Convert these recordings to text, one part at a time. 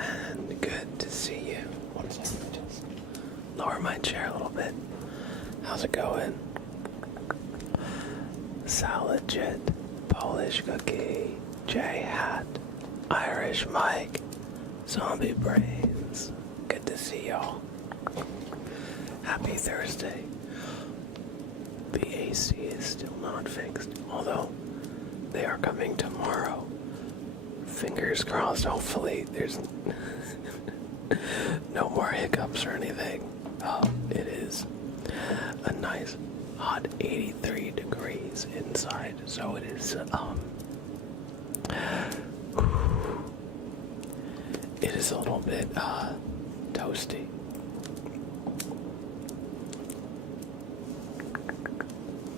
and good to see you. One second, just lower my chair a little bit. How's it going? Salad Jet, Polish Cookie, J Hat, Irish Mike, Zombie Brains. Good to see y'all. Happy Thursday. The AC is still not fixed, although they are coming tomorrow. Fingers crossed, hopefully there's no more hiccups or anything. It is a nice hot 83 degrees inside, so it is it is a little bit toasty.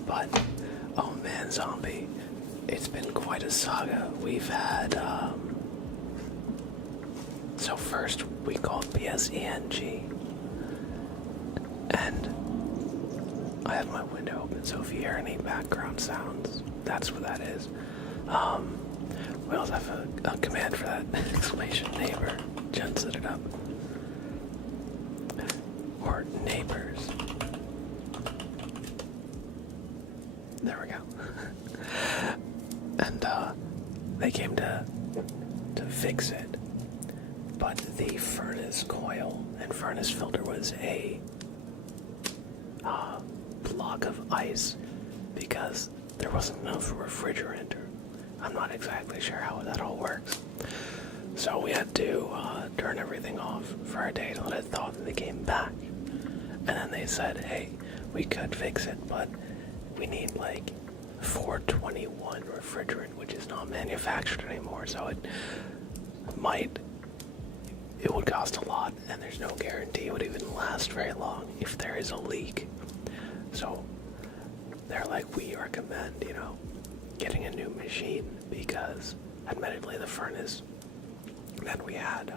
But oh man, Zombie, it's been quite a saga. We've had so first we called PSENG, and I have my window open, so if you hear any background sounds, that's what that is. We also have a command for that. Exclamation neighbor. Jen set it up. Or neighbors. There we go. And they came to fix it. But the furnace coil and furnace filter was a block of ice because there wasn't enough refrigerant. I'm not exactly sure how that all works. So we had to turn everything off for a day to let it thaw, and they came back. And then they said, hey, we could fix it, but we need like 421 refrigerant, which is not manufactured anymore, so it would cost a lot, and there's no guarantee it would even last very long if there is a leak. So they're like, we recommend, getting a new machine, because admittedly the furnace that we had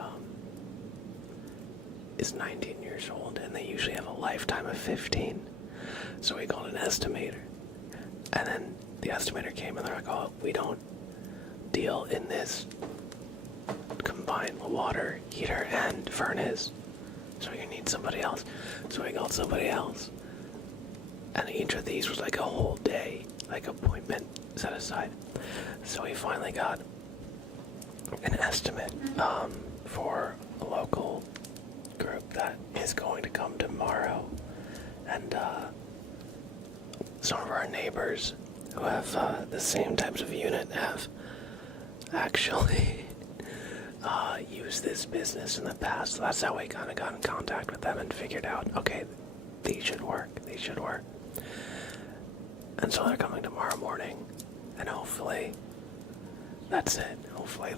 is 19 years old, and they usually have a lifetime of 15. So we called an estimator, and then the estimator came and they're like, oh, we don't deal in this combined water heater and furnace, so you need somebody else. So we called somebody else, and each of these was like a whole day, like appointment set aside. So we finally got an estimate for a local group that is going to come tomorrow, and some of our neighbors who have the same types of unit have actually used this business in the past. So that's how we kind of got in contact with them and figured out, okay, these should work. And so they're coming tomorrow morning, and hopefully that's it. But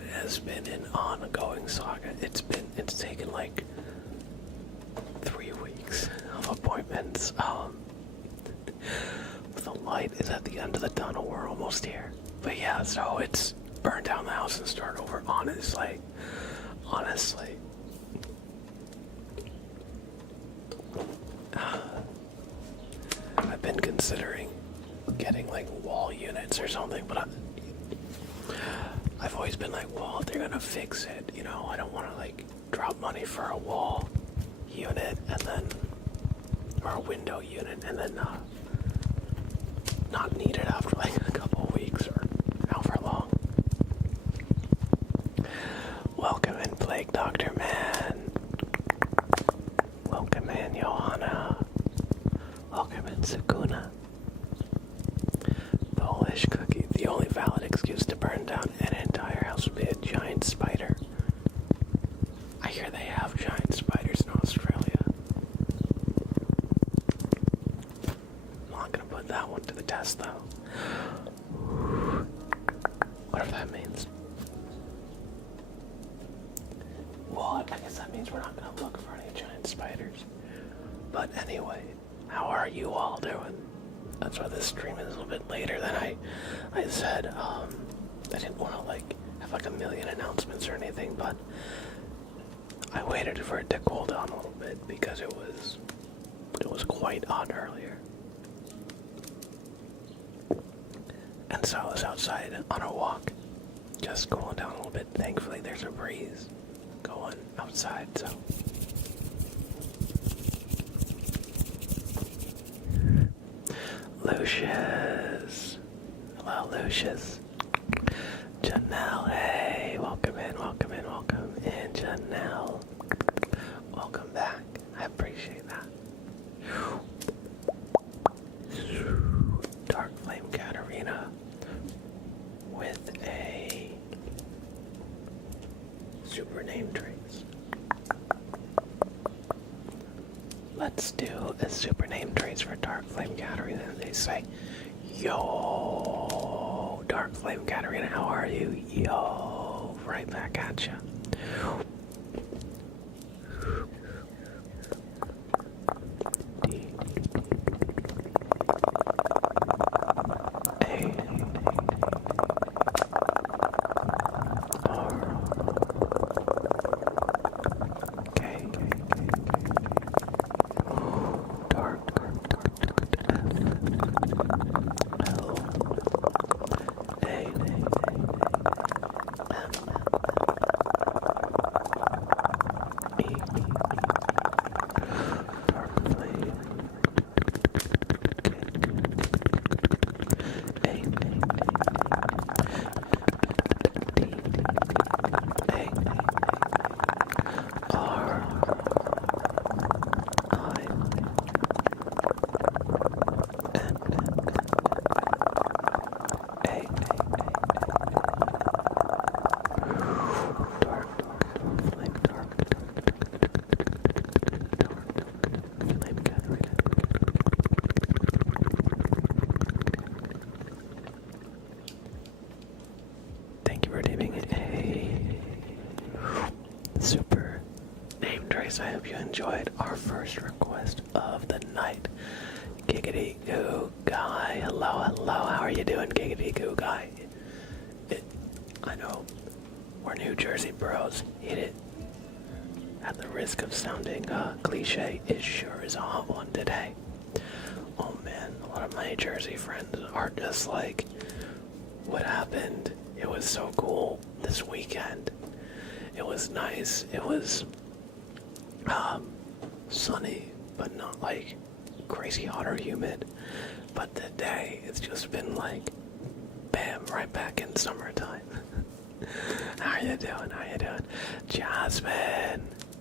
it has been an ongoing saga. It's taken like 3 weeks of appointments. The light is at the end of the tunnel. We're almost here. But yeah, so it's burn down the house and start over. Honestly. I've been considering getting like wall units or something, but I've always been like, well, they're gonna fix it, I don't want to like drop money for a wall unit and then, or a window unit, and then not need it after like a couple of weeks or however long. Welcome in, Plague Doctor Man. Welcome in, Johanna. Welcome in, Sakuna. Polish Cookie. The only valid excuse to burn down an entire house would be a giant spider. I hear they have giant spiders in Australia. I'm not gonna put that one to the test, though. Whatever that means. Well, I guess that means we're not gonna look for any giant spiders. But anyway, how are you all doing? That's why this stream is a little bit later than I said. I didn't want to have like a million announcements or anything, but I waited for it to cool down a little bit because it was quite hot earlier. And so I was outside on a walk, just cooling down a little bit. Thankfully, there's a breeze going outside, so. Lucius. Hello, Lucius. Janelle, hey, welcome in, welcome in, welcome in, Janelle. Welcome back. I appreciate that. Dark Flame Katarina with a super name trace. Let's do a super name trace for Dark Flame Katarina. They say, yo, Dark Flame Katarina, how are you? Yo, right back at ya. I hope you enjoyed our first request of the night. Giggity Goo Guy. Hello, hello. How are you doing, Giggity Goo Guy? I know we're New Jersey bros. Hit it. At the risk of sounding cliche, it sure is a hot one today. Oh man, a lot of my Jersey friends are just like, what happened? It was so cool this weekend. It was nice. It was sunny, but not like crazy hot or humid. But today, it's just been like, bam, right back in summertime. How you doing? How you doing?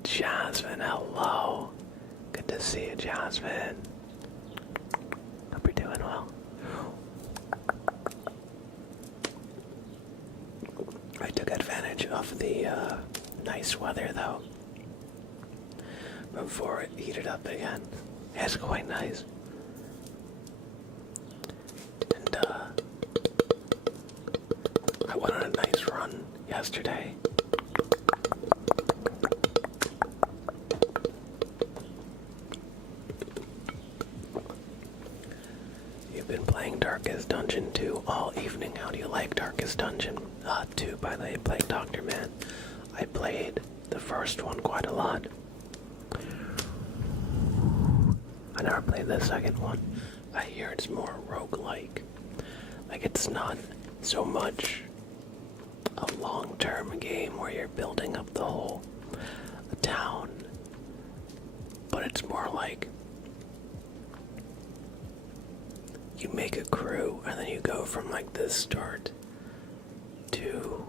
Jasmine, hello. Good to see you, Jasmine. Hope you're doing well. I took advantage of the nice weather though, before it heated up again. It's quite nice. And I went on a nice run yesterday. You've been playing Darkest Dungeon 2 all evening. How do you like Darkest Dungeon 2, by the way, playing Dr. Man? I played the first one quite a lot. I never played the second one. I hear it's more roguelike. Like, it's not so much a long-term game where you're building up the whole town, but it's more like you make a crew and then you go from like the start to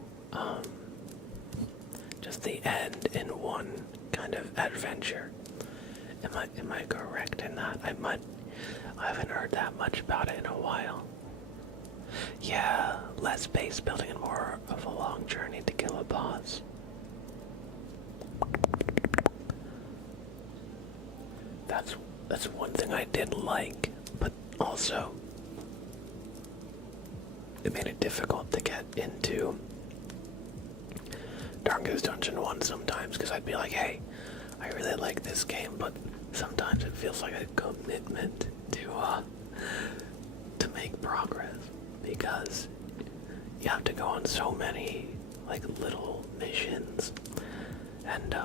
just the end in one kind of adventure. Am I correct in that? I haven't heard that much about it in a while. Yeah, less base building and more of a long journey to kill a boss. That's one thing I did like, but also it made it difficult to get into Darkest Dungeon 1 sometimes, because I'd be like, hey, I really like this game, but sometimes it feels like a commitment to make progress, because you have to go on so many like little missions, and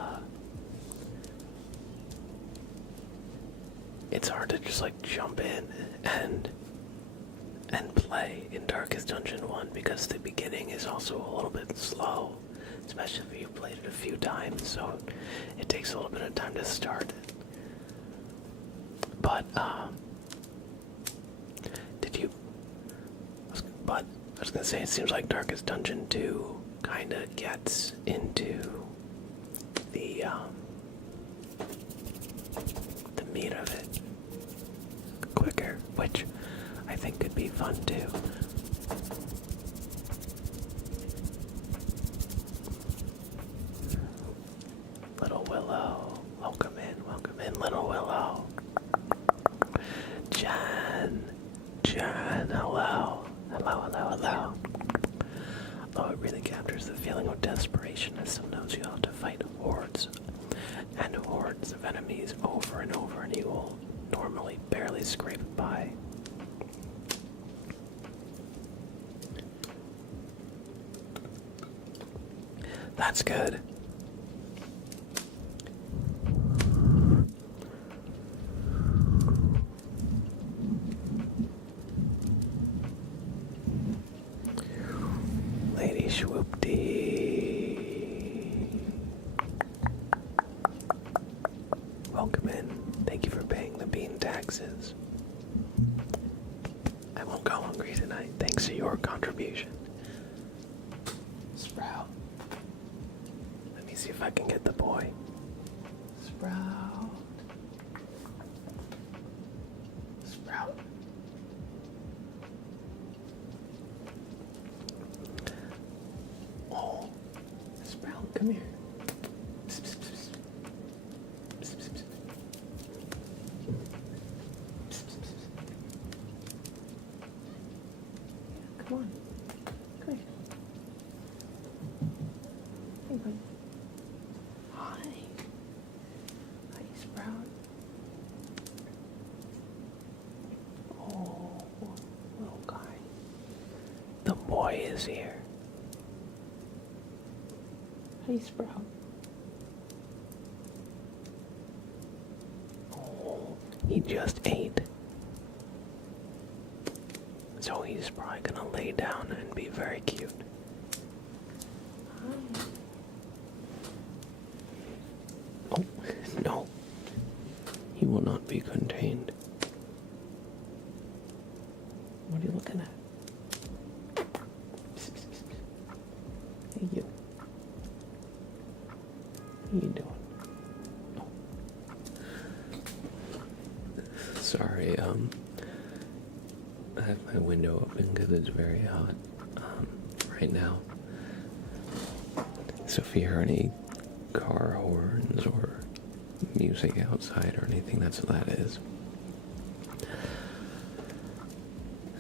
it's hard to just like jump in and and play in Darkest Dungeon 1 because the beginning is also a little bit slow, especially if you've played it a few times, so it takes a little bit of time to start. But, I was gonna say, it seems like Darkest Dungeon 2 kinda gets into the meat of it quicker, which I think could be fun too. Little Willow, welcome in, Little Willow. Jan, hello. Oh, it really captures the feeling of desperation as sometimes you have to fight hordes and hordes of enemies over and over, and you will normally barely scrape by. That's good. Lady Swoopty. Welcome in. Thank you for paying the bean taxes. I won't go hungry tonight, thanks to your contribution. Sprout. Let me see if I can get the boy. Sprout. Sprout. Oh, Sprout, come here. Come on. Come here. Hey, buddy. Hi. Hi, Sprout. Oh, little guy. The boy is here. Hey, Sprout. Oh, he just ate. So he's probably gonna lay down and be very cute. Hi. Oh, no. He will not be contained. What are you looking at? Hey, you. What are you doing? Oh. Sorry, I have my window open because it's very hot right now. So if you hear any car horns or music outside or anything, that's what that is.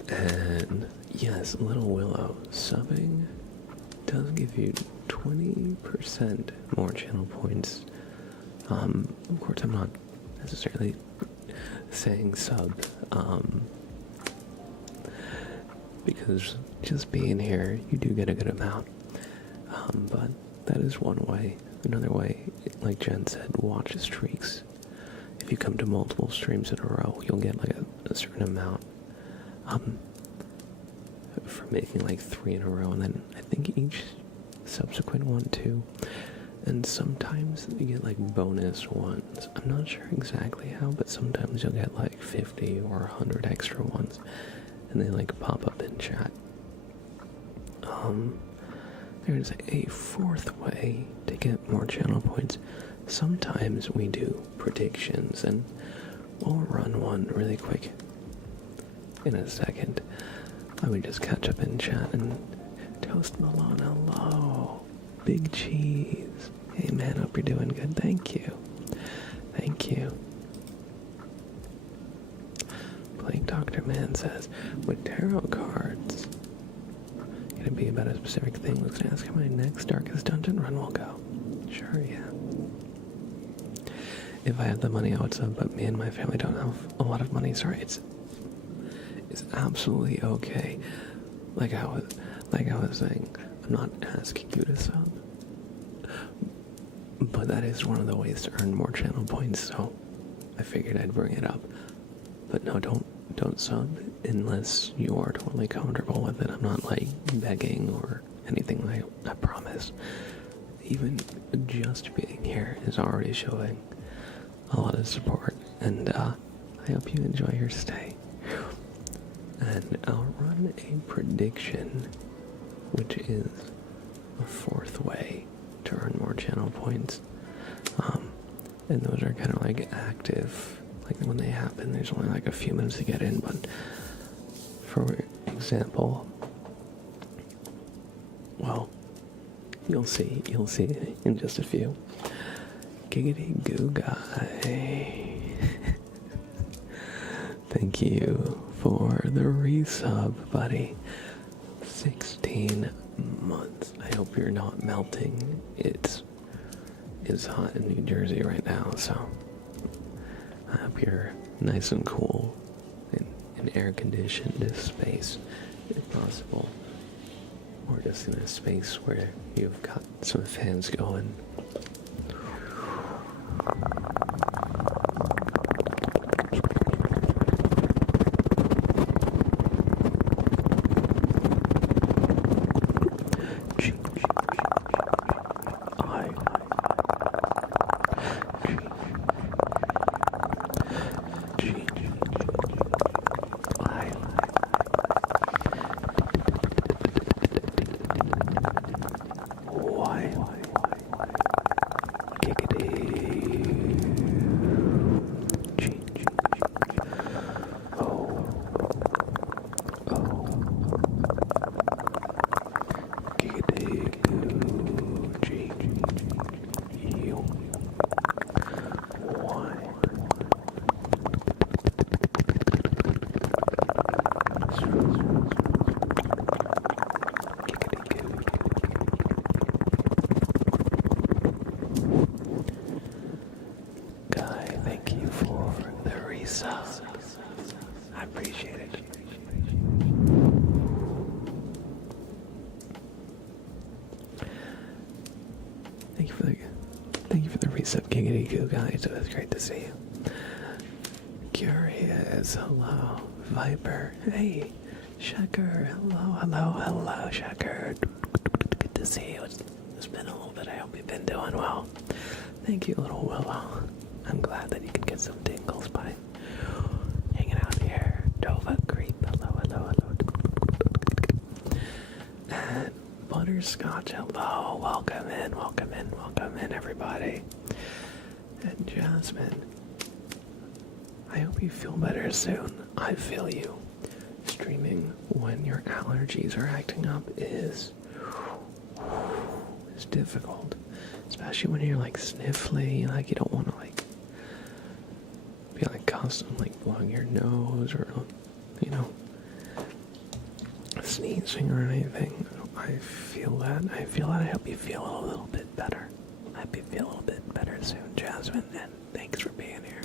And yes, Little Willow, subbing does give you 20% more channel points. Of course, I'm not necessarily saying sub, because just being here, you do get a good amount. But that is one way. Another way, like Jen said, watch streaks. If you come to multiple streams in a row, you'll get like a certain amount. For making like 3 in a row, and then I think each subsequent one too. And sometimes you get like bonus ones. I'm not sure exactly how, but sometimes you'll get like 50 or 100 extra ones, and they like pop up in chat. There's a 4th way to get more channel points. Sometimes we do predictions, and we'll run one really quick in a second. I would just catch up in chat and Toast Malone, hello. Big Cheese. Hey man, hope you're doing good. Thank you. Thank you. Playing Dr. Man says, with tarot cards, gonna be about a specific thing. Let's ask how my next Darkest Dungeon run will go. Sure, yeah. If I had the money, I would sub, but me and my family don't have a lot of money. Sorry, it's absolutely okay. Like I was saying, I'm not asking you to sub, but that is one of the ways to earn more channel points. So I figured I'd bring it up. But no, don't sub unless you are totally comfortable with it. I'm not like begging or anything. I promise. Even just being here is already showing a lot of support, and I hope you enjoy your stay. And I'll run a prediction, which is a fourth way to earn more channel points. And those are kind of like active, like when they happen, there's only like a few minutes to get in, but for example, well, you'll see in just a few. Giggity goo guy. Thank you for the resub, buddy. 16 months. I hope you're not melting. It's hot in New Jersey right now, so I hope you're nice and cool in an air-conditioned space, if possible. Or just in a space where you've got some fans going. I appreciate it. Thank you for the resub, Giggity Goo guys. It was great to see you. Curious, hello. Viper, hey. Shaker, hello, Shaker. Good to see you. It's been a little bit. I hope you've been doing well. Thank you, little Willow. I'm glad that you can get some tingles by hanging out here. Dova Creep, hello. And Butterscotch, hello. Welcome in, everybody. And Jasmine, I hope you feel better soon. I feel you. Streaming when your allergies are acting up is difficult. Especially when you're like sniffly, like you don't want to like be like constantly like blowing your nose or, you know, sneezing or anything. I feel that. I hope you feel a little bit better. I hope you feel a little bit better soon, Jasmine, and thanks for being here.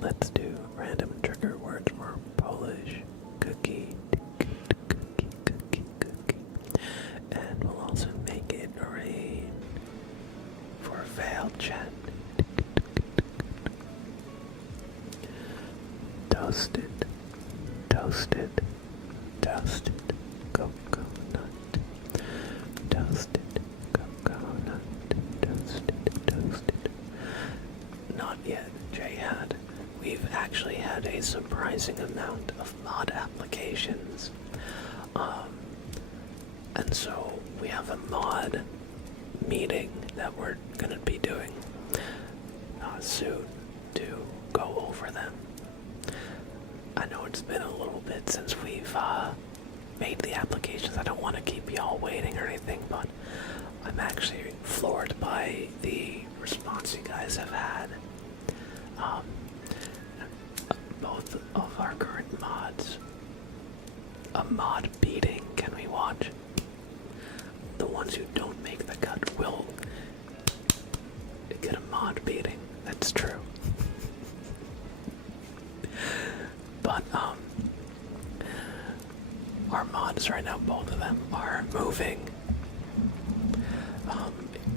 Let's do random trigger words for Polish. Cookie. And we'll also make it rain for failed chat. Toasted coconut. Toasted coconut. Toasted. Not yet, J-Hat. We've actually had a surprising amount of mod applications. And so we have a mod meeting that we're going to be doing soon to go over them. I know it's been a little bit since we've made the applications. I don't want to keep y'all waiting or anything, but I'm actually floored by the response you guys have had. Both of our current mods. A mod beating, can we watch? The ones who don't make the cut will get a mod beating. That's true. But our mods right now, both of them are moving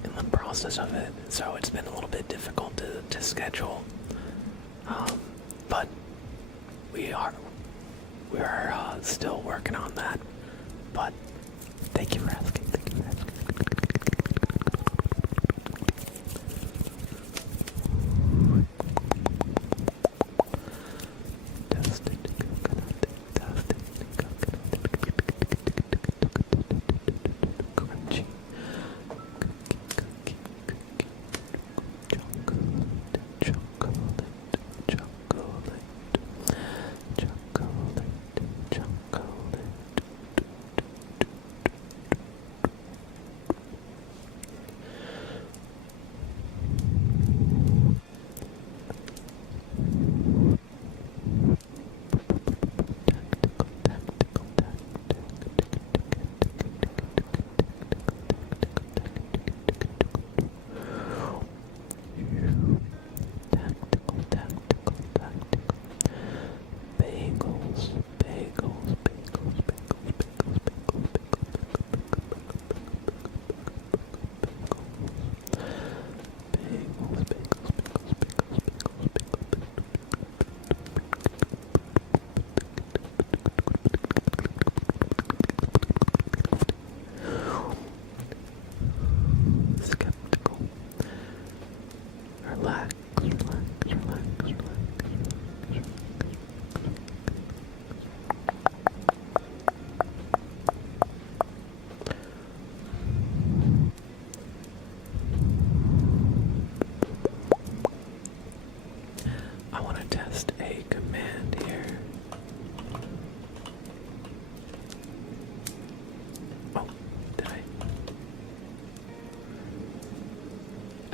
in the process process of it, so it's been a little bit difficult to schedule. But we are still working on that. But thank you for asking. Thank you for asking. Crunchy.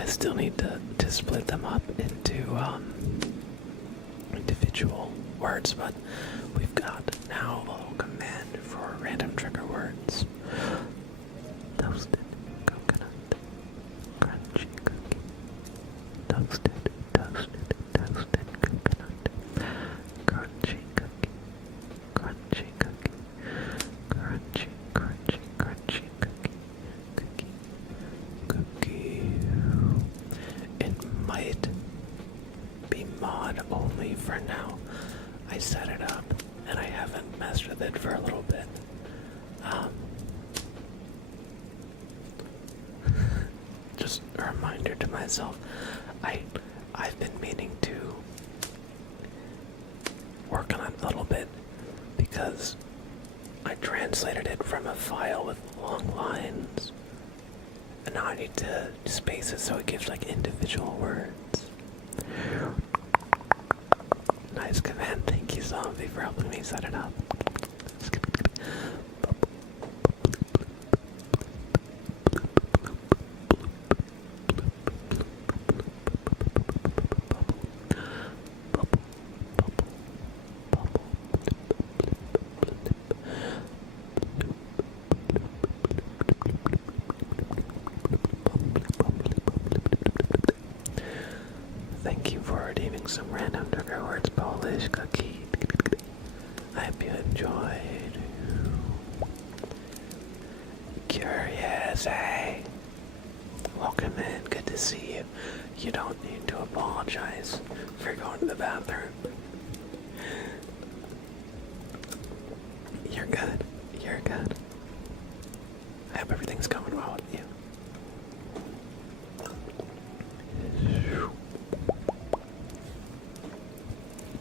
Still need to split them up into individual words, but we've got now a little command for random trigger words. Toasted coconut, crunchy cookie. Toasted coconut, crunchy cookie, crunchy cookie, crunchy cookie, cookie. It might be mod only for now. I set it up and I haven't messed with it for a little bit. Just a reminder to myself, I've been meaning to work on it a little bit because I translated it from a file with long lines. And now I need to space it so it gives like individual words. Nice command. Thank you, Zombie, for helping me set it up. Thank you for redeeming some random trigger words, Polish cookie. I hope you enjoyed. Curious, eh? Welcome in, good to see you. You don't need to apologize for going to the bathroom. You're good, you're good. I hope everything's going well with you.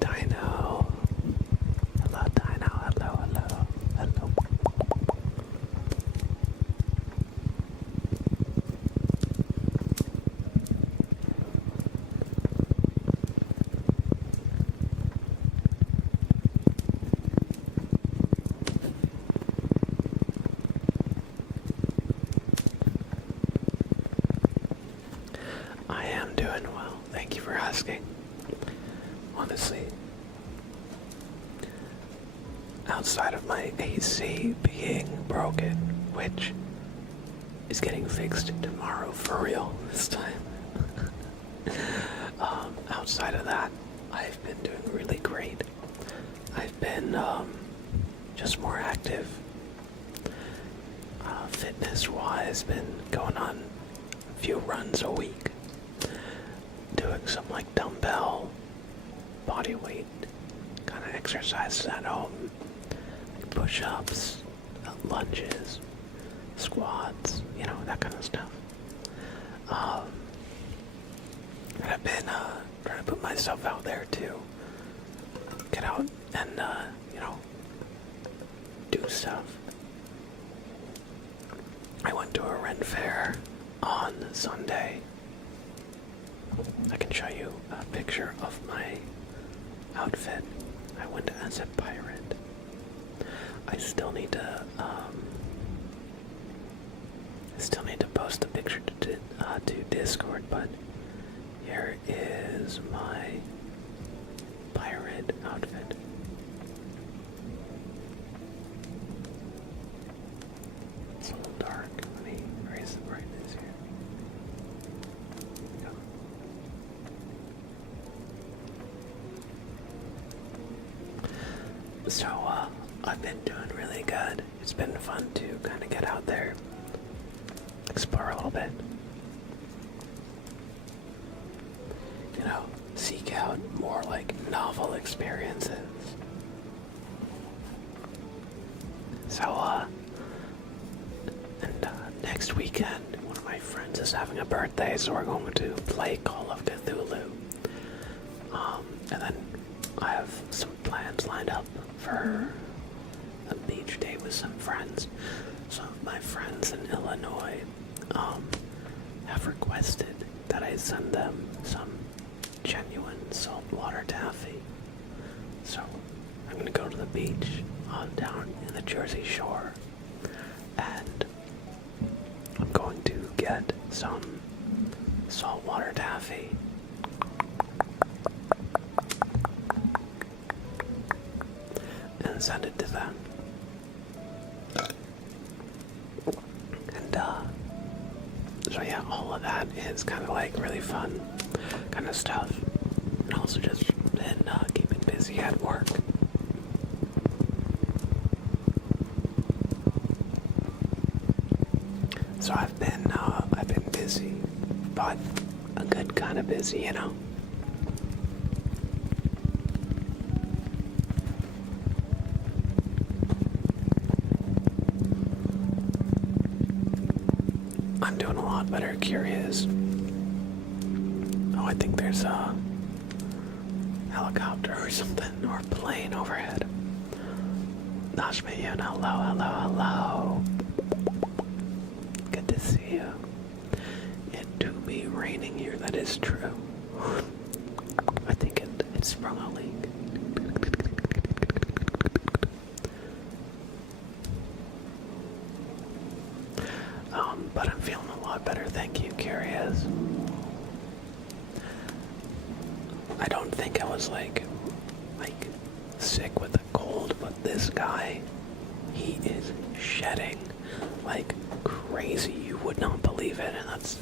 Dino. Hello, Dino. Hello, hello, hello. I am doing well. Thank you for asking. Honestly, outside of my AC being broken, which is getting fixed tomorrow for real this time, outside of that, I've been doing really great. I've been just more active. Fitness-wise, been going on few runs a week, doing some like dumbbell, body weight kind of exercises at home, like push-ups, lunges, squats, that kind of stuff. And I've been trying to put myself out there to get out and do stuff. I went to a Ren fair on Sunday. I can show you a picture of my outfit. I went as a pirate. I still need to post the picture to Discord, but here is my pirate outfit. It's a little dark. Let me raise the brightness here. There we go. So, I've been doing really good. It's been fun to kind of get out there, explore a little bit. Seek out more like novel experiences. So, next weekend, one of my friends is having a birthday, so we're going to play Call of Cthulhu. And then I have some plans lined up for a beach day with some friends. Some of my friends in Illinois have requested that I send them some genuine saltwater taffy. So I'm going to go to the beach down in the Jersey Shore, and I'm going to get some saltwater taffy. And send it to them. And so yeah, all of that is kind of like really fun kind of stuff, and also just been keeping busy at work. So I've been busy, but a good kind of busy, I'm doing a lot better. Curious. Oh, I think there's a helicopter or something, or a plane overhead. Nice to meet you. Hello. Good to see you. It do be raining here, that is true. I think it sprung a leak. But I'm feeling a lot better, thank you, Curious. I don't think I was like sick with a cold, but this guy, he is shedding like crazy. You would not believe it, and that's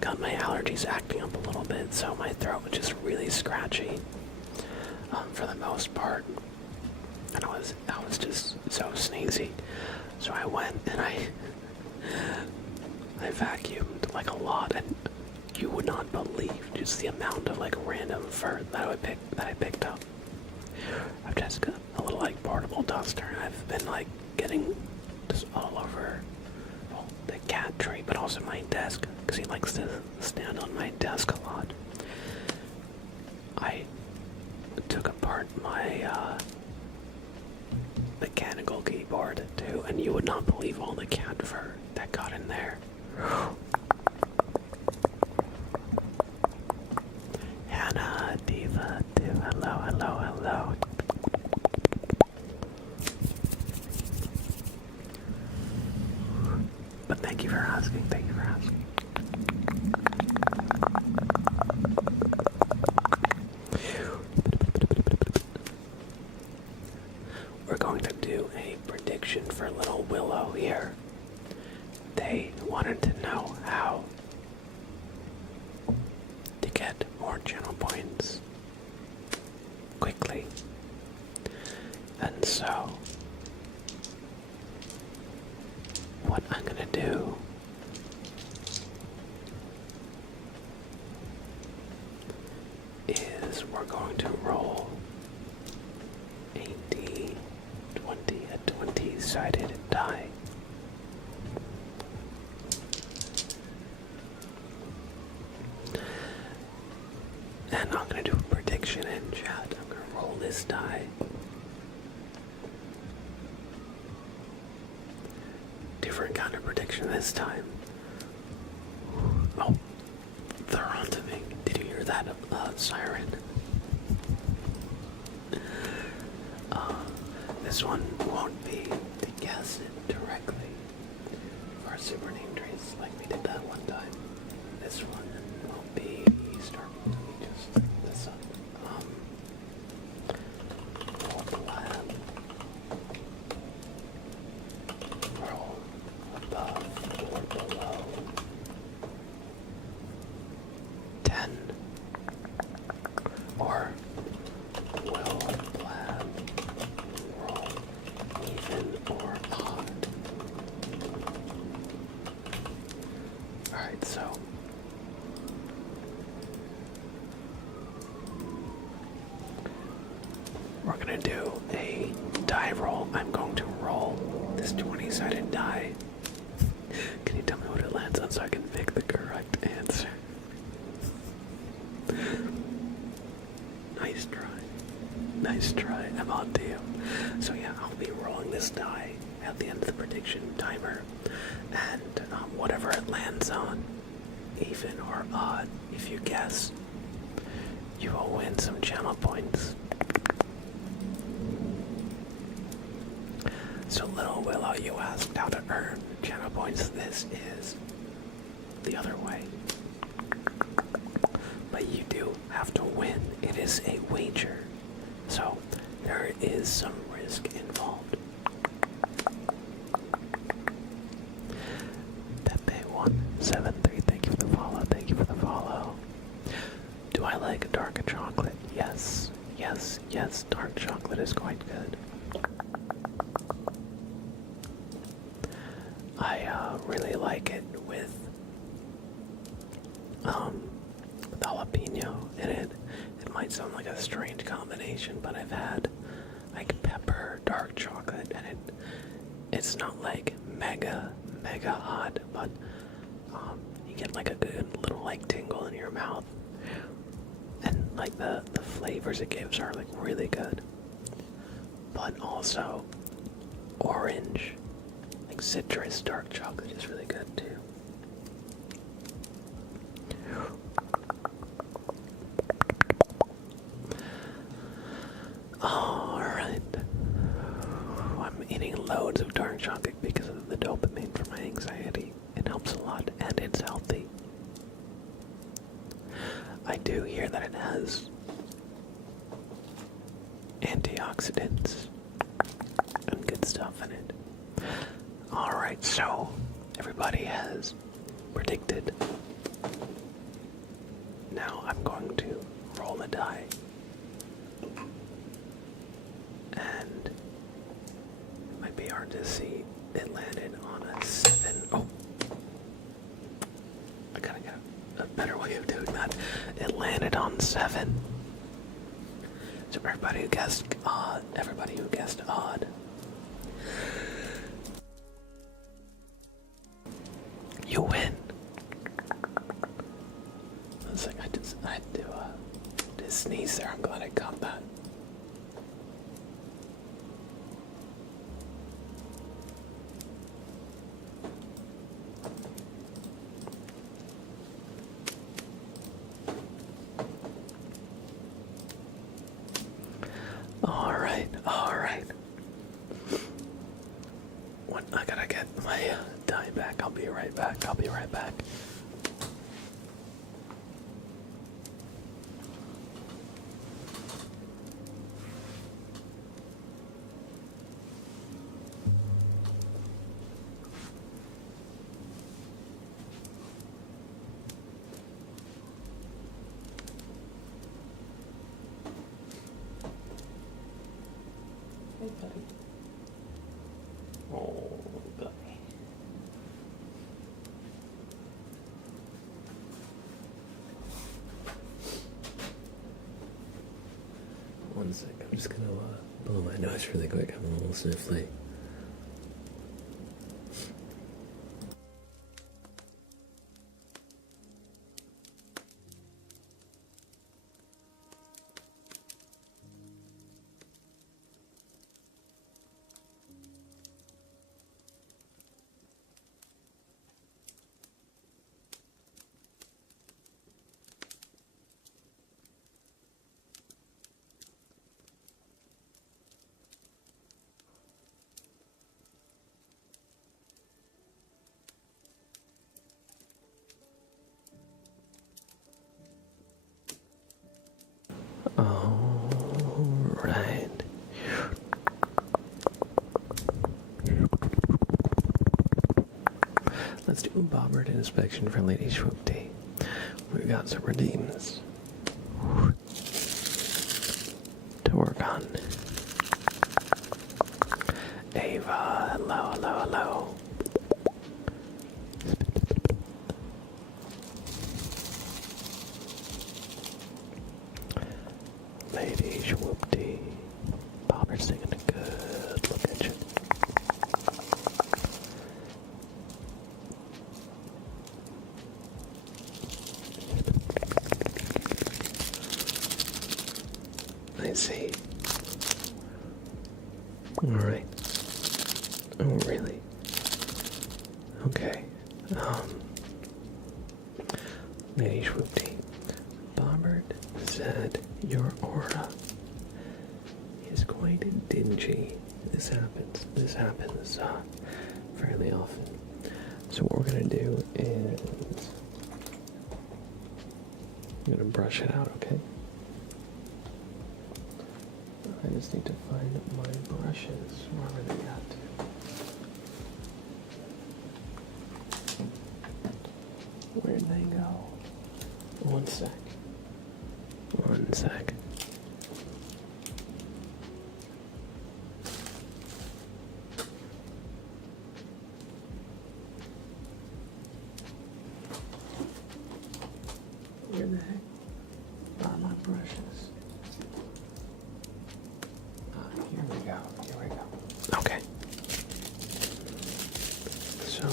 got my allergies acting up a little bit, so my throat was just really scratchy for the most part, and I was just so sneezy. So I went and I vacuumed like a lot, and you would not believe just the amount of like random fur that I picked up. I've just got a little like portable duster, and I've been like getting just all over the cat tree, but also my desk, because he likes to stand on my desk a lot. I took apart my mechanical keyboard too, and you would not believe all the cat fur that got in there. Hannah, Diva, too. Hello. But thank you for asking. We're going to do a prediction for little Willow here. They wanted to know how to get more channel points quickly. And so, what I'm gonna do 20-sided die. And I'm gonna do a prediction in chat. I'm gonna roll this die. Different kind of prediction this time. Oh, they're onto me. Did you hear that siren? This one won't be to guess it directly for a super name trace like we did that one time. This one will be start. Let me just look this up. Blab. Roll above or below 10, or will Blab roll even or odd? Alright, so we're gonna do a die roll. I'm going to roll this 20-sided die. Can you tell me what it lands on so I can pick the correct answer? Nice try. Nice try. I'm on to you. So yeah, I'll be rolling this die at the end of the prediction timer, and whatever it lands on, even or odd, if you guess, you will win some channel points. So little Willow, you asked how to earn channel points. This is the other way. But you do have to win. It is a wager. So there is some risk involved. Pepe173, thank you for the follow. Thank you for the follow. Do I like dark chocolate? Yes. Yes, yes, dark chocolate is quite good. I really like it with jalapeno in it. It might sound like a strange combination, but I've had like pepper, dark chocolate, and it's not like mega hot, but you get like a good little like tingle in your mouth, and like the flavors it gives are like really good. But also orange, like citrus dark chocolate is really good too. Alright. I'm eating loads of dark chocolate because of the dopamine for my anxiety. It helps a lot and it's healthy. I do hear that it has antioxidants and good stuff in it. Alright, so everybody has predicted. Now I'm going to roll the die. And it might be hard to see. It landed on a 7. Oh. I gotta get a better way of doing that. It landed on 7. So everybody who guessed odd, you win. I was like, I had to sneeze there. I'm glad I got that. Alright. I gotta get my die back. I'll be right back. Hey, buddy. Oh, buddy. One sec, I'm just gonna blow my nose really quick. I'm a little sniffly. let's do a bobbert inspection for Lady Swoopty. We've got some redeems to work on. Ava, hello, hello, hello. Lady Swoopty. Bobbert's taking a good look at you. I see. Alright. Oh, really? Okay. Lady Swoopty, Bobbert said your aura is quite dingy. This happens fairly often. So what we're gonna do is I'm gonna brush it out, okay? I just need to find my brushes, wherever they got to. Where'd they go? One sec. One sec. Where the heck are my brushes? Here we go. Okay. So,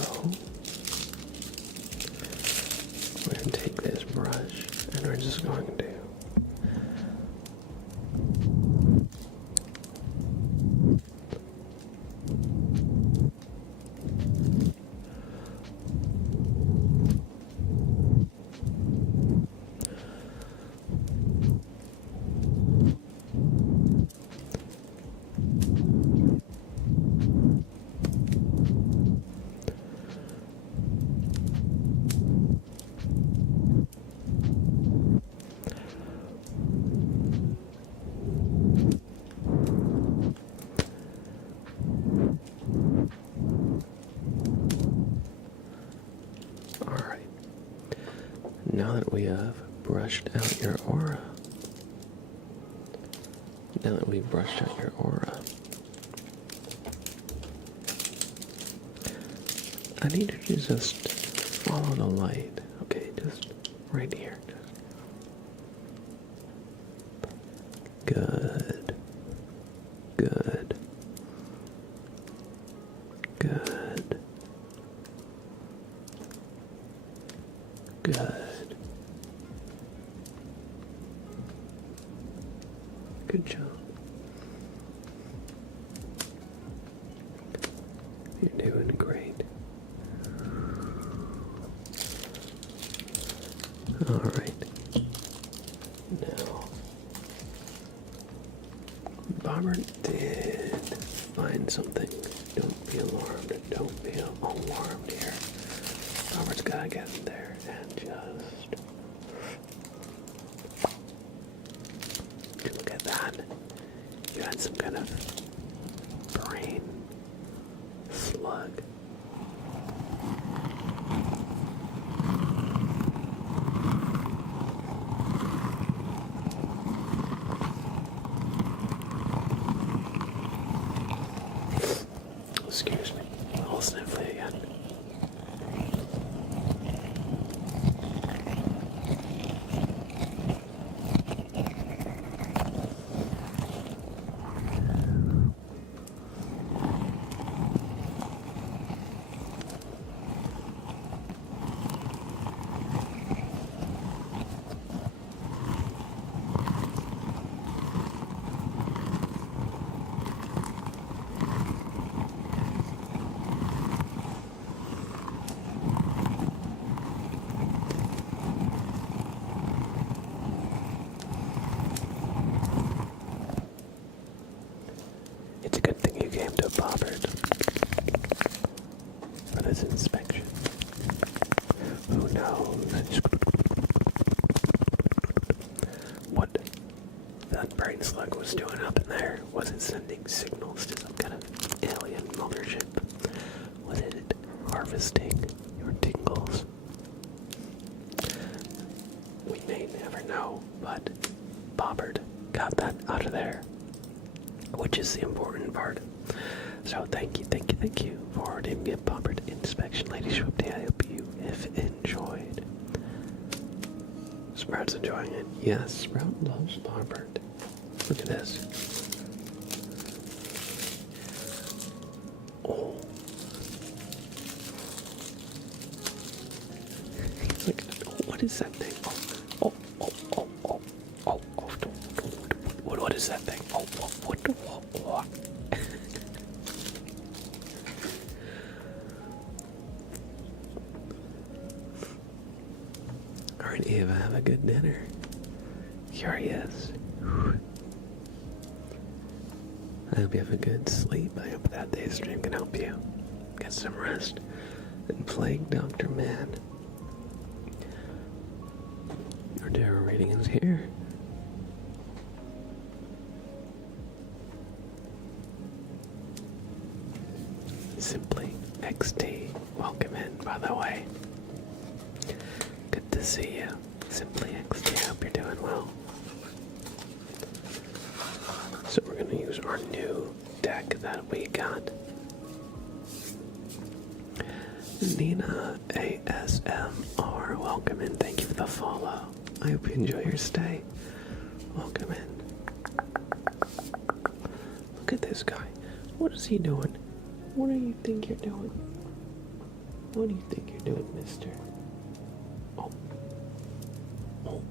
we're going to take this brush and we're just going to now that we have brushed out your aura, I need you to just follow the light, okay? Just right here. Good. Good. Good. Good. Good job. You're doing great. Alright. Now, Bobbert did find something. Don't be alarmed. Don't be alarmed here. Bobbert's gotta get in there and just look at that. You had some kind of brain slug. Excuse me, I'll sniffly again. It's a good thing you came to Bobbert for this inspection. Who knows what that brain slug was doing up in there? Was it sending signals to some kind of alien mothership? Was it harvesting your Bobbert. Got that out of there, which is the important part. So thank you for the Bobbert inspection, Lady Swifty. I hope you have enjoyed. Sprout's enjoying it. Yes, Sprout loves Bobbert. Look at this. Oh. He's like, what is that thing? Oh. What is that thing? What? Alright, Eva, have a good dinner. Here he is. I hope you have a good sleep. I hope that day's stream can help you get some rest. And Plague Dr. Man. Your tarot reading is here. Simply XT. Welcome in, by the way. Good to see you. Simply XT. I hope you're doing well. So we're going to use our new deck that we got. Nina ASMR, welcome in. Thank you for the follow. I hope you enjoy your stay. Welcome in. Look at this guy. What is he doing? What do you think you're doing? What do you think you're doing, mister? Oh. Oh.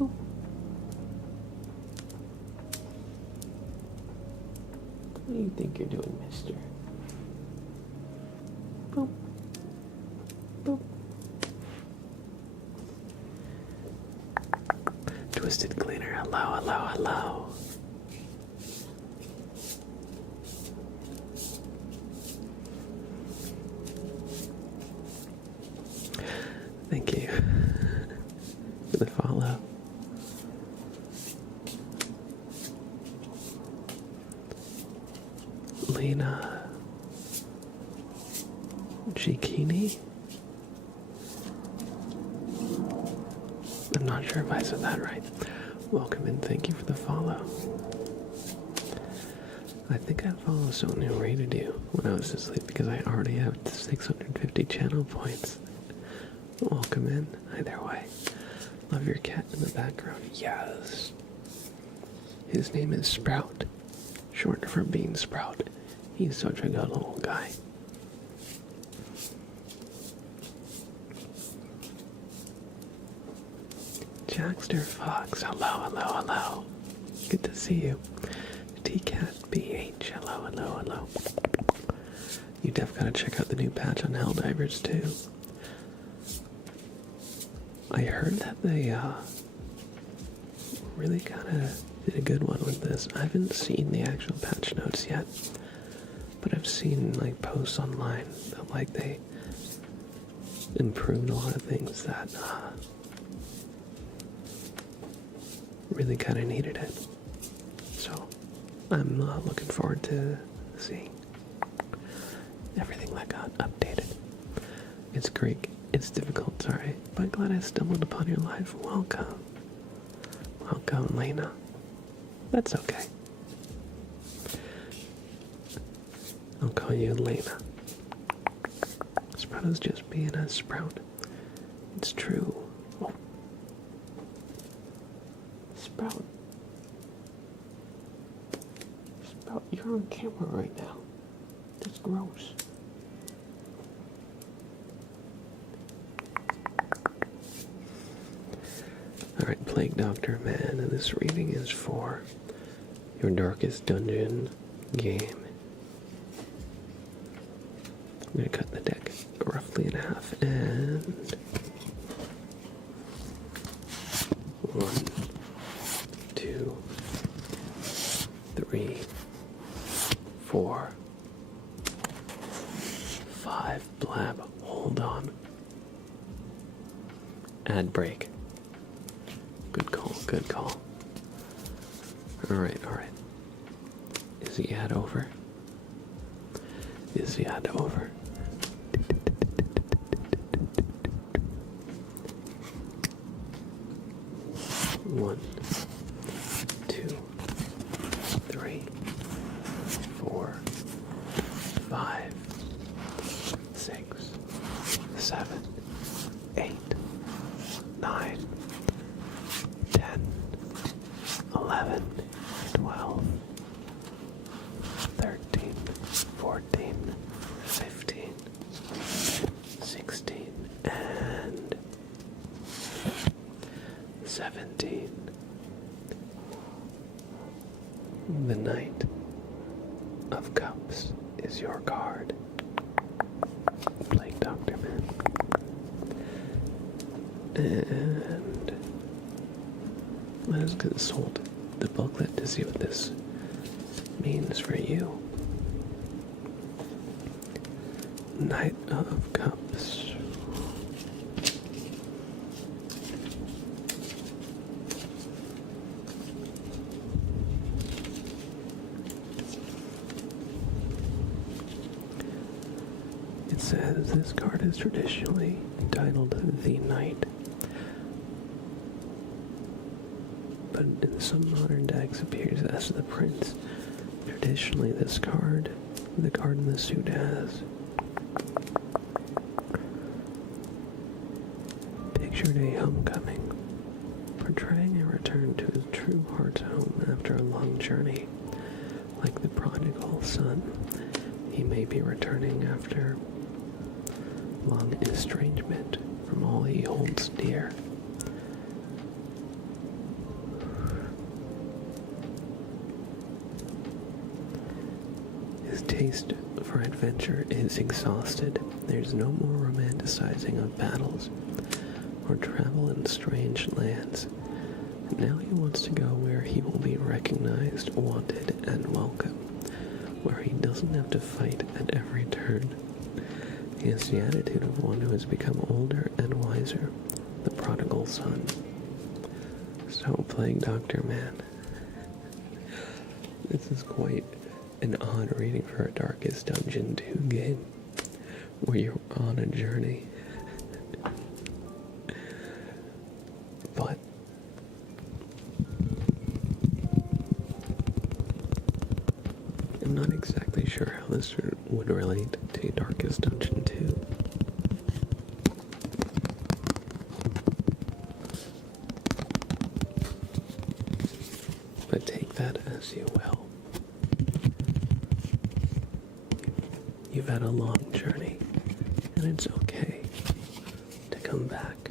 Oh. What do you think you're doing, mister? Boop. Boop. Twisted Cleaner, hello. Thank you for the follow. Lena Chikini? I'm not sure if I said that right. Welcome and thank you for the follow. I think I followed someone who rated you when I was asleep because I already have 650 channel points. Welcome in, either way. Love your cat in the background. Yes. His name is Sprout, short for Bean Sprout. He's such a good little guy. Jackster Fox, hello. Good to see you. TCat BH, hello. You def gotta check out the new patch on Helldivers too. I heard that they really kinda did a good one with this. I haven't seen the actual patch notes yet, but I've seen like posts online that like they improved a lot of things that really kinda needed it. So I'm looking forward to seeing everything that got updated. It's great. It's difficult, sorry, but glad I stumbled upon your life. Welcome. Welcome, Lena. That's okay. I'll call you Lena. Sprout is just being a Sprout. It's true. Oh. Sprout. Sprout, you're on camera right now. That's gross. Alright, Plague Doctor Man, and this reading is for your Darkest Dungeon game. I'm going to cut the deck roughly in half, and 1, 2, 3, 4, 5. Blab, hold on. Ad break. Good call. Alright. Is the ad over? Is the ad over? 2, 3, 4, 5, 6, 7, 8, 9, 10, 11, 12, 13, 14, 15, 16, and 17. The Knight of Cups is your card. Blake Dr. Man. And let us consult the booklet to see what this means for you. Knight of Cups. It says this card is traditionally entitled the Knight, but in some modern decks appears as the Prince. Traditionally, this card, the card in the suit, has pictured a homecoming, portraying a return to his true heart's home after a long journey. Like the prodigal son, he may be returning after long estrangement from all he holds dear. His taste for adventure is exhausted. There's no more romanticizing of battles or travel in strange lands. Now he wants to go where he will be recognized, wanted, and welcome, where he doesn't have to fight at every turn. He has the attitude of one who has become older and wiser, the prodigal son. So, playing Dr. Man. This is quite an odd reading for a Darkest Dungeon 2 game, where you're on a journey. But I'm not exactly sure how this would relate to Darkest Dungeon 2. But take that as you will. You've had a long journey, and it's okay to come back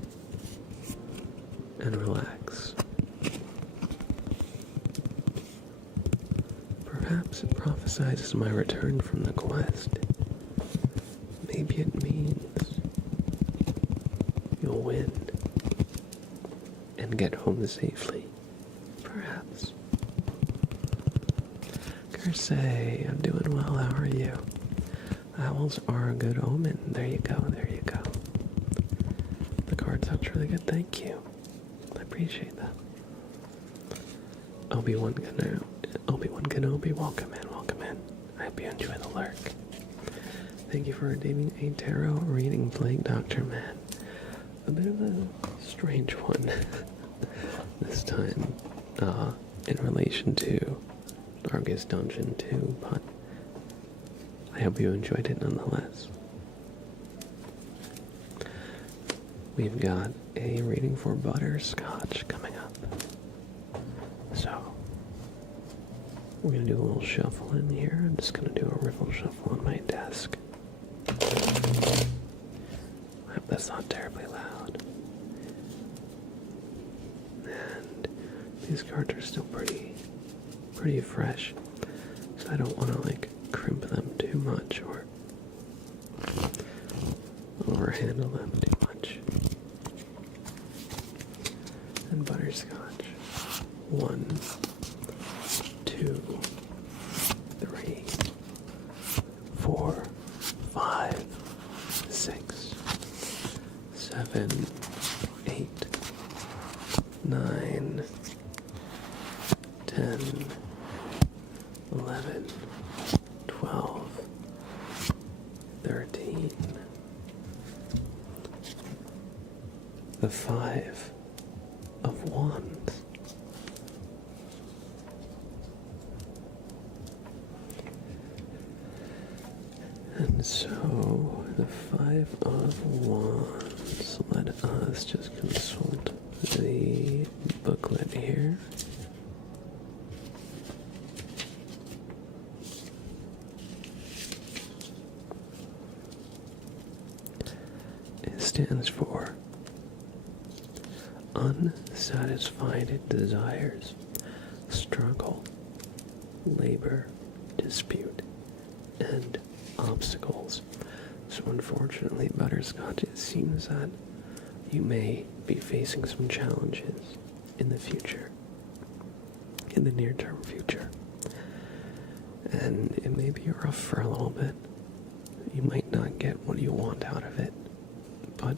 and relax. Perhaps it prophesizes my return from the quest. Maybe it means you'll win and get home safely. Perhaps. Kersey, I'm doing well. How are you? Owls are a good omen. There you go. There you go. The card sounds really good. Thank you. I appreciate that. Obi-Wan Kenobi, welcome in, welcome in. I hope you enjoy the lurk. Thank you for redeeming a tarot reading, Blake Dr. Man. A bit of a strange one this time, in relation to Darkest Dungeon 2, but I hope you enjoyed it nonetheless. We've got a reading for Butterscotch coming up. So, we're going to do a little shuffle in here. I'm just going to do a riffle shuffle on my desk. I hope that's not terribly loud. And these cards are still pretty fresh. So I don't want to like crimp them too much or overhandle them too much. And Butterscotch. 1, 2, 3, 4, 5, 6, 7, 8, 9, 10, 11, 12, 13. The 5 of Wands. So, the Five of Wands. Let us just consult the booklet here. It stands for unsatisfied desires, struggle, labor, dispute, and obstacles. So unfortunately, Butterscotch, it seems that you may be facing some challenges in the future, in the near-term future. And it may be rough for a little bit. You might not get what you want out of it, but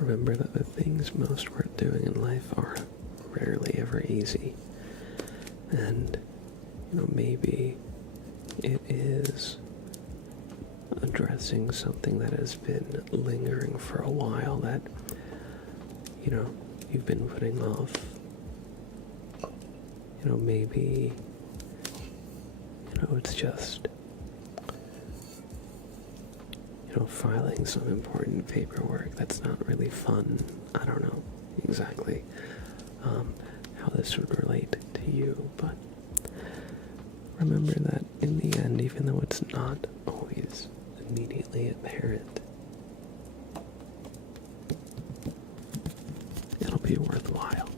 remember that the things most worth doing in life are rarely ever easy. And, maybe it is addressing something that has been lingering for a while that, you've been putting off. Maybe, it's just, filing some important paperwork that's not really fun. I don't know exactly how this would relate to you, but remember that in the end, even though it's not always immediately apparent, it'll be worthwhile.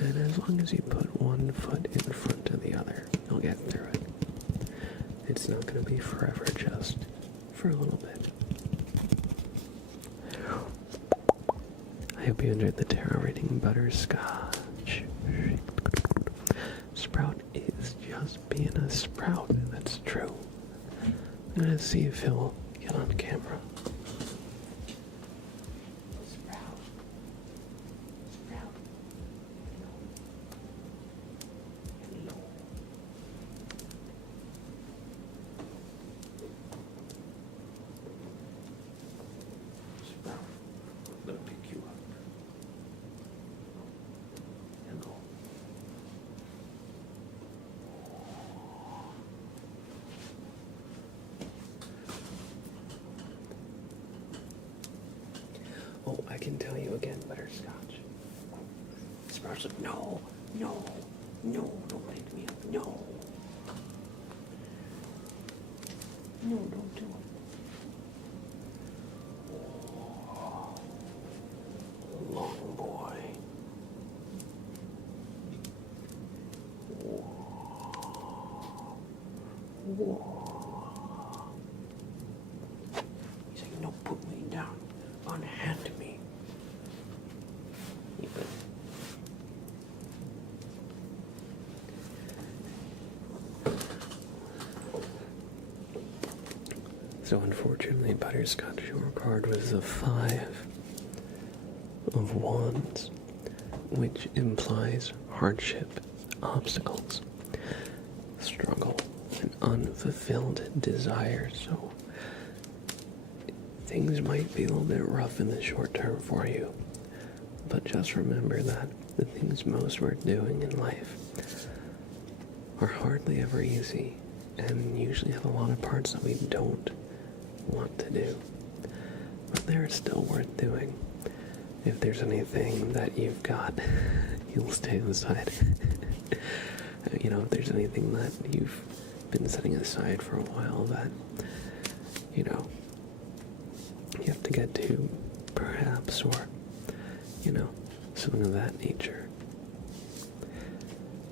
And as long as you put one foot in front of the other, you'll get through it. It's not going to be forever, just for a little bit. I hope you enjoyed the tarot reading, Butterscotch. Sprout is just being a sprout. That's true. I'm gonna see if he'll get on camera. Sprout. Sprout. Hello. Sprout. I'm gonna pick you up. Hello. Oh, I can tell you again, Butterscotch. Sprout's like, no, don't wake me up, no. No, don't do it. Oh, long boy. Whoa. He's like, no, put me down. Unhand me. Even. So unfortunately, Butterscotch, your card was the Five of Wands, which implies hardship, obstacles, struggle, and unfulfilled desire. So things might be a little bit rough in the short term for you, but just remember that the things most worth doing in life are hardly ever easy and usually have a lot of parts that we don't want to do, but they're still worth doing. If there's anything that you've got, you'll stay aside. If there's anything that you've been setting aside for a while that, you have to get to, perhaps, or, something of that nature.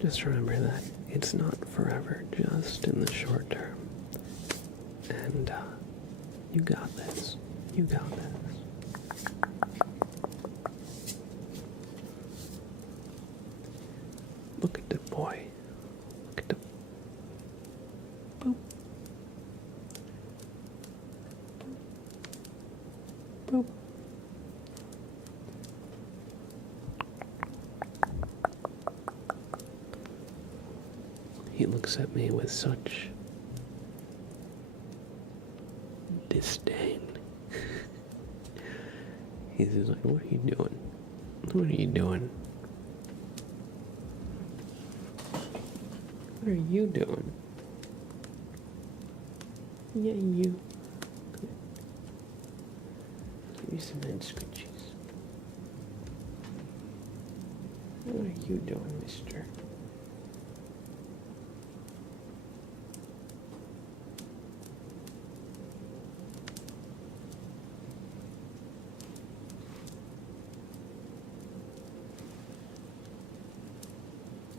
Just remember that it's not forever, just in the short term. And, you got this. You got this. Look at the boy. Look at the... Boop. Boop. He looks at me with such disdain. He's just like, what are you doing? What are you doing? What are you doing? Yeah, you. Give you some head scratches. What are you doing, mister?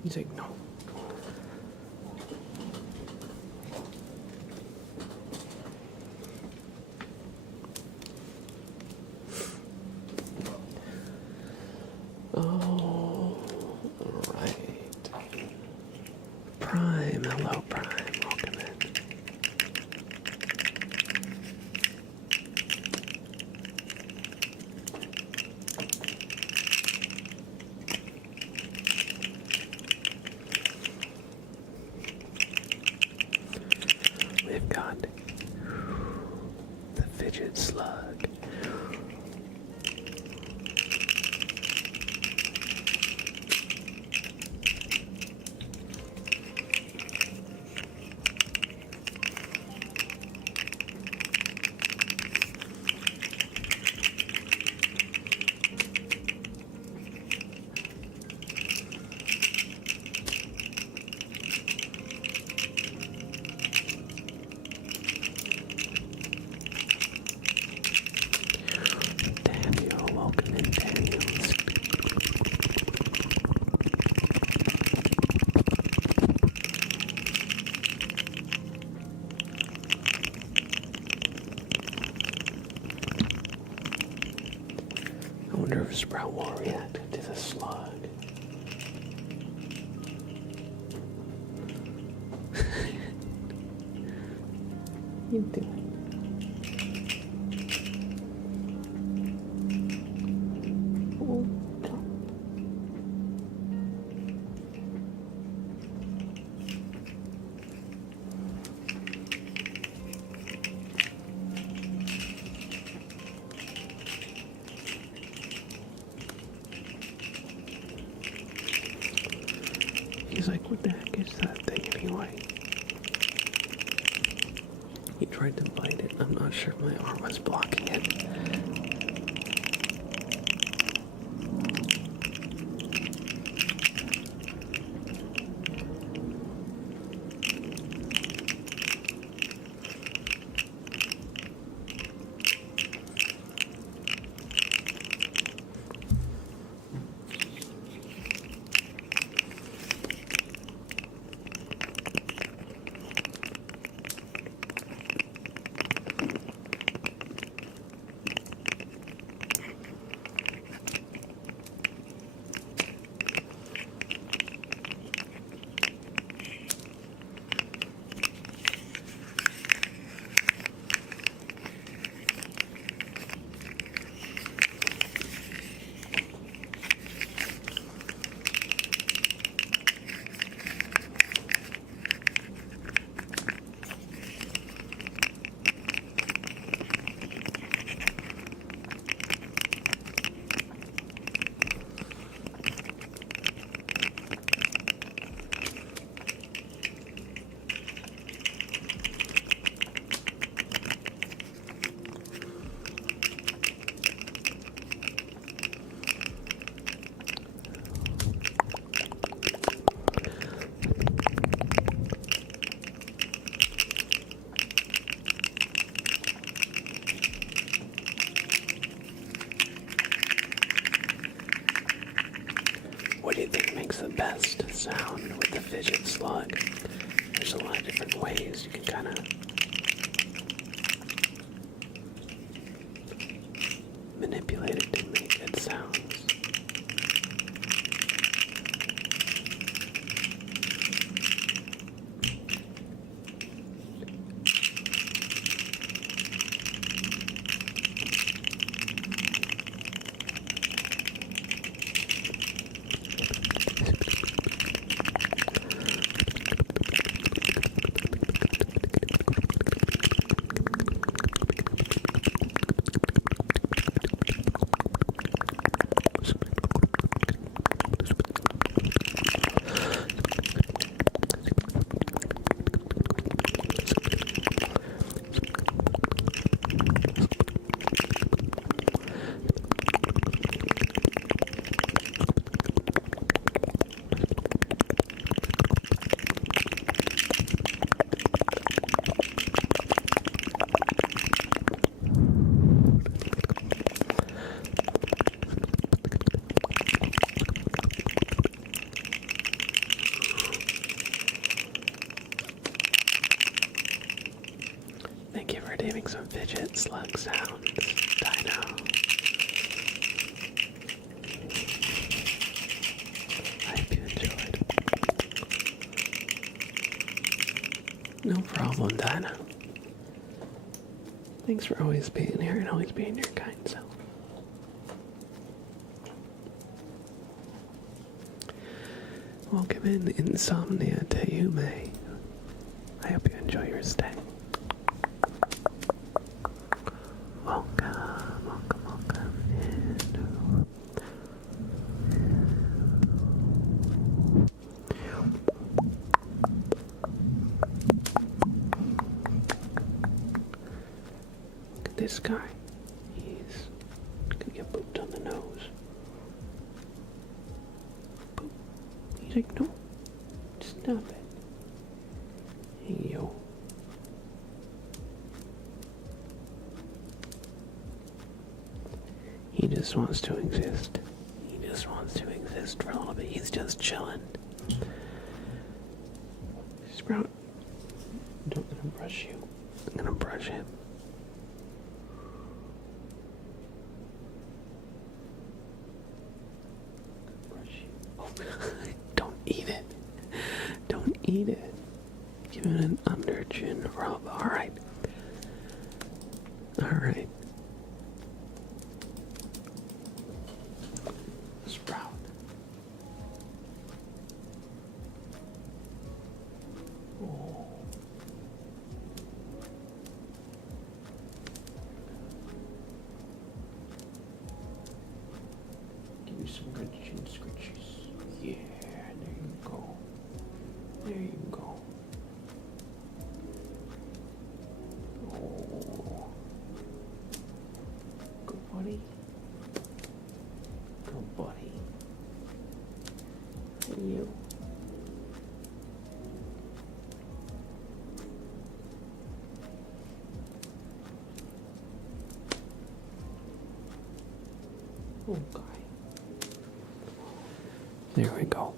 He's like, no. Oh, right. Prime, hello, Prime. Welcome in. We've got the fidget slug. Daniel, welcome in, Daniel. I wonder if Sprout will react to the slug. You doing? Oh, top. He's like, what the heck is that thing anyway? He tried to bite it. I'm not sure if my arm was blocking it. What do you think makes the best sound with the fidget slug? There's a lot of different ways you can kind of manipulate it to make good sounds. slug sounds. I know. I hope you enjoyed. No problem, Dinah. Thanks for always being here and always being your kind self. Welcome in insomnia to you, May. I hope you enjoy your stay. Welcome in. Look at this guy. He's gonna get booped on the nose. Boop. He's like, no, stop it. Hey, yo. He just wants to exist. He just wants to exist for a little bit. He's just chilling. Sprout, I'm gonna brush you. I'm gonna brush him. Brush you. Oh, don't eat it. Don't eat it. Give it an under chin rub. Alright. Alright. Sprout. Oh. Give you some good chin scritches. Yeah, there you go. There you go. Oh. Good buddy. Good buddy. Hey, you. Okay. There we go.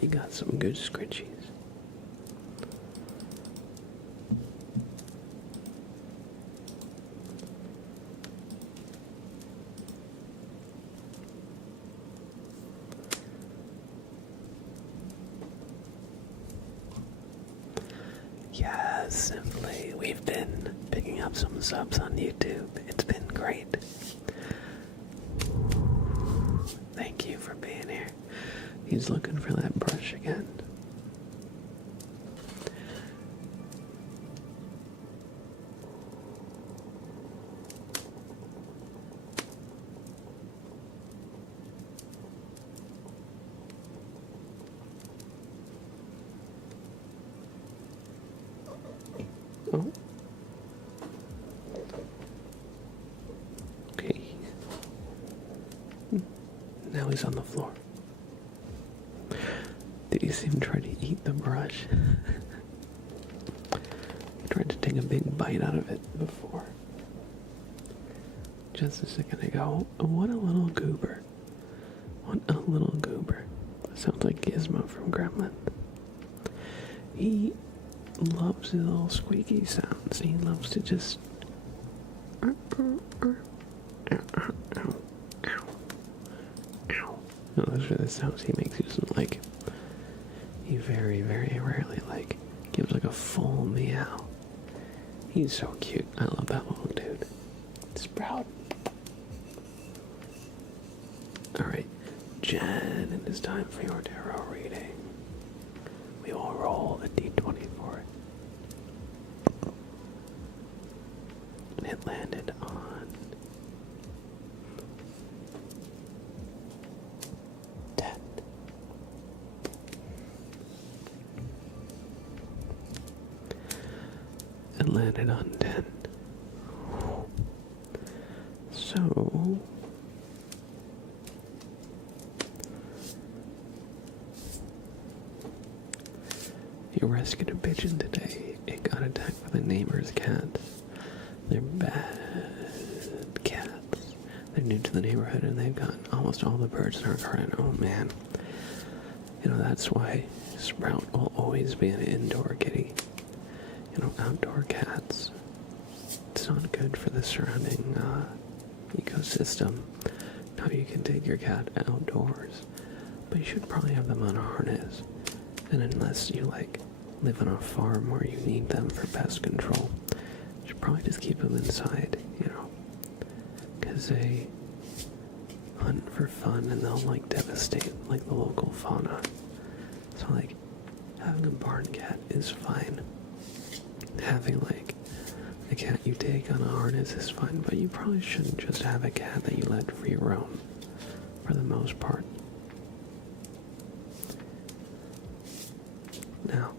You got some good scritchies. Yes, simply. We've been picking up some subs on YouTube. It's been great. Thank you for being here. He's looking for that brush again. Oh. Okay. Now he's on the floor. Did you see him try to eat the brush? He tried to take a big bite out of it before. Just a second ago. What a little goober. What a little goober. Sounds like Gizmo from Gremlins. He loves his little squeaky sounds. He loves to just... No, those are the sounds he makes. He doesn't like... He very, very rarely, like, gives like a full meow. He's so cute. I love that little dude. Sprout. Alright, Jen, it is time for your tarot reading. We will roll a d20 for it. And it landed on... It landed on 10. So... You rescued a pigeon today. It got attacked by the neighbor's cats. They're bad cats. They're new to the neighborhood and they've gotten almost all the birds in our garden. Oh man. You know, that's why Sprout will always be an indoor kitty. You know, outdoor cats it's not good for the surrounding ecosystem. Now you can take your cat outdoors, but you should probably have them on a harness. And unless you live on a farm where you need them for pest control, you should probably just keep them inside, because they hunt for fun and they'll devastate the local fauna. So having a barn cat is fine. Having a cat you take on a harness is fine, but you probably shouldn't just have a cat that you let free roam for the most part. Now,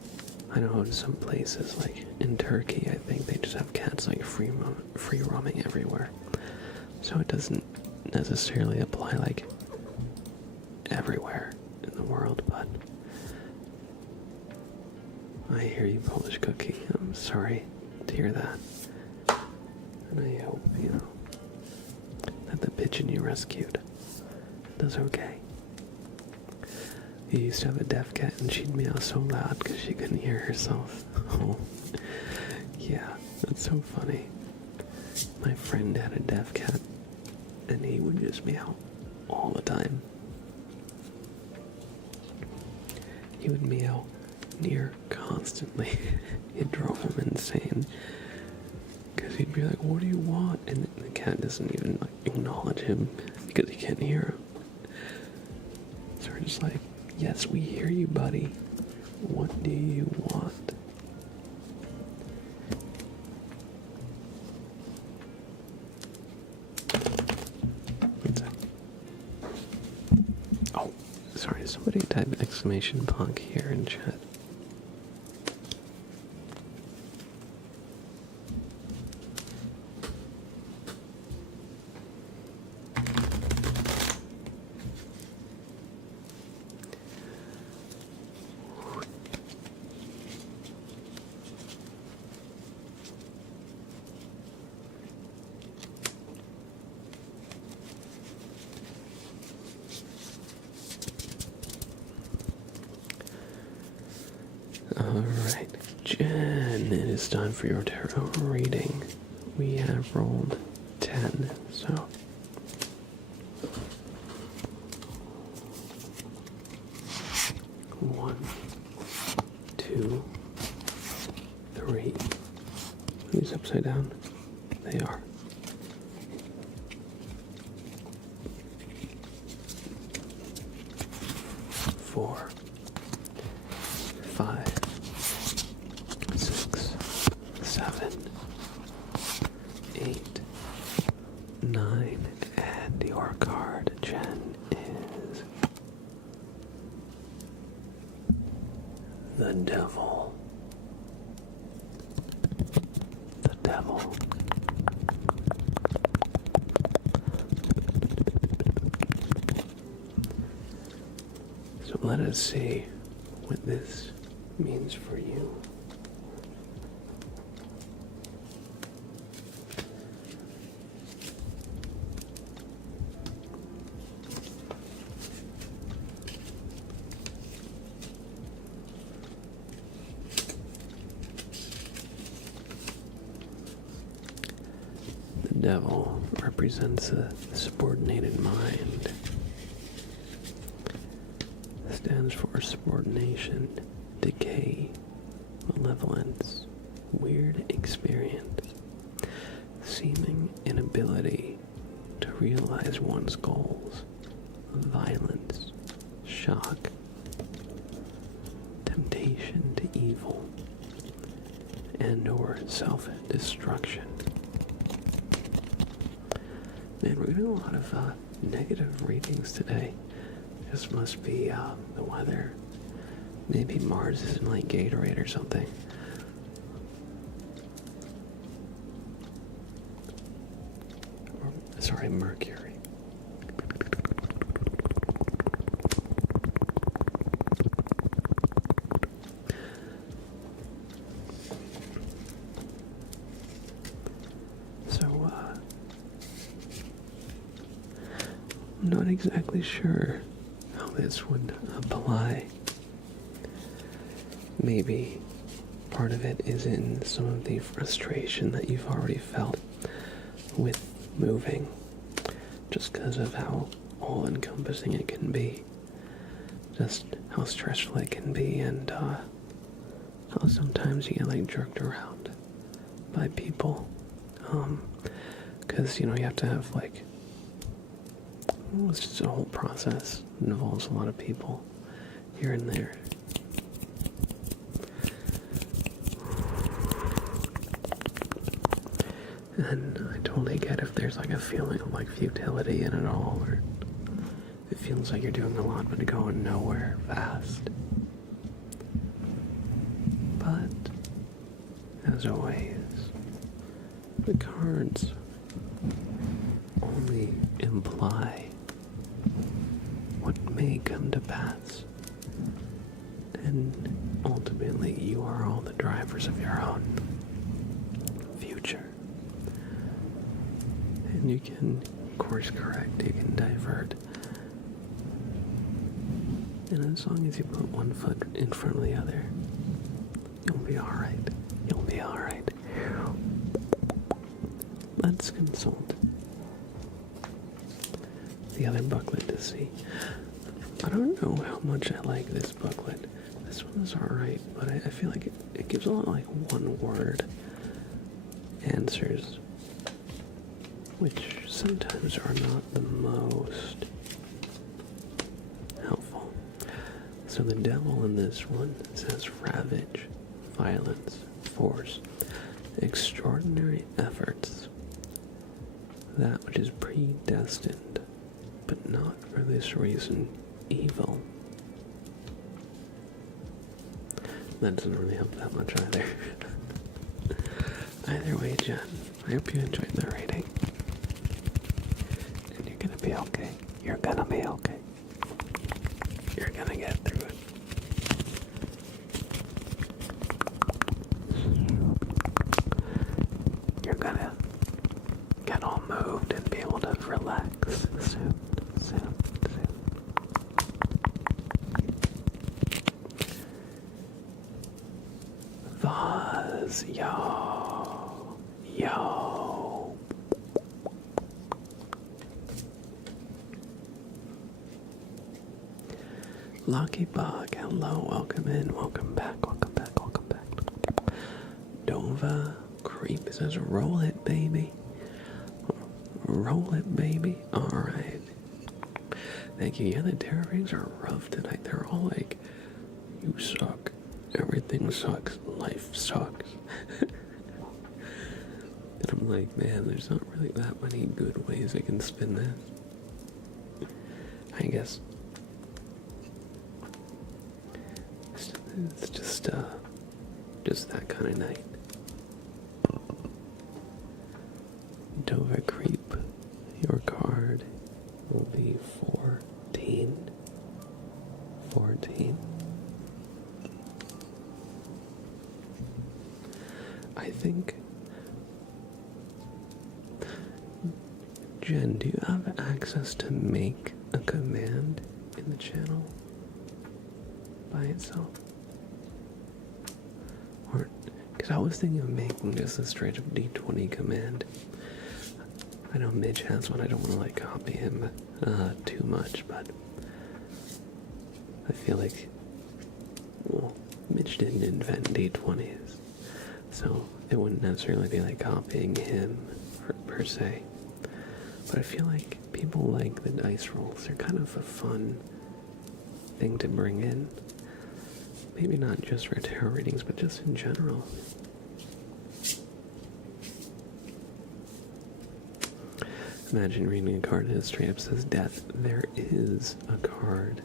I know in some places, in Turkey, I think they just have cats free roaming everywhere. So it doesn't necessarily apply everywhere in the world, but I hear you, Polish Cookie. I'm sorry to hear that. And I hope, that the pigeon you rescued does okay. You used to have a deaf cat and she'd meow so loud because she couldn't hear herself. Oh, yeah, that's so funny. My friend had a deaf cat and he would just meow all the time. He would meow near constantly. It drove him insane. Because he'd be like, what do you want? And the cat doesn't even acknowledge him because he can't hear him. So we're just like, yes, we hear you, buddy. What do you want? What's that? Oh, sorry, somebody typed exclamation punk here in chat. Alright, Jen, it is time for your tarot reading. We have rolled 10, so... One, two, three. Are these upside down? They are. 4, 5, 6, 7, 8, 9, and your card, Jen, is the Devil. The Devil. So let us see what this means for you. The Devil represents a subordinated mind. Stands for subordination, decay, malevolence, weird experience, seeming inability to realize one's goals, violence, shock, temptation to evil, and or self-destruction. Man, we're getting a lot of negative readings today. This must be the weather. Maybe Mars is in Gatorade or something. Or, sorry, Mercury. So, I'm not exactly sure how this would apply. Maybe part of it is in some of the frustration that you've already felt with moving, just because of how all-encompassing it can be, just how stressful it can be, and how sometimes you get like jerked around by people, because you have to have like, it's just a whole process. It involves a lot of people here and there. And I totally get if there's like a feeling of like futility in it all, or it feels like you're doing a lot but going nowhere fast. But, as always, the cards only imply what may come to pass. And ultimately, you are all the drivers of your own future. And you can course correct, you can divert. And as long as you put one foot in front of the other, you'll be alright. You'll be alright. Let's consult the other booklet to see. I don't know how much I like this booklet. This one is alright, but I feel like it gives a lot of like one word answers, which sometimes are not the most helpful. So the devil in this one says ravage, violence, force, extraordinary efforts, that which is predestined, but not for this reason evil. That doesn't really help that much either. Either way, Jen, I hope you enjoyed the reading. And you're gonna be okay. You're gonna be okay. You're gonna get through it. You're gonna get all moved and be able to relax soon. Vaz, yo. Lucky Bug, hello, welcome in, welcome back. Dova Creep says, roll it, baby. Roll it, baby. Alright. Thank you. Yeah, the tarot readings are rough tonight. They're all like, you suck. Everything sucks. Life sucks. And I'm like, man, there's not really that many good ways I can spin this. I guess it's just that kind of night. Dova Creep, your card will be 14. 14. I think, Jen, do you have access to make a command in the channel by itself? Or, because I was thinking of making just a straight up D20 command. I know Midge has one, I don't want to like copy him too much, but I feel like, well, Midge didn't invent D20s, so it wouldn't necessarily be like copying him per se. But I feel like people like the dice rolls. They're kind of a fun thing to bring in. Maybe not just for tarot readings, but just in general. Imagine reading a card that straight up says death. There is a card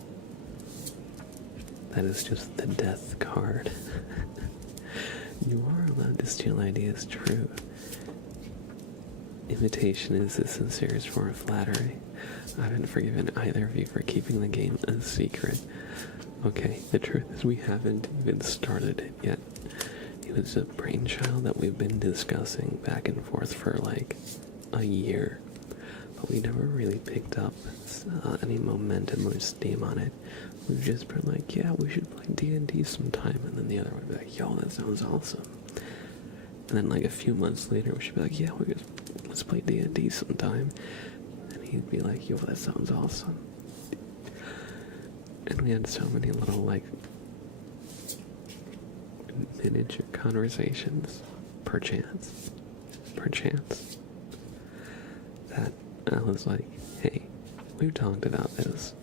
that is just the death card. You are allowed to steal ideas, true. Imitation is the sincerest form of flattery. I haven't forgiven either of you for keeping the game a secret. Okay, the truth is we haven't even started it yet. It was a brainchild that we've been discussing back and forth for like a year. But we never really picked up has any momentum or steam on it, we've just been like, yeah, we should play D&D sometime. And then the other one would be like, yo, that sounds awesome. And then like a few months later, we should be like, yeah, let's play D&D sometime. And he'd be like, yo, that sounds awesome. And we had so many little like miniature conversations, perchance, that I was like, hey, we've talked about this.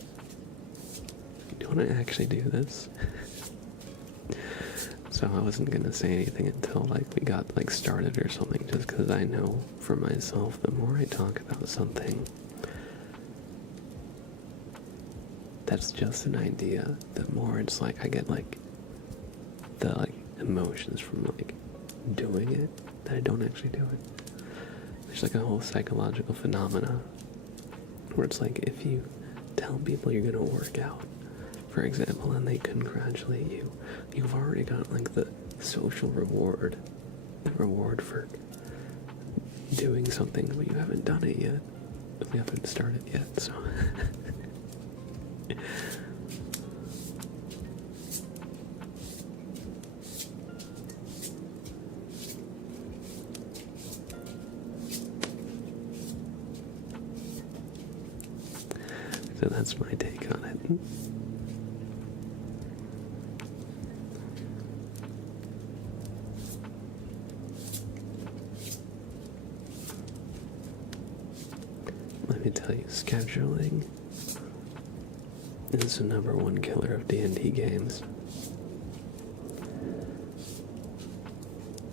Do you want to actually do this? So I wasn't gonna say anything until like we got like started or something, just because I know for myself, the more I talk about something that's just an idea, the more it's like I get like the like emotions from like doing it that I don't actually do it. There's like a whole psychological phenomena where it's like if you tell people you're gonna work out, for example, and they congratulate you, you've already got like the social reward, the reward for doing something, but you haven't done it yet. We haven't started yet, so. So that's my take on it. Let me tell you, scheduling is the #1 killer of D&D games.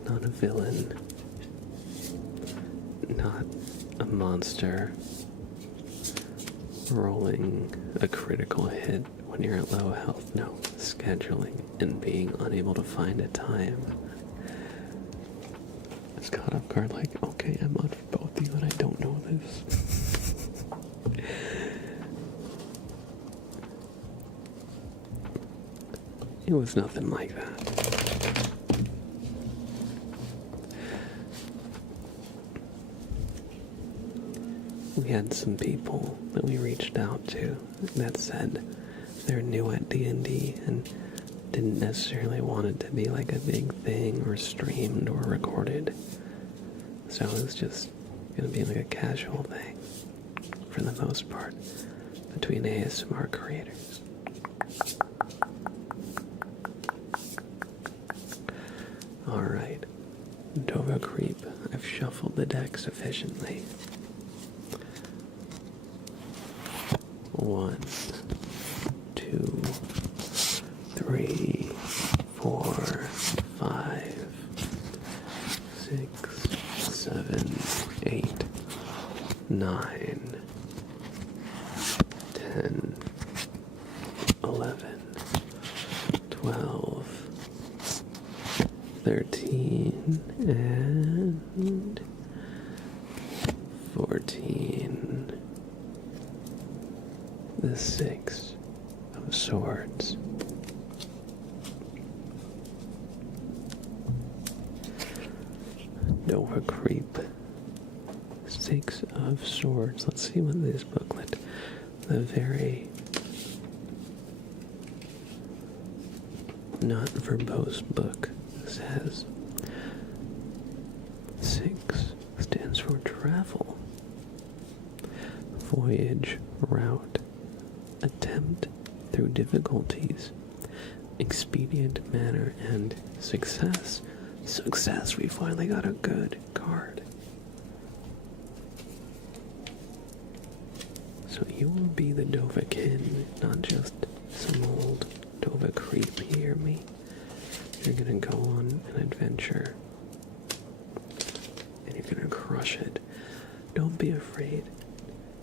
Not a villain, not a monster rolling a critical hit when you're at low health. No, scheduling and being unable to find a time. I was caught off guard like, okay, I'm on for both of you and I don't know this. It was nothing like that. We had some people that we reached out to that said they're new at D&D and didn't necessarily want it to be like a big thing or streamed or recorded. So it was just going to be like a casual thing for the most part between ASMR creators. Alright, Dova Creep, I've shuffled the deck sufficiently. 1, 2, 3, 4, 5, 6, 7, 8, 9, 10, 11, 12, 13, and 14. The 6 of Swords. Nova Creep. 6 of Swords. Let's see what this booklet, the very not verbose book, says. 6 stands for travel, voyage, route, attempt through difficulties, expedient manner, and success. Success, we finally got a good card. So you will be the Dovahkiin, not just some old Dova Creep, you hear me? You're gonna go on an adventure, and you're gonna crush it. Don't be afraid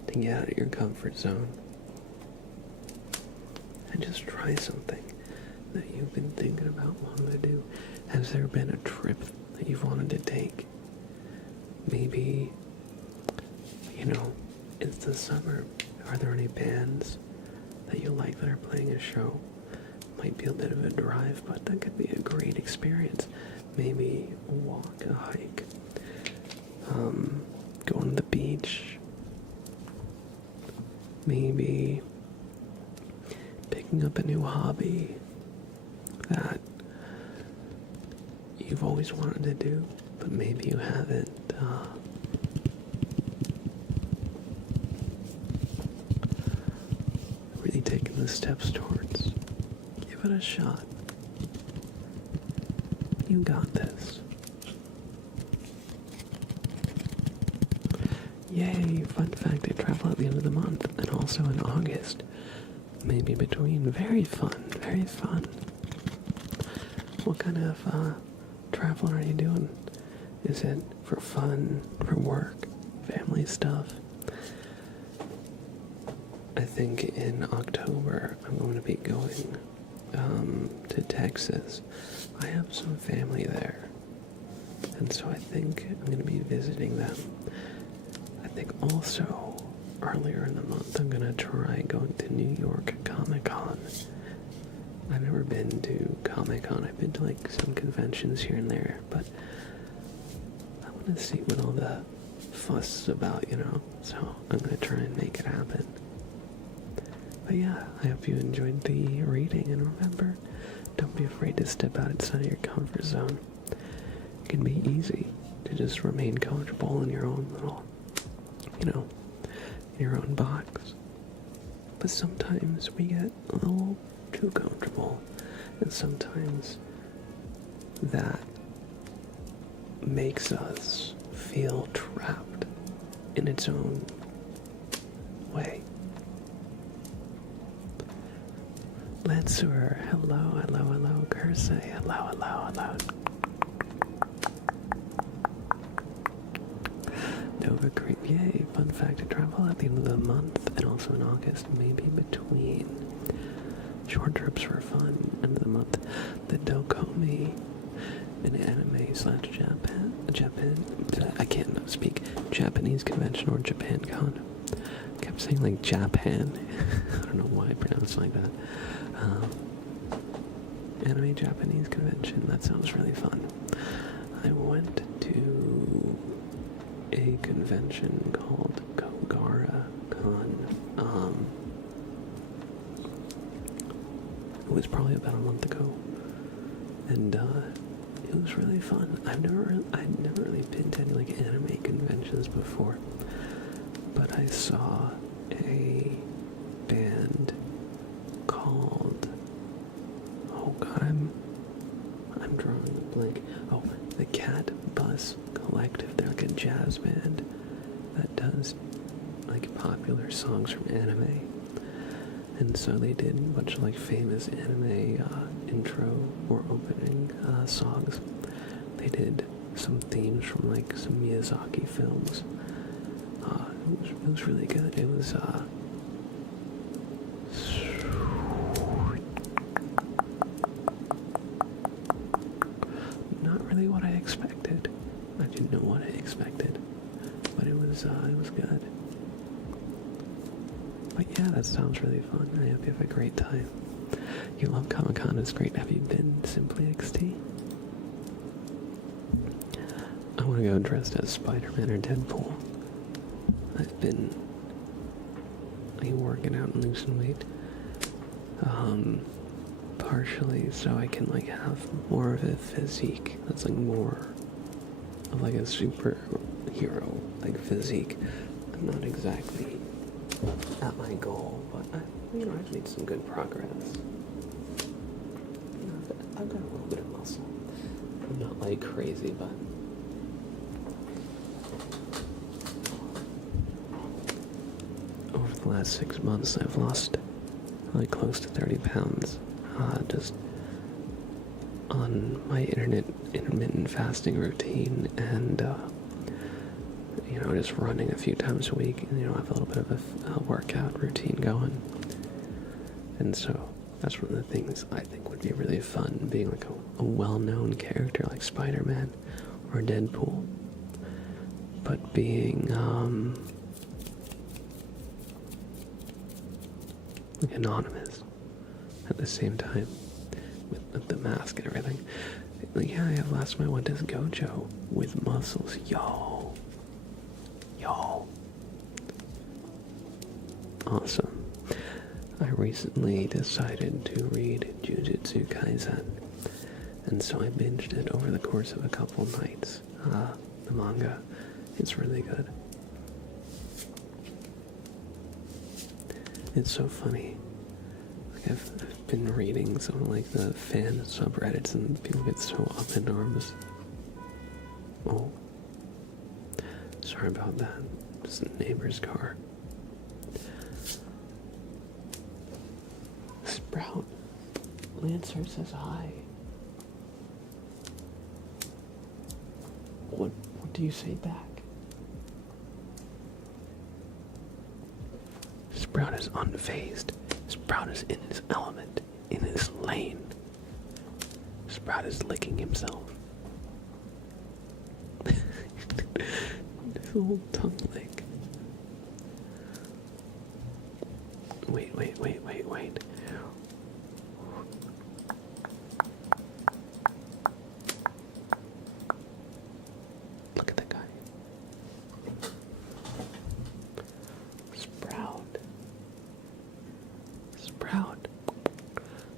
to get out of your comfort zone. And just try something that you've been thinking about wanting to do. Has there been a trip that you've wanted to take? Maybe, it's the summer. Are there any bands that you like that are playing a show? Might be a bit of a drive, but that could be a great experience. Maybe a walk, a hike, going to the beach. maybe picking up a new hobby that you've always wanted to do, but maybe you haven't really taken the steps towards. Give it a shot. You got this. Yay! Fun fact, I travel at the end of the month, and also in August. Maybe between. Very fun, very fun. What kind of traveling are you doing? Is it for fun, for work, family stuff? I think in October I'm going to be going to Texas. I have some family there, and so I think I'm going to be visiting them. I think also earlier in the month I'm going to try going to New York Comic-Con. I've never been to Comic-Con. I've been to like some conventions here and there, but I want to see what all the fuss is about, you know? So I'm going to try and make it happen. But yeah, I hope you enjoyed the reading, and remember, don't be afraid to step outside of your comfort zone. It can be easy to just remain comfortable in your own little, you know, in your own box. But sometimes we get a little too comfortable, and sometimes that makes us feel trapped in its own way. Lancer, hello, hello, hello. Kursay, hello, hello, hello. Nova Creep, yay. Fun fact, I travel at the end of the month and also in August, maybe between. Short trips for fun, end of the month. The Dokomi, an anime slash Japan, I can't speak, Japanese convention or Japan Con. I kept saying like Japan. I don't know why I pronounced it like that. Anime Japanese convention, that sounds really fun. I went to a convention called Kogara Con. It was probably about a month ago, and it was really fun. I'd never really been to any like anime conventions before, but I saw a band called, oh god, I'm drawing a blank. Oh, the Cat Bus Collective. They're like a jazz band that does like popular songs from anime. And so they did a bunch of like famous anime intro or opening songs. They did some themes from like some Miyazaki films. It was really good. It was not really what I expected. I didn't know what I expected, but it was good. But yeah, that sounds really fun. I hope you have a great time. You love Comic-Con, it's great. Have you been Simply XT? I want to go dressed as Spider-Man or Deadpool. I've been working out and losing weight. Partially so I can like have more of a physique that's like more of like a superhero like physique. I'm not exactly at my goal, but I've made some good progress. I've got a little bit of muscle. I'm not like crazy, but over the last 6 months I've lost like close to 30 pounds just on my intermittent fasting routine, and just running a few times a week, and I have a little bit of a workout routine going. And so that's one of the things I think would be really fun, being like a well-known character like Spider-Man or Deadpool, but being like anonymous at the same time with the mask and everything. Like, yeah, last time I went to this Gojo with muscles. Yo. awesome. I recently decided to read Jujutsu Kaisen, and so I binged it over the course of a couple nights. The manga, it's really good. It's so funny. Like I've been reading some like the fan subreddits, and people get so up in arms. Oh, sorry about that. Just a neighbor's car. Sprout. Lancer says hi. What do you say back? Sprout is unfazed. Sprout is in his element, in his lane. Sprout is licking himself. His little tongue lick. Wait. Look at the guy.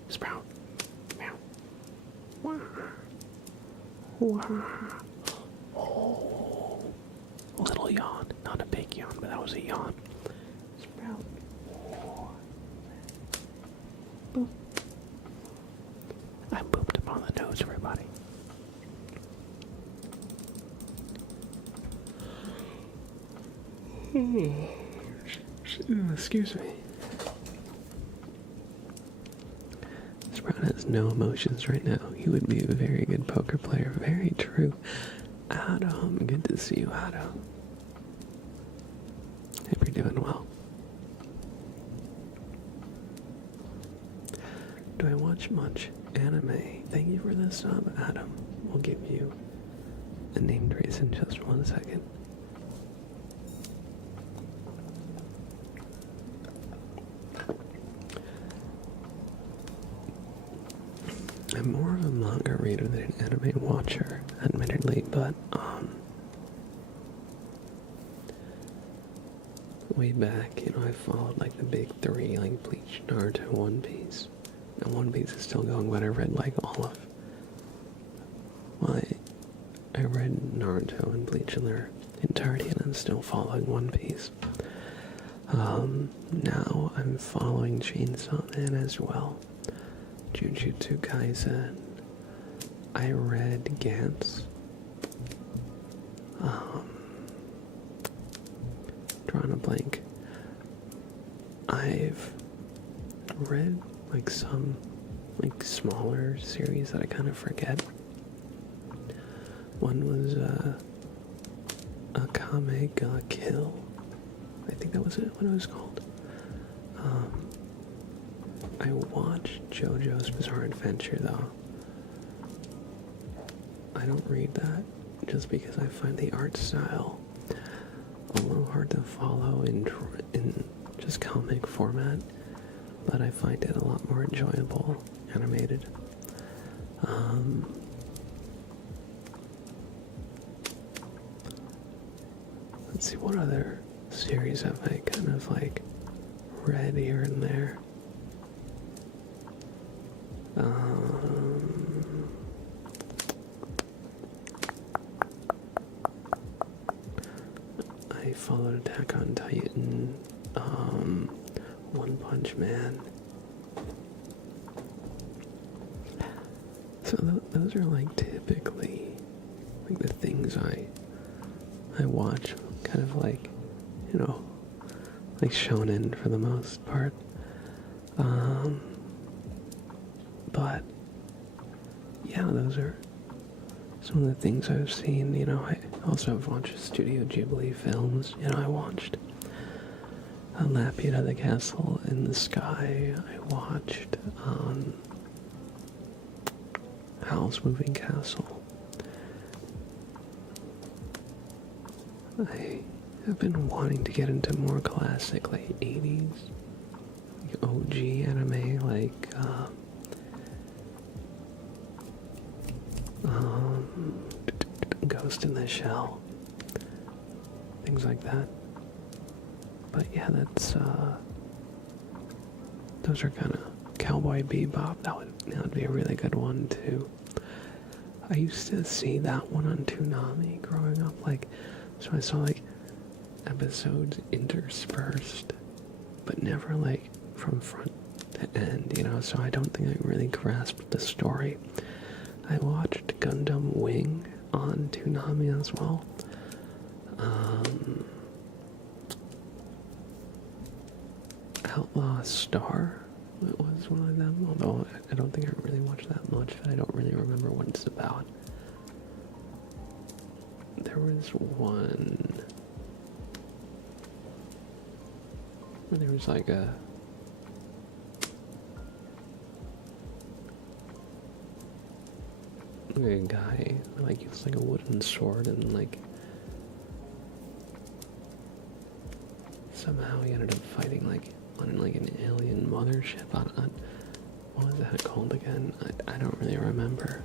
Sprout. Meow. Wah. Oh. A little yawn. Not a big yawn, but that was a yawn. Sprout. Boop. I booped him on the nose, everybody. Excuse me. Sprout has no emotions right now. He would be a very good poker player. Very true. Adam, good to see you, Adam. Hope you're doing well. Do I watch much anime? Thank you for the sub, Adam. We'll give you a name trace in just 1 second. I'm more of a manga reader than an anime watcher, admittedly, but way back, I followed like the big three, like Bleach, Naruto, One Piece. Now One Piece is still going, but I read like all of. Well, I read Naruto and Bleach in their entirety, and I'm still following One Piece. Now I'm following Chainsaw Man as well. Jujutsu Kaisen. I read Gantz. Drawing a blank. I've read like some smaller series that I kind of forget. One was Akame ga Kill. I think that was it, what it was called. I watched JoJo's Bizarre Adventure though. I don't read that just because I find the art style a little hard to follow in just comic format, but I find it a lot more enjoyable animated. Let's see, what other series have I kind of like read here and there? I followed Attack on Titan, One Punch Man. So those are like typically like the things I watch, kind of like, like shonen for the most part. But yeah, those are some of the things I've seen. I also have watched Studio Ghibli films. I watched Laputa the Castle in the Sky. I watched Howl's Moving Castle. I have been wanting to get into more classic, like 80s, like OG anime, like Ghost in the Shell, things like that. But yeah, that's those are kind of Cowboy Bebop. That would be a really good one too. I used to see that one on Toonami growing up, like, so I saw like episodes interspersed, but never like from front to end, you know, so I don't think I really grasped the story. I watched Gundam Wing on Toonami as well. Outlaw Star was one of them, although I don't think I really watched that much, but I don't really remember what it's about. There was one where there was like a guy, like, used like a wooden sword and like somehow he ended up fighting like on like an alien mothership on what was that called again? I don't really remember.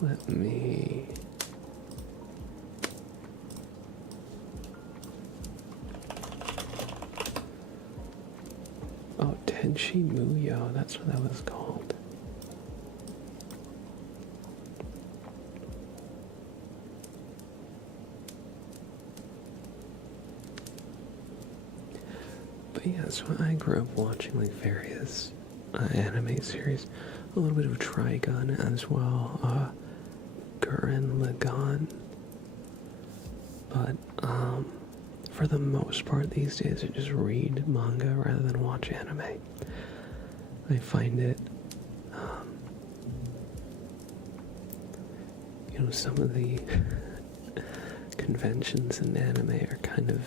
Let me Tenshi Muyo, that's what that was called. But yeah, so I grew up watching like various anime series, a little bit of Trigun as well, Gurren Lagann. But for the most part these days I just read manga rather than watch anime. I find it, you know, some of the conventions in anime are kind of,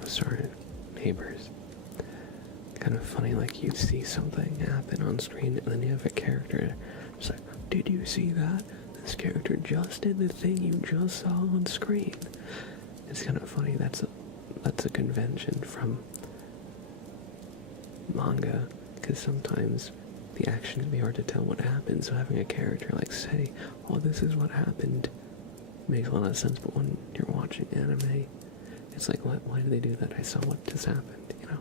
oh, sorry, neighbors, kind of funny. Like, you see something happen on screen and then you have a character, it's like, did you see that? This character just did the thing you just saw on screen. It's kind of funny. That's a convention from manga, because sometimes the action can be hard to tell what happens, so having a character like say, oh, this is what happened, makes a lot of sense. But when you're watching anime, it's like, why did they do that? I saw what just happened, you know.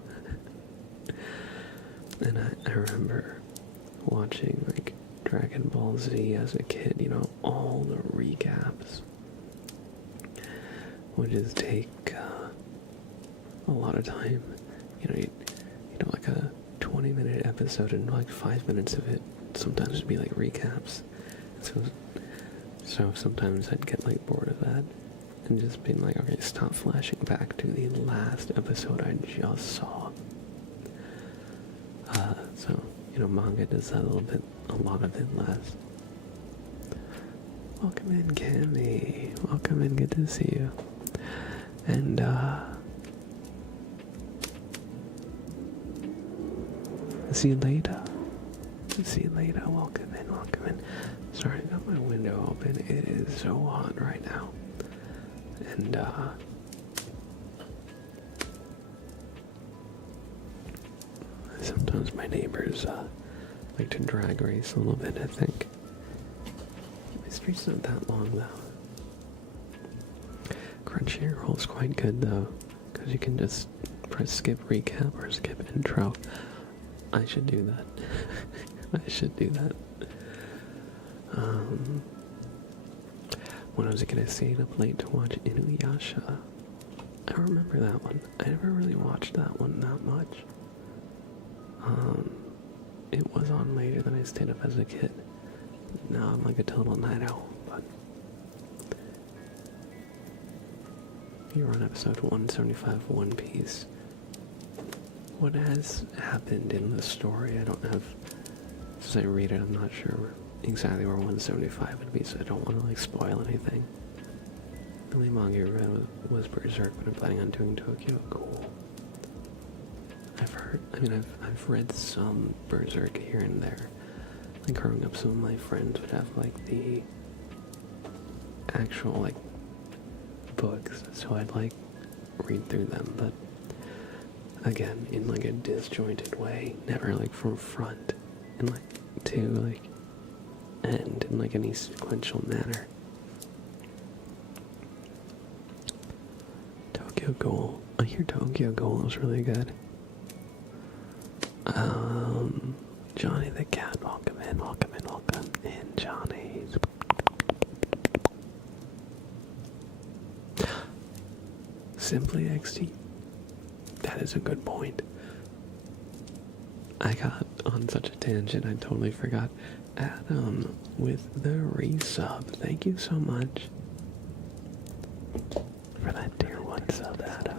And I remember watching like Dragon Ball Z as a kid, you know, all the recaps would just take a lot of time. You know, like a 20-minute episode, and like 5 minutes of it sometimes would be like recaps. So sometimes I'd get like bored of that and just being like, okay, stop flashing back to the last episode I just saw. So, you know, manga does that a lot of it less. Welcome in, Cammy. Welcome in, good to see you. And, see you later. See you later. Welcome in, welcome in. Sorry, I got my window open. It is so hot right now. And, sometimes my neighbors, like to drag race a little bit, I think. My street's not that long, though. Crunchyroll's quite good, though, because you can just press skip recap or skip intro. I should do that. I should do that. When I was a kid, I stayed up late to watch Inuyasha. I remember that one. I never really watched that one that much. It was on later than I stayed up as a kid. Now I'm like a total night owl, but you're on episode 175 of One Piece. What has happened in the story, I don't have, as I read it, I'm not sure exactly where 175 would be, so I don't want to like spoil anything. The only manga I read was Berserk, but I'm planning on doing Tokyo Ghoul. I've read some Berserk here and there. Like, growing up, some of my friends would have like the actual like books, so I'd like read through them, but again, in like a disjointed way, never like from front and like to like end in like any sequential manner. Tokyo Ghoul. I hear Tokyo Ghoul is really good. Johnny the Cat, welcome in, welcome in, welcome in, Johnny. Simply XT. That is a good point. I got on such a tangent, I totally forgot. Adam with the resub. Thank you so much for that tier 1 sub, Adam.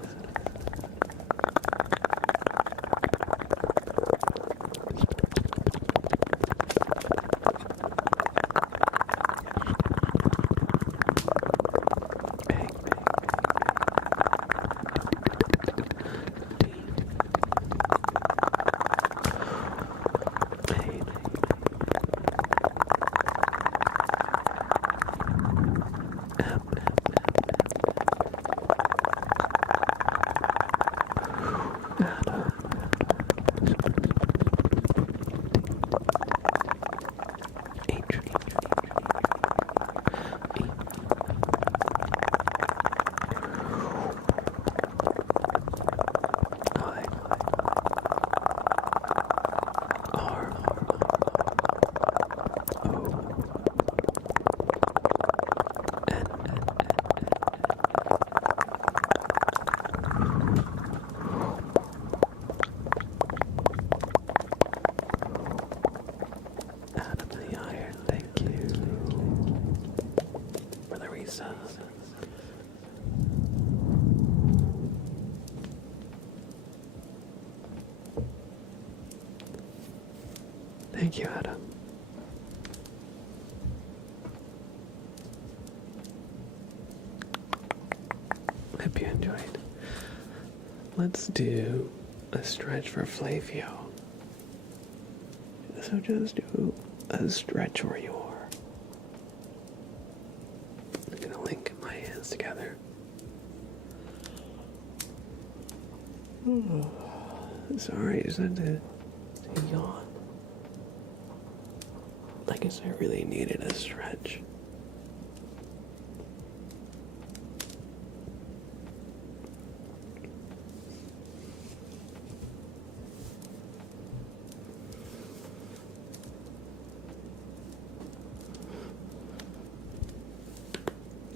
Thank you, Adam. Hope you enjoyed. Let's do a stretch for Flavio. So just do a stretch where you are. I'm gonna link my hands together. Oh, sorry, is that to yawn? I guess I really needed a stretch.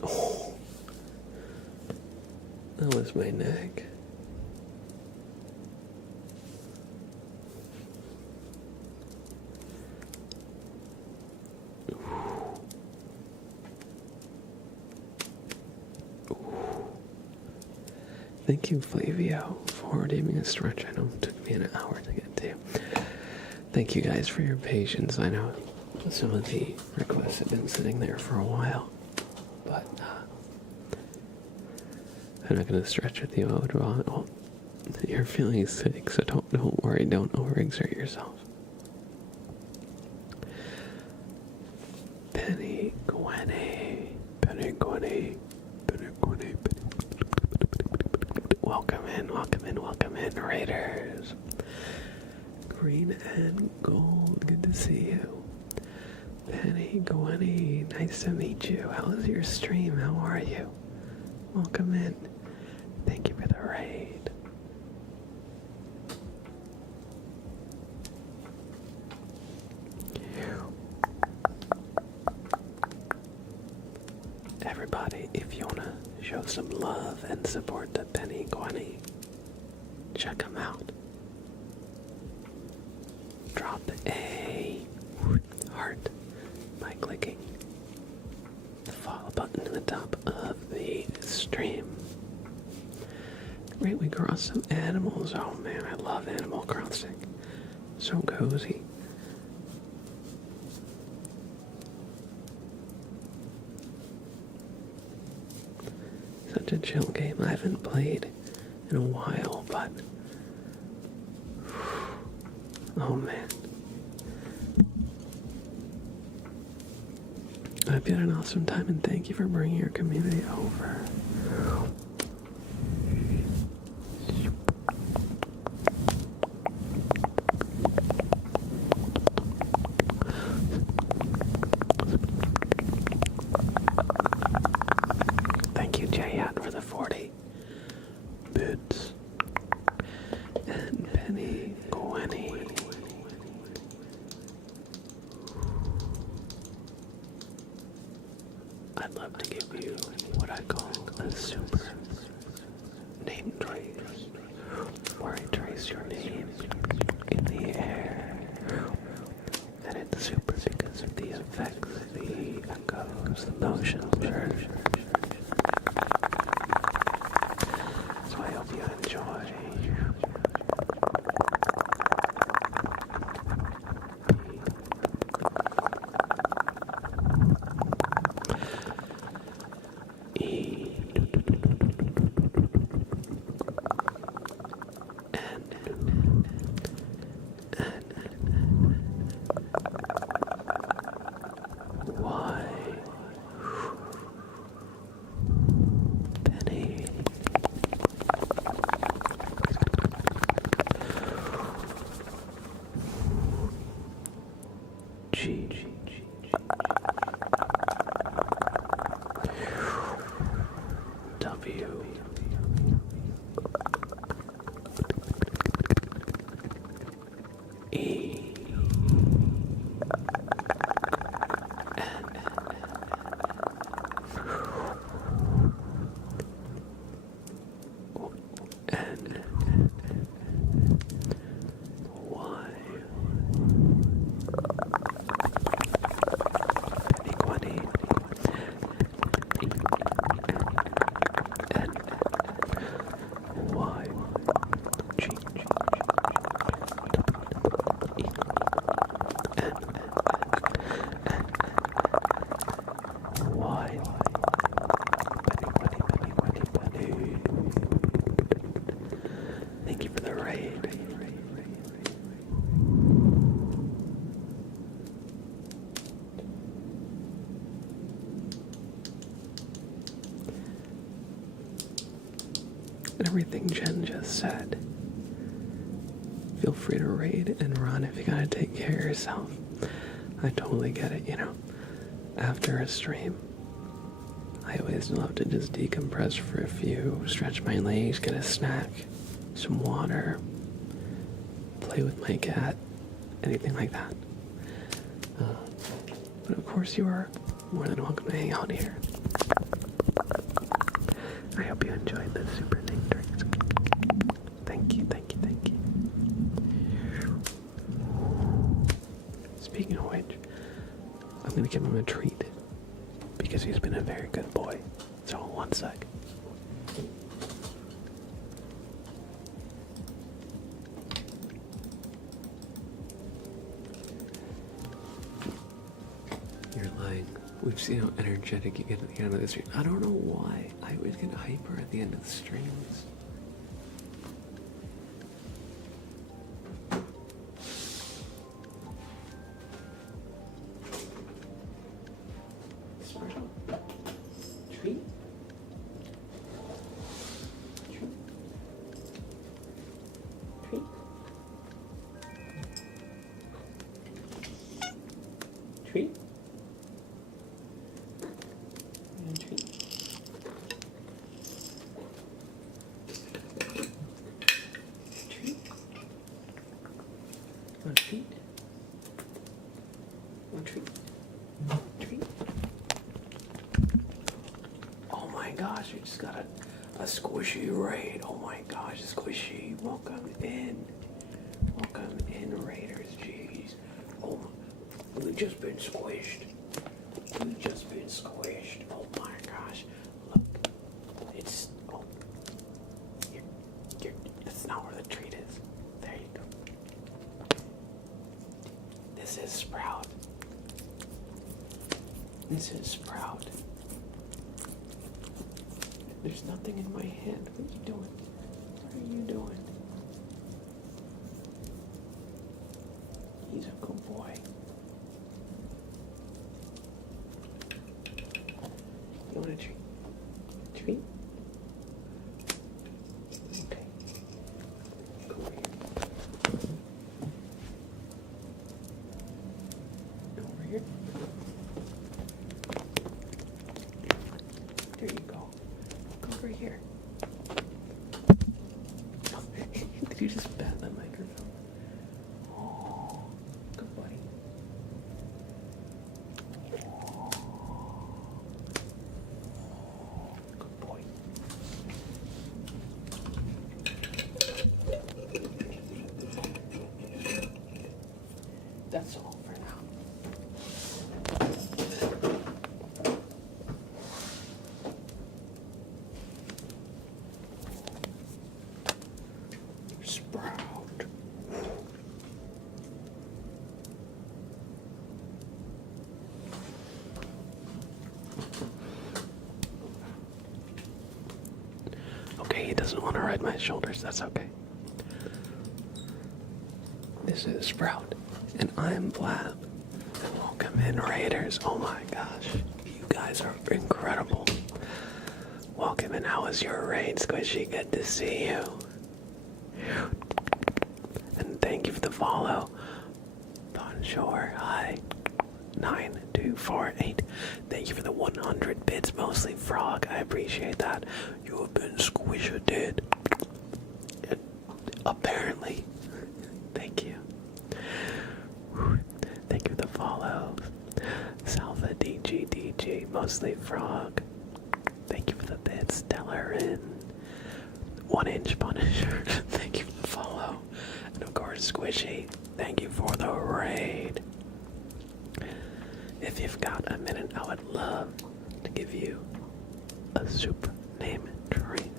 Oh, that was my neck. Thank you, Flavio, for giving a stretch. I know it took me an hour to get to. Thank you guys for your patience. I know some of the requests have been sitting there for a while, but I'm not going to stretch with you. Well, you're feeling sick, so don't worry. Don't overexert yourself. Penny Gwenny. Welcome in, Raiders. Green and gold, good to see you. Penny, Gwenny, nice to meet you. How was your stream? How are you? Welcome in. Thank you for the raid. Everybody, if you want to show some love and support to Penny Gwenny, check them out. Drop a heart by clicking the follow button at the top of the stream. Great, we crossed some animals. Oh man, I love Animal Crossing. So cozy. Such a chill game. I haven't played in a while, but oh man. I hope you had an awesome time, and thank you for bringing your community over. Thank you, Jayat, for the 40. moves the motion. Sure. So I hope you enjoy. Thank you for the raid. Everything Jen just said. Feel free to raid and run if you gotta take care of yourself. I totally get it, you know. After a stream, I always love to just decompress for a few, stretch my legs, get a snack, some water, play with my cat, anything like that. But of course you are more than welcome to hang out here. I hope you enjoyed the super thick drinks. Thank you, thank you, thank you. Speaking of which, I'm gonna give him a treat because he's been a very good boy. So, one sec. You're lying. We've seen how energetic you get at the end of the stream. I don't know why. I always get hyper at the end of the streams. Special treat? Treat? Treat? Treat? Oh my gosh, we just got a squishy raid. Oh my gosh, squishy. Welcome in. Welcome in, Raiders. Jeez. Oh, we've just been squished. We've just been squished. Oh my gosh. Look. It's, oh. That's not where the treat is. There you go. This is Sprout. This is Sprout. There's nothing in my hand. What are you doing? What are you doing? He's a good boy. You want a treat? Treat? Okay. Go over here. Over here. There you go. Go over here. Did you just bat that microphone? Oh, good buddy. Sprout. Okay, he doesn't want to ride my shoulders, that's okay. This is Sprout, and I'm Blab. Welcome in, Raiders. Oh my gosh, you guys are incredible. Welcome in, how was your raid, Squishy? Good to see you. And thank you for the follow. Bonjour, hi. 9248. Thank you for the 100 bits, mostly Frog. I appreciate that. You have been squished. Apparently. Thank you. Thank you for the follows. Salva DG, mostly Frog. Thank you for the bits, Stellarin. 1-inch Punisher. Thank you for the follow. And of course, Squishy. Thank you for the raid. If you've got a minute, I would love to give you a super name trace.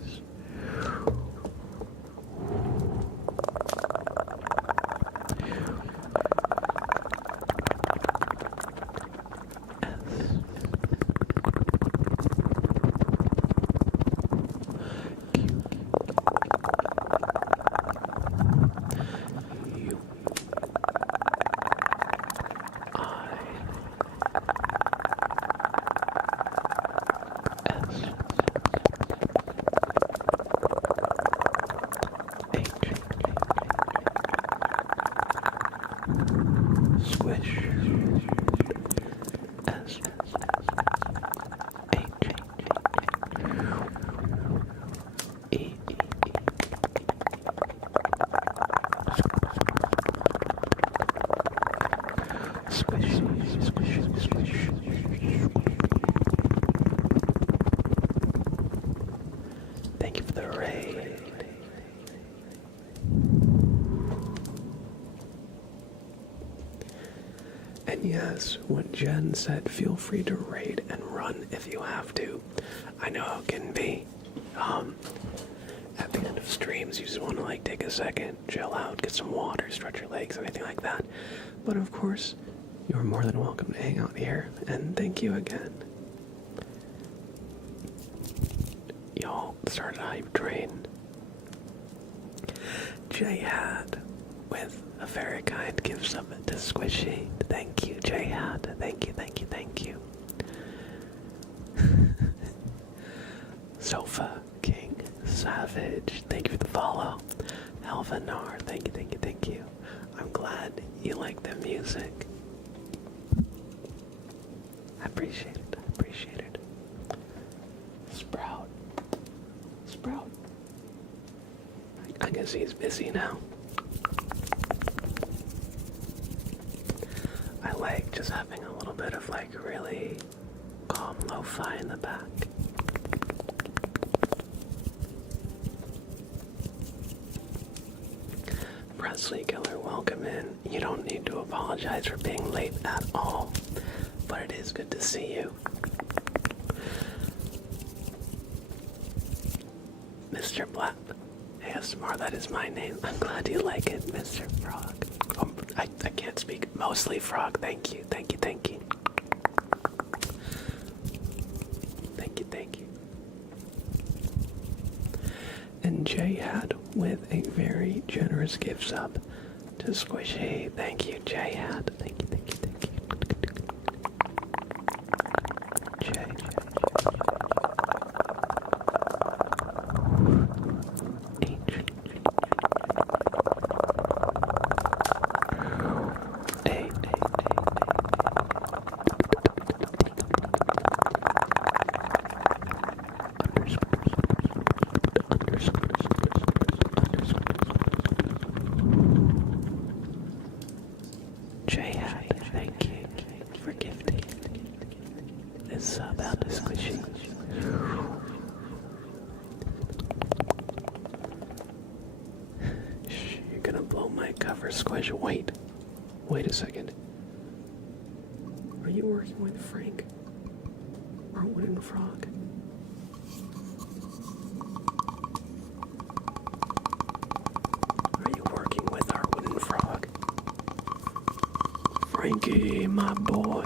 Thank you for the raid. And yes, when Jen said feel free to raid and run if you have to, I know it can be. At the end of streams, you just want to like take a second, chill out, get some water, stretch your legs, anything like that. But of course, you're more than welcome to hang out here, and thank you again. Y'all started a hype train. J-Hat with a very kind gift sub to Squishy. Thank you, J-Hat. Thank you, thank you, thank you. Sofa King Savage, thank you for the follow. Alvanar, thank you, thank you, thank you. I'm glad you like the music. I appreciate it, I appreciate it. Sprout. I guess he's busy now. I like just having a little bit of like really calm lo-fi in the back. Presley Killer, welcome in. You don't need to apologize for being late at all, but it is good to see you. Mr. Blab. ASMR, that is my name. I'm glad you like it, Mr. Frog. I can't speak. Mostly Frog. Thank you, thank you, thank you. Thank you, thank you. And J-Hat with a very generous gift sub to Squishy. Thank you, J-Hat. Thank you, thank you, thank you. Thank you for gifting this sub out to Squishy. You're gonna blow my cover, Squish. Wait a second. Are you working with Frank or Wooden Frog? Funky, my boy.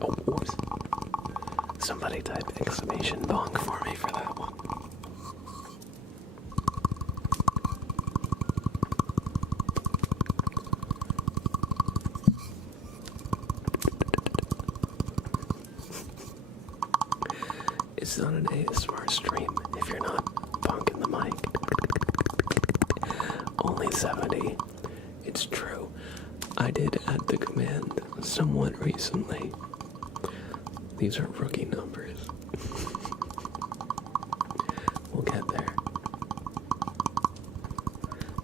Oh, whoops. Somebody type exclamation bonk for me for that one. It's not an ASMR stream if you're not bonking the mic. Only 70. It's true. I did add the command somewhat recently. These are rookie numbers. We'll get there.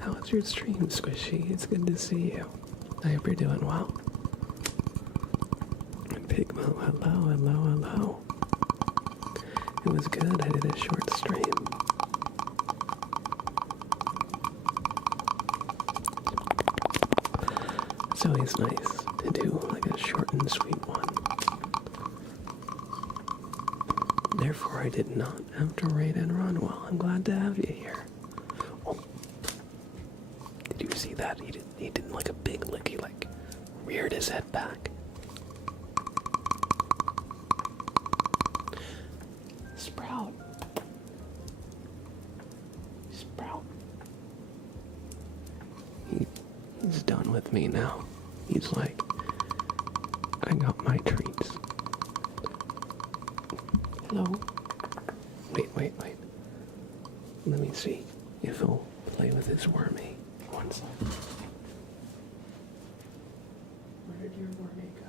How was your stream, Squishy? It's good to see you. I hope you're doing well. Pigmo, hello, hello, hello. It was good. I did a short stream. It's always nice to do like a short and sweet one. Therefore, I did not have to raid and run. Well, I'm glad to have you here. Oh, did you see that? He did like a big lick. He like reared his head back. Sprout. Sprout. He's done with me now. He's like, I got my treats. Hello? Wait. Let me see if he'll play with his wormy. One second. Where did your wormy go?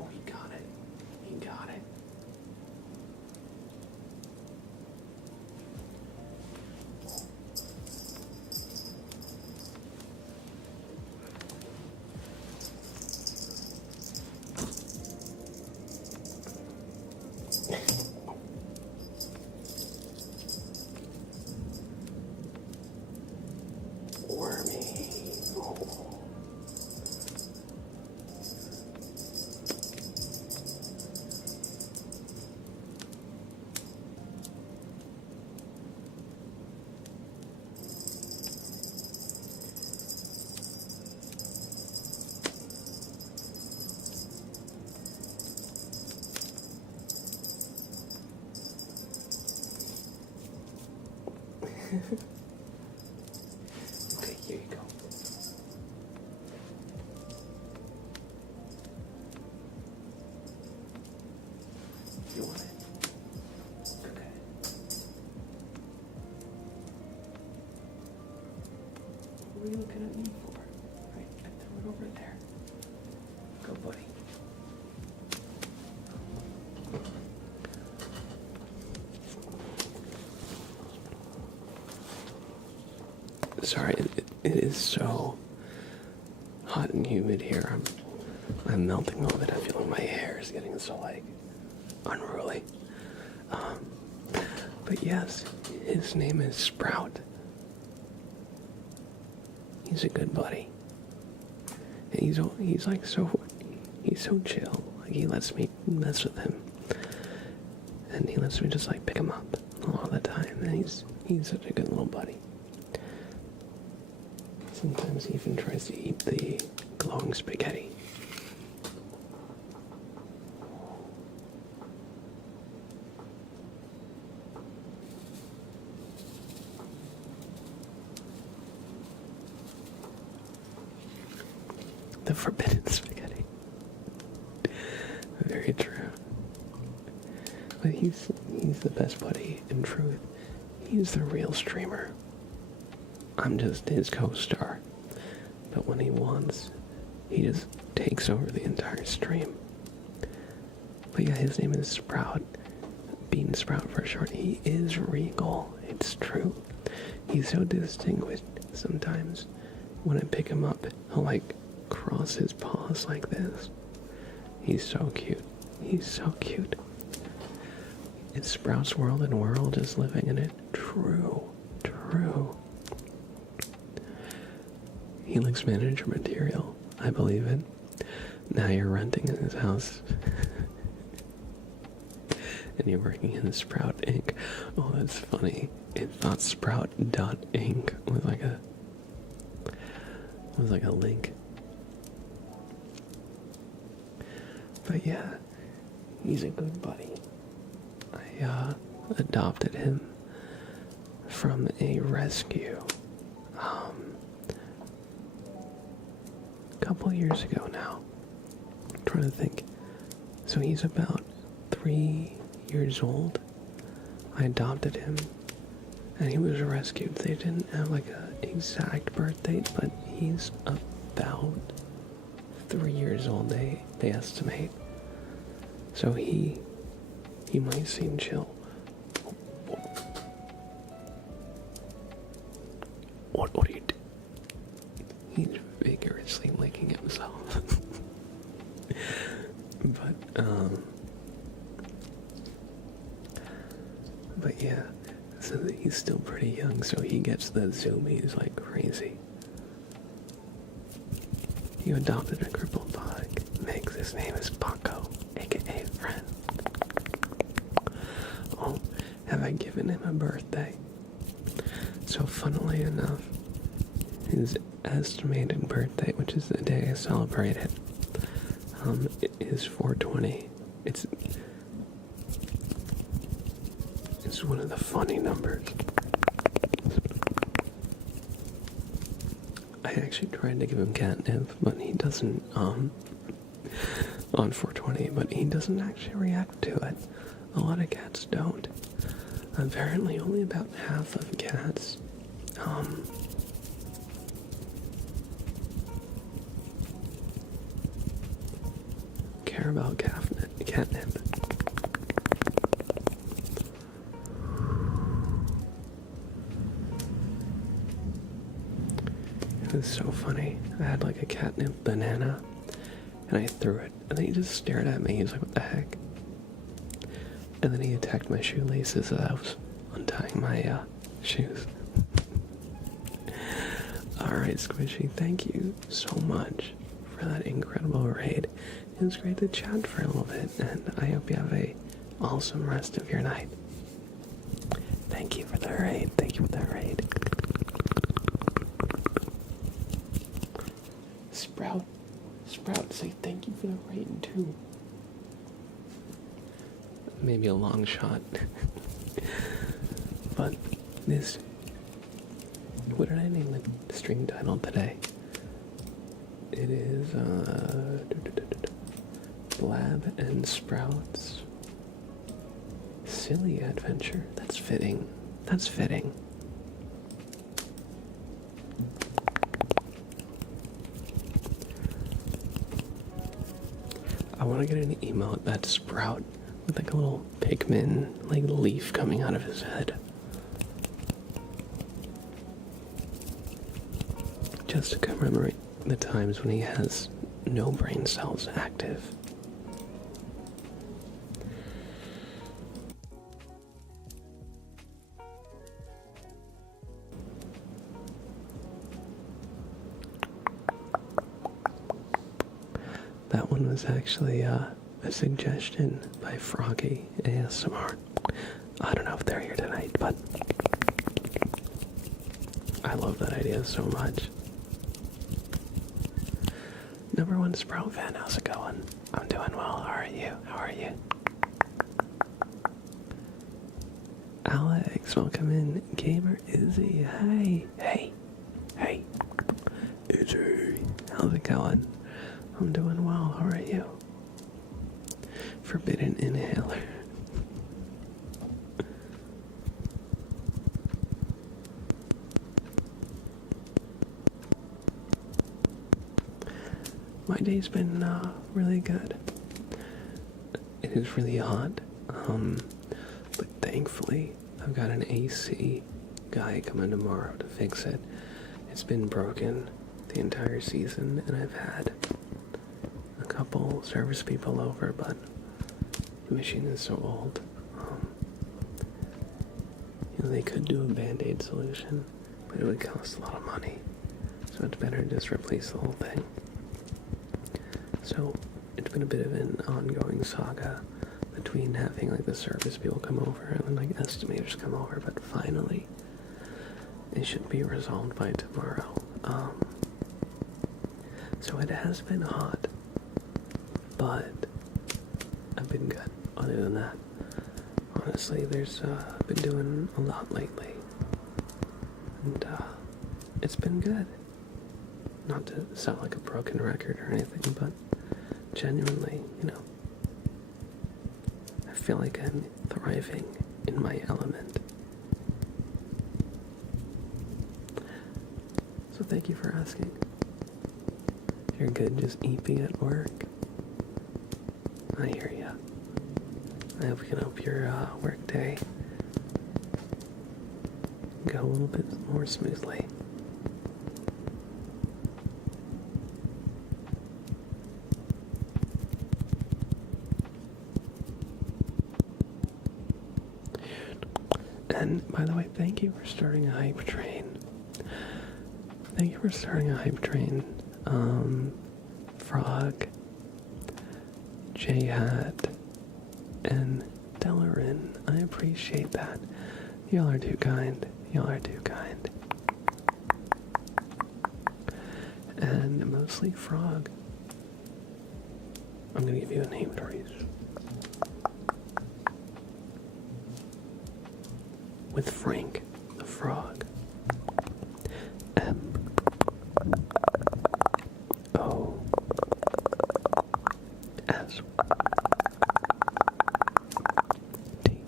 Oh, he got it. He got it. Wormy. Oh. Okay, here you go. You want it? Okay. What are you looking at me for? Right, I threw it over there. Go, buddy. Sorry, it is so hot and humid here. I'm melting a little bit. I feel like my hair is getting so like unruly. But yes, his name is Sprout. He's a good buddy. And he's like so chill. Like he lets me mess with him, and he lets me just like pick him up a lot of the time. And he's such a good little buddy. Sometimes he even tries to eat the glowing spaghetti. The forbidden spaghetti. Very true. But he's the best buddy in truth. He's the real streamer. I'm just his co-star. But when he wants, he just takes over the entire stream. But yeah, his name is Sprout. Bean Sprout for short. He is regal. It's true. He's so distinguished sometimes. When I pick him up, he'll like cross his paws like this. He's so cute. He's so cute. It's Sprout's world and we're all just living in it. True. True. Helix manager material. I believe it. Now you're renting in his house. And you're working in Sprout Inc. Oh, that's funny. It thought Sprout.inc was like a link. But yeah, he's a good buddy. I adopted him from a rescue a couple years ago now. I'm trying to think. So he's about 3 years old. I adopted him and he was rescued. They didn't have like an exact birth date, but he's about 3 years old, they estimate. So he might seem chill. What are you doing? He's vigorously licking himself. But yeah, so he's still pretty young, so he gets the zoomies like crazy. You adopted a crippled dog. Mix, his name is Paco, aka Friend. Oh, have I given him a birthday? So funnily enough, his estimated birthday, which is the day I celebrate it, is 420. It's one of the funny numbers. I actually tried to give him catnip, but he doesn't, on 420, but he doesn't actually react to it. A lot of cats don't. Apparently only about half of cats, care about catnip. It was so funny. I had like a catnip banana, and I threw it, and then he just stared at me. He was like, what the heck? And then he attacked my shoelaces as I was untying my shoes. Alright, Squishy, thank you so much for that incredible raid. It was great to chat for a little bit, and I hope you have a awesome rest of your night. Thank you for the raid. Thank you for the raid. Sprout, say thank you for the raid too. Maybe a long shot. But this... What did I name the stream title today? It is, Blab and Sprout's Silly Adventure. That's fitting. That's fitting. I want to get an email at that Sprout with like a little Pikmin, like leaf coming out of his head. Just to commemorate the times when he has no brain cells active. That one was actually a suggestion by Froggy ASMR. I don't know if they're here tonight, but I love that idea so much. Number one Sprout fan, how's it going? I'm doing well. How are you? How are you? Alex, welcome in. Gamer Izzy, hey. Izzy, how's it going? I'm doing well. How are you? Forbidden Inhaler. My day's been really good. It is really hot. But thankfully, I've got an AC guy coming tomorrow to fix it. It's been broken the entire season, and I've had a couple service people over, but the machine is so old. They could do a band-aid solution, but it would cost a lot of money. So it's better to just replace the whole thing. So it's been a bit of an ongoing saga between having like the service people come over and then like estimators come over, but finally it should be resolved by tomorrow. So it has been hot, but I've been good. Other than that, honestly, there's been doing a lot lately, and it's been good. Not to sound like a broken record or anything, but genuinely, I feel like I'm thriving in my element. So thank you for asking. You're good just eeping at work. I hear ya. I hope we can help your work day go a little bit more smoothly. And by the way, thank you for starting a hype train. Thank you for starting a hype train. Frog, J-Hat, and Delarin. I appreciate that. Y'all are too kind. Y'all are too kind. And mostly Frog. I'm gonna give you a name, Doris. With Frank the Frog. M O S T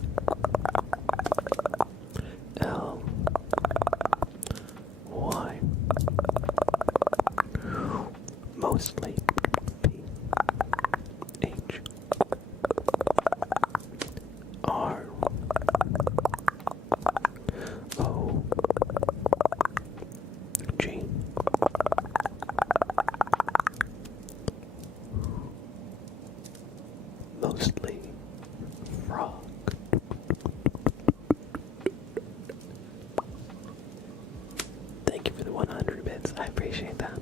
L Y. Mostly P H R O G. Mostly Frog. Thank you for the 100 bits. I appreciate that.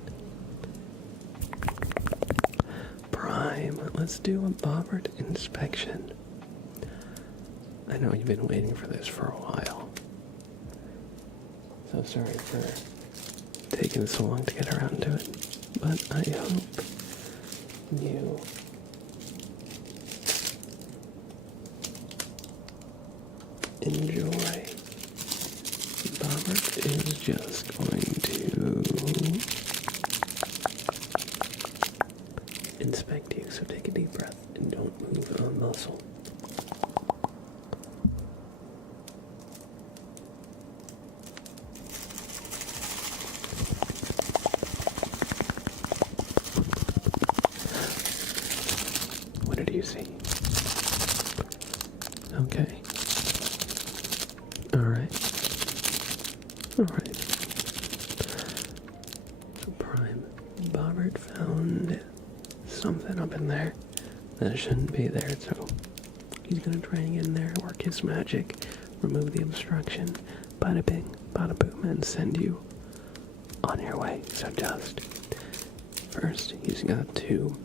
Prime, let's do a Bobbert inspection. I know you've been waiting for this for a while. So sorry for taking so long to get around to it. But I hope you enjoy. Bobbert is just going to inspect you, so take a deep breath and don't move a muscle. What did you see? Okay. Alright. So Prime, Bobbert found something up in there that shouldn't be there, so he's gonna try and get in there, work his magic, remove the obstruction, bada bing, bada boom, and send you on your way. So just first, he's got to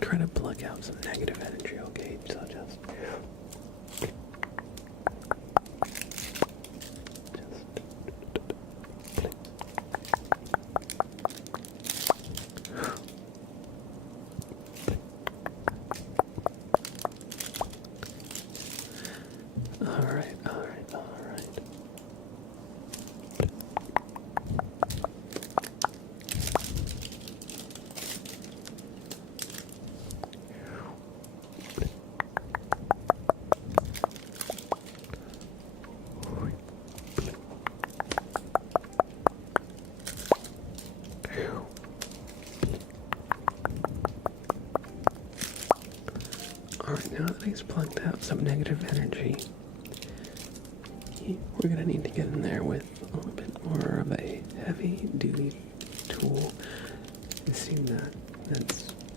try to plug out some negative energy, okay? So just Alright. Alright, now that he's plugged out some negative energy, we're gonna need to get in there with a little bit more of a heavy-duty tool. It seems that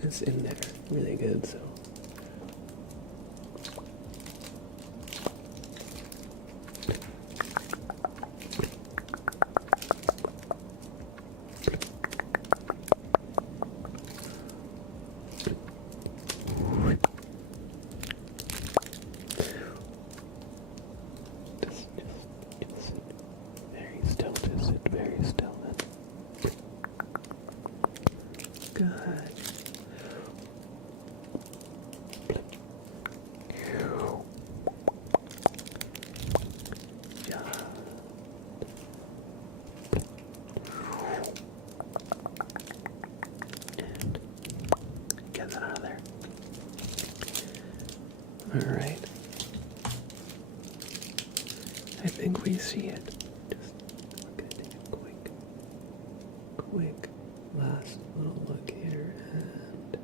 it's in there really good, so. Just sit very still then. Good. And get that out of there. Alright. I think we see it. Quick last little look here, and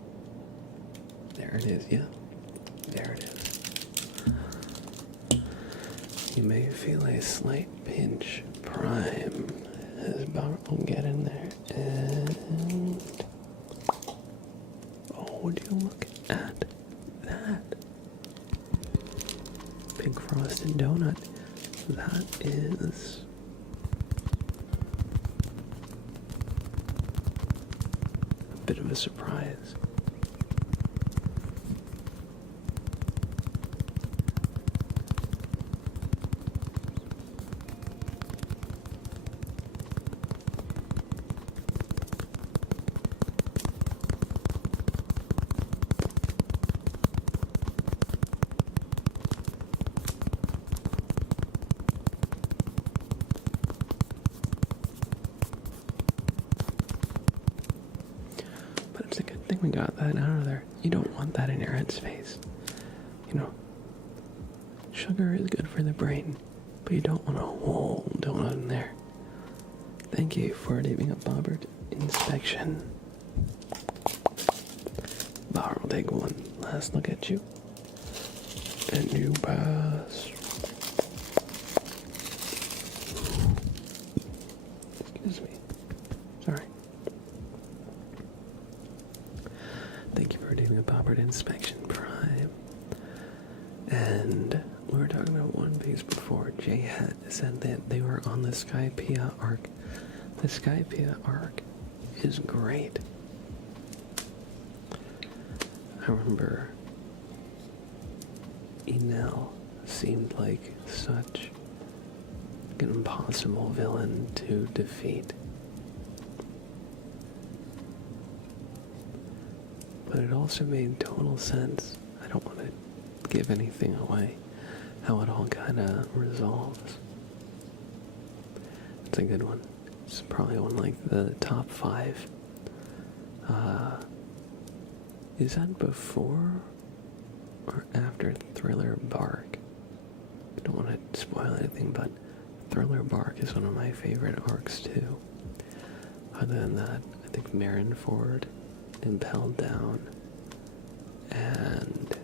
there it is. Yeah, there it is. You may feel a slight pinch prime as Bart will get in there, and oh, would you look at that big frosted donut? That is bit of a surprise. It's a good thing we got that out of there. You don't want that in your head space. You know, sugar is good for the brain, but you don't want a whole donut in there. Thank you for leaving a Bobbert inspection. Bobber will take one last look at you. And you pass. Excuse me. Sorry. Thank you for doing a Bobbert inspection, Prime. And we were talking about One Piece before. Jay had said that they were on the Skypiea arc. The Skypiea arc is great. I remember Enel seemed like such an impossible villain to defeat. But it also made total sense. I don't want to give anything away, how it all kind of resolves. It's a good one. It's probably one like the top 5. Is that before or after Thriller Bark? I don't want to spoil anything, but Thriller Bark is one of my favorite arcs too. Other than that, I think Marineford, Impelled Down, and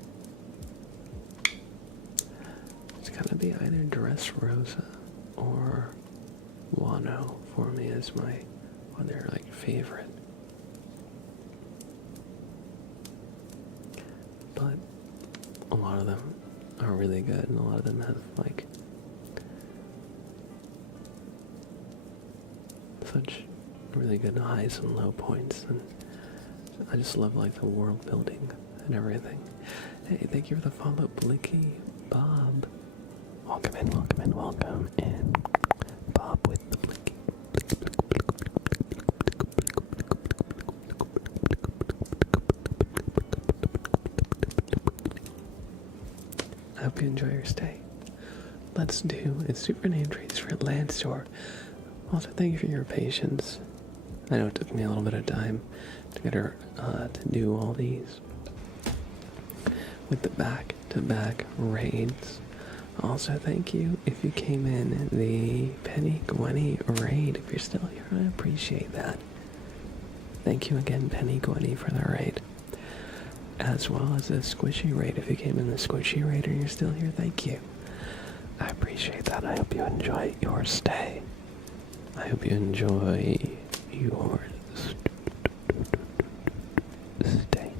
it's gotta be either Dressrosa or Wano for me as my other like favorite. But a lot of them are really good, and a lot of them have like such really good highs and low points, and I just love like the world building and everything. Hey, thank you for the follow, Blicky Bob. Welcome in, welcome in, welcome in. Bob with the Blicky. I hope you enjoy your stay. Let's do a super name trace for Landstor. Also, thank you for your patience. I know it took me a little bit of time to get her to do all these with the back-to-back raids. Also, thank you if you came in the Penny Gwenny raid. If you're still here, I appreciate that. Thank you again, Penny Gwenny, for the raid. As well as the Squishy raid. If you came in the Squishy raid and you're still here, thank you. I appreciate that. I hope you enjoy your stay. I hope you enjoy your stay.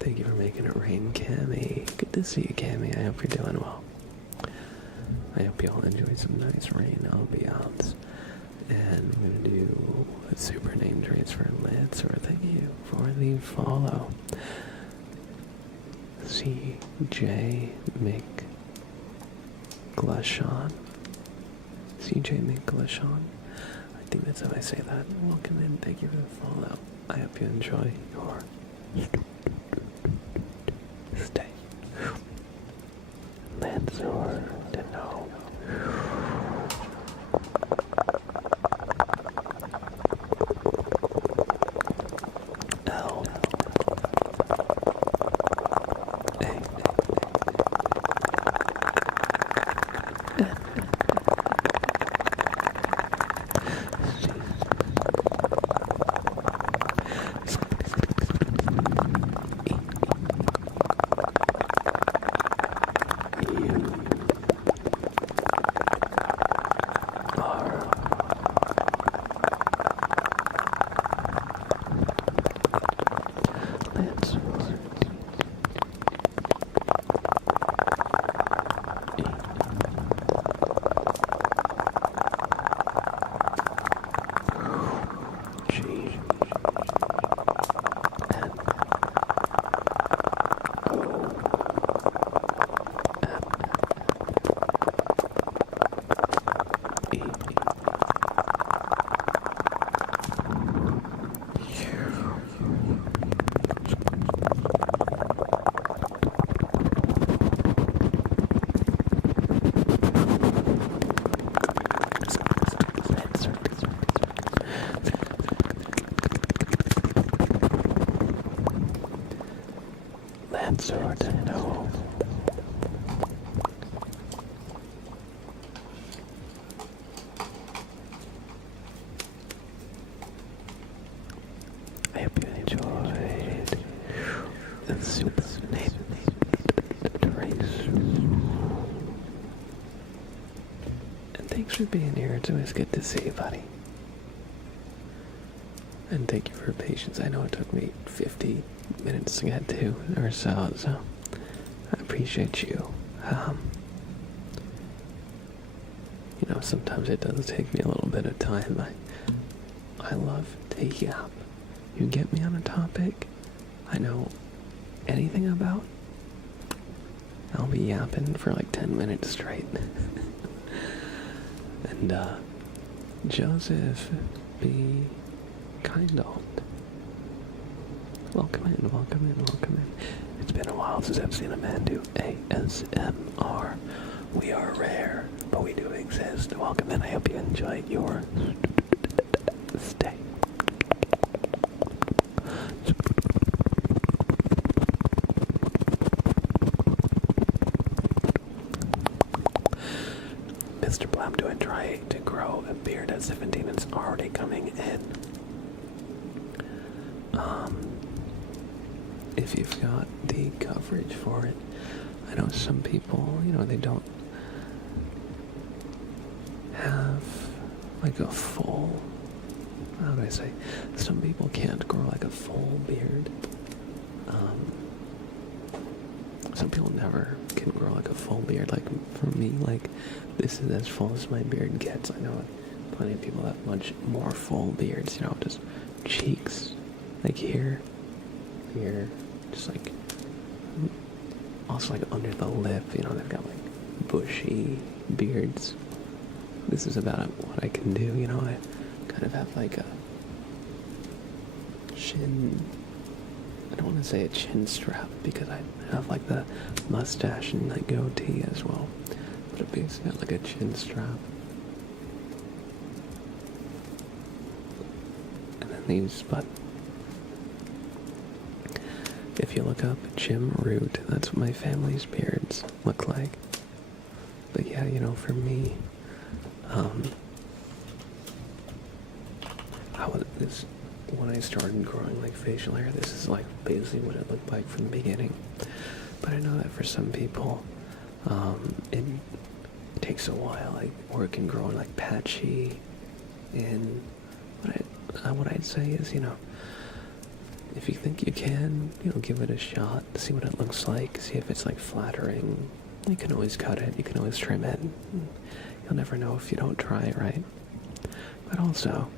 Thank you for making it rain, Cammy. Good to see you, Cammy. I hope you're doing well. I hope you all enjoy some nice rain ambiance. And I'm going to do a super name transfer Lancer. Thank you for the follow. CJ McGlushon. CJ McGlushon. I think that's how I say that. Welcome in. Thank you for the follow. I hope you enjoy your stay. Lancer to know. Lancer to know. I hope you enjoyed the super name race. And thanks for being here. It's always good to see you, buddy. And thank you for your patience. I know it took me 50 minutes to get to or so I appreciate you. You know, sometimes it does take me a little bit of time. I love to yap. You get me on a topic I know anything about, I'll be yapping for like 10 minutes straight. And Joseph B. Kindald. Welcome in, welcome in, welcome in. It's been a while since I've seen a man do ASMR. We are rare, but we do exist. Welcome in. I hope you enjoyed your stay. Mr. Blab, do I try to grow a beard at 17? It's already coming in. If you've got the coverage for it. I know some people, you know, they don't have like a full, how do I say, some people can't grow like a full beard. Some people never can grow like a full beard. Like for me, like this is as full as my beard gets. I know plenty of people have much more full beards, you know, just cheeks, like here, just like, also like under the lip, you know, they've got like bushy beards. This is about what I can do, you know. I kind of have like a chin, I don't want to say a chin strap because I have like the mustache and like goatee as well, but it basically got like a chin strap. And then these, but if you look up Jim Root, that's what my family's beards look like. But yeah, you know, for me, when I started growing like facial hair, this is like basically what it looked like from the beginning. But I know that for some people, It takes a while, like, or it can grow like patchy. And what I'd say is, if you think you can, give it a shot, see what it looks like, see if it's like flattering. You can always cut it, you can always trim it. You'll never know if you don't try, right? But also,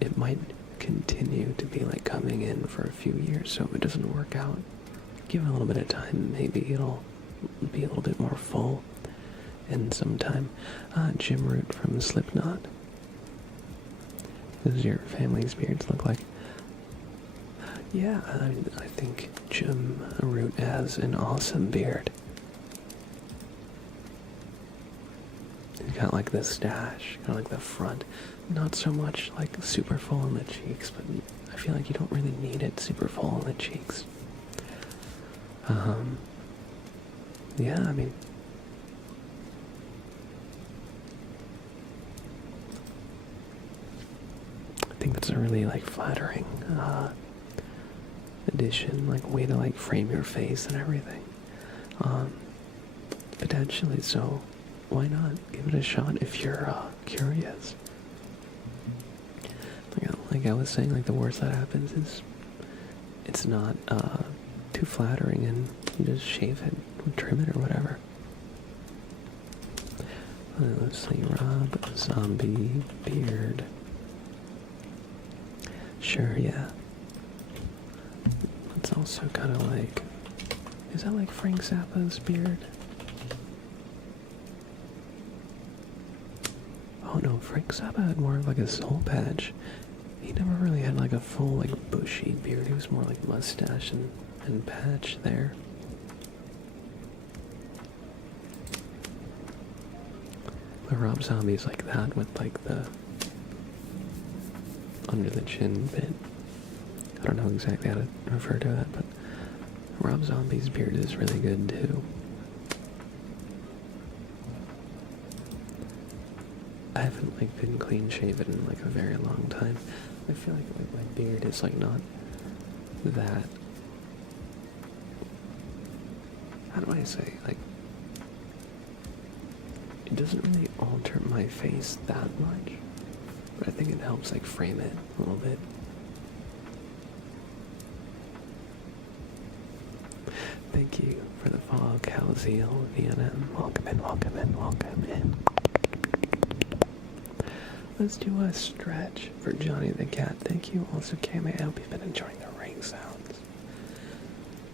it might continue to be like coming in for a few years, so if it doesn't work out, give it a little bit of time, maybe it'll be a little bit more full in some time. Jim Root from Slipknot. What does your family's beards look like? Yeah, I think Jim Root has an awesome beard. He's got like the stash, kind of like the front. Not so much like super full in the cheeks, but I feel like you don't really need it super full in the cheeks. Yeah, I mean, I think that's a really like flattering addition, like way to like frame your face and everything. Potentially, so why not give it a shot if you're curious? Like I was saying, like the worst that happens is it's not too flattering, and you just shave it, or trim it, or whatever. Let's see, Rob Zombie beard. Sure, yeah. It's also kind of like, is that like Frank Zappa's beard? Oh no, Frank Zappa had more of like a soul patch. He never really had like a full like bushy beard. He was more like mustache and patch there. But Rob Zombie's like that with like the under the chin bit. I don't know exactly how to refer to that, but Rob Zombie's beard is really good too. I haven't like been clean shaven in like a very long time. I feel like my beard is like not that, how do I say, like, it doesn't really alter my face that much, but I think it helps like frame it a little bit. Thank you for the follow, Calzeal, VNM. Welcome in, welcome in, welcome in. Let's do a stretch for Johnny the Cat. Thank you also, Cam. I hope you've been enjoying the ring sounds.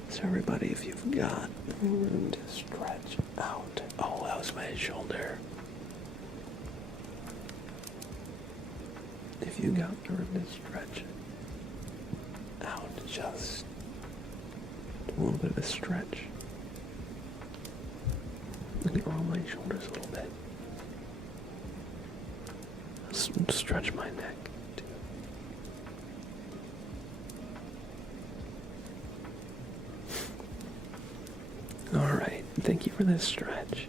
So everybody, if you've got room to stretch out. Oh, that was my shoulder. If you got the room to stretch out, just a little bit of a stretch. Let me roll my shoulders a little bit. Stretch my neck too. Alright, thank you for this stretch.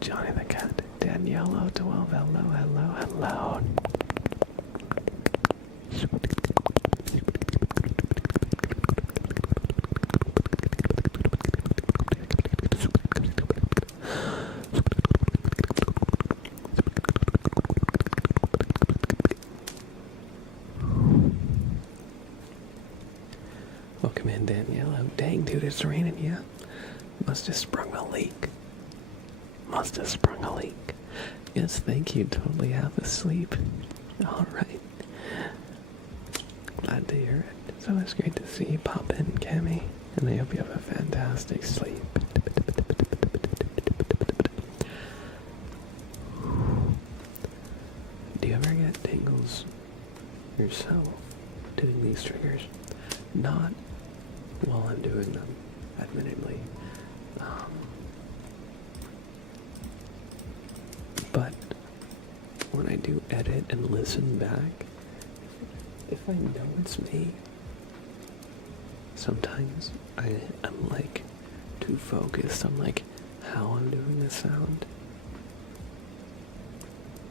Johnny the Cat, Daniela 12, hello, hello, hello. Welcome in, Daniela. Dang, dude, it's raining, yeah? Must have sprung a leak. Must have sprung a leak. Yes, thank you. Totally half asleep. Alright. Glad to hear it. It's always great to see you pop in, Cammy. And I hope you have a fantastic sleep. Do you ever get tingles yourself doing these triggers? Not while I'm doing them, admittedly. But when I do edit and listen back, if I know it's me, sometimes I'm like too focused on like how I'm doing the sound.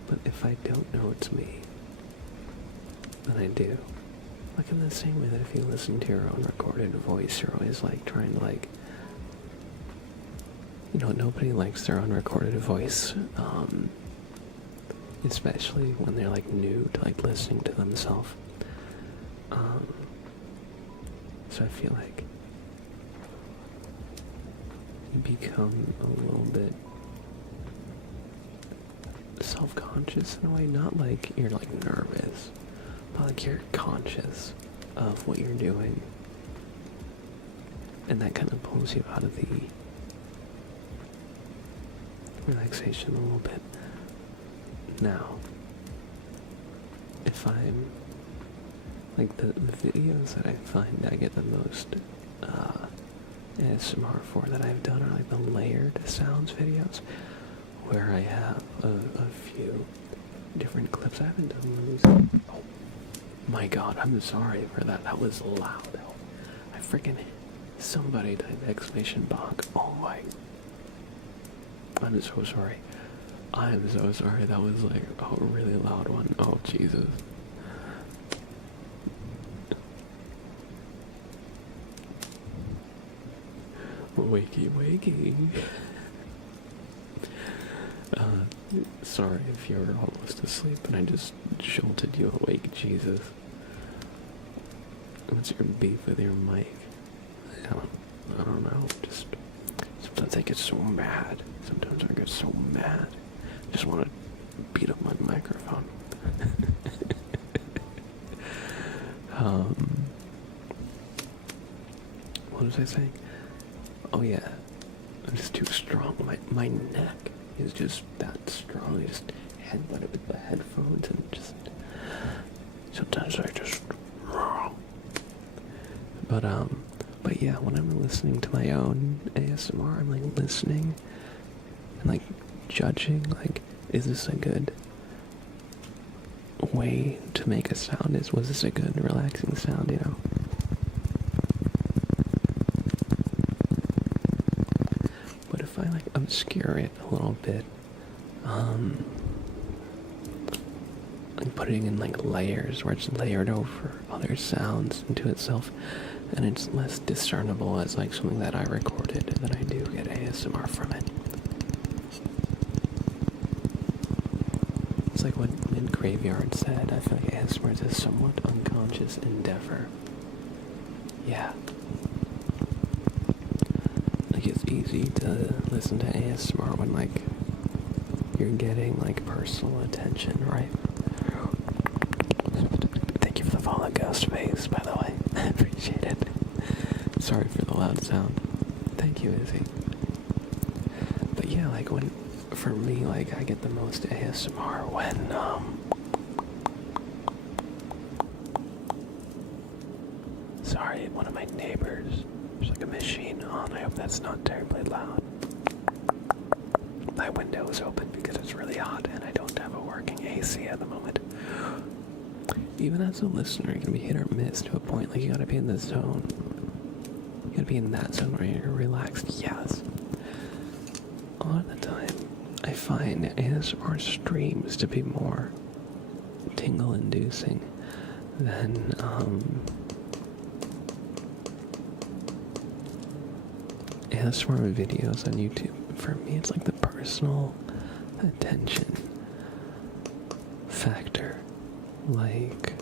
But if I don't know it's me, then I do. Like in the same way that if you listen to your own recorded voice, you're always like trying to like nobody likes their unrecorded voice, especially when they're like new to like listening to themselves. So I feel like you become a little bit self-conscious in a way, not like you're like nervous, but like you're conscious of what you're doing, and that kind of pulls you out of the relaxation a little bit. Now, if I'm like the videos that I find I get the most ASMR for that I've done are like the layered sounds videos, where I have a few different clips. I haven't done those. Oh my god, I'm sorry for that. That was loud. I freaking somebody type exclamation mark. Oh my. I'm so sorry. I'm so sorry. That was like a really loud one. Oh Jesus. Wakey, wakey. Sorry if you're almost asleep and I just jolted you awake, Jesus. What's your beef with your mic? I don't know, just sometimes I get so mad. Sometimes I get so mad. I just want to beat up my microphone. What was I saying? Oh yeah, I'm just too strong. My neck is just that strong. I just headbutt it with the headphones and just sometimes I just but yeah, when I'm listening to my own ASMR, I'm like listening and like judging, like, is this a good way to make a sound? Was this a good relaxing sound, But if I like obscure it a little bit, like putting in like layers where it's layered over other sounds into itself, and it's less discernible as like something that I recorded, then I do get ASMR from it. It's like what Mid-Graveyard said, I feel like ASMR is a somewhat unconscious endeavor. Yeah. Like it's easy to listen to ASMR when like you're getting like personal attention, right? Thank you for the follow, Ghostface, by the way. I appreciate it. Sorry for the loud sound. Thank you, Izzy. But yeah, like for me, like I get the most ASMR when, sorry, one of my neighbors, there's like a machine on. I hope that's not terribly loud. My window is open because it's really hot and I don't have a working AC at the moment. Even as a listener, you can be hit or miss to a point. Like you gotta be in the zone. You gotta be in that zone where you're relaxed. Yes. A lot of the time, I find ASMR streams to be more tingle-inducing than ASMR videos on YouTube. For me, it's like the personal attention factor. Like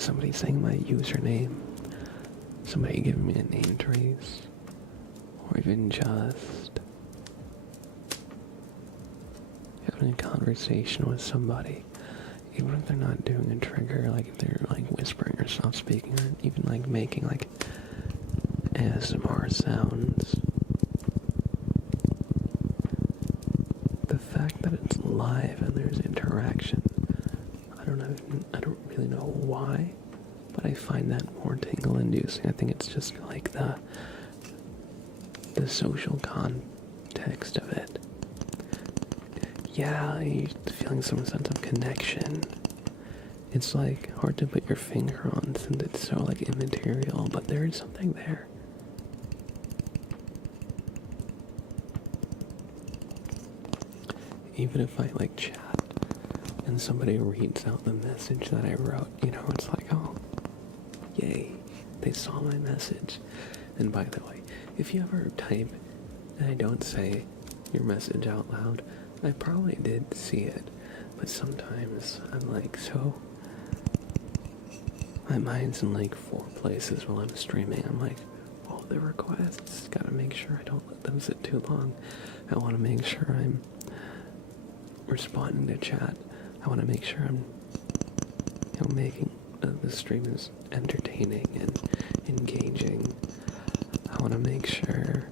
somebody saying my username, somebody giving me a name trace, or even just having a conversation with somebody, even if they're not doing a trigger, like if they're like whispering or soft speaking, or even like making like ASMR sounds. The fact that it's live and there's interaction, I don't really know why, but I find that more tingle-inducing. I think it's just like the social context of it. Yeah, you're feeling some sense of connection. It's like hard to put your finger on since it's so like immaterial, but there is something there. Even if I like chat and somebody reads out the message that I wrote, it's like, oh, yay, they saw my message. And by the way, if you ever type and I don't say your message out loud, I probably did see it. But sometimes I'm like, so my mind's in like 4 places while I'm streaming. I'm like, all the requests, gotta make sure I don't let them sit too long. I want to make sure I'm responding to chat. I want to make sure I'm, making the stream is entertaining and engaging. I want to make sure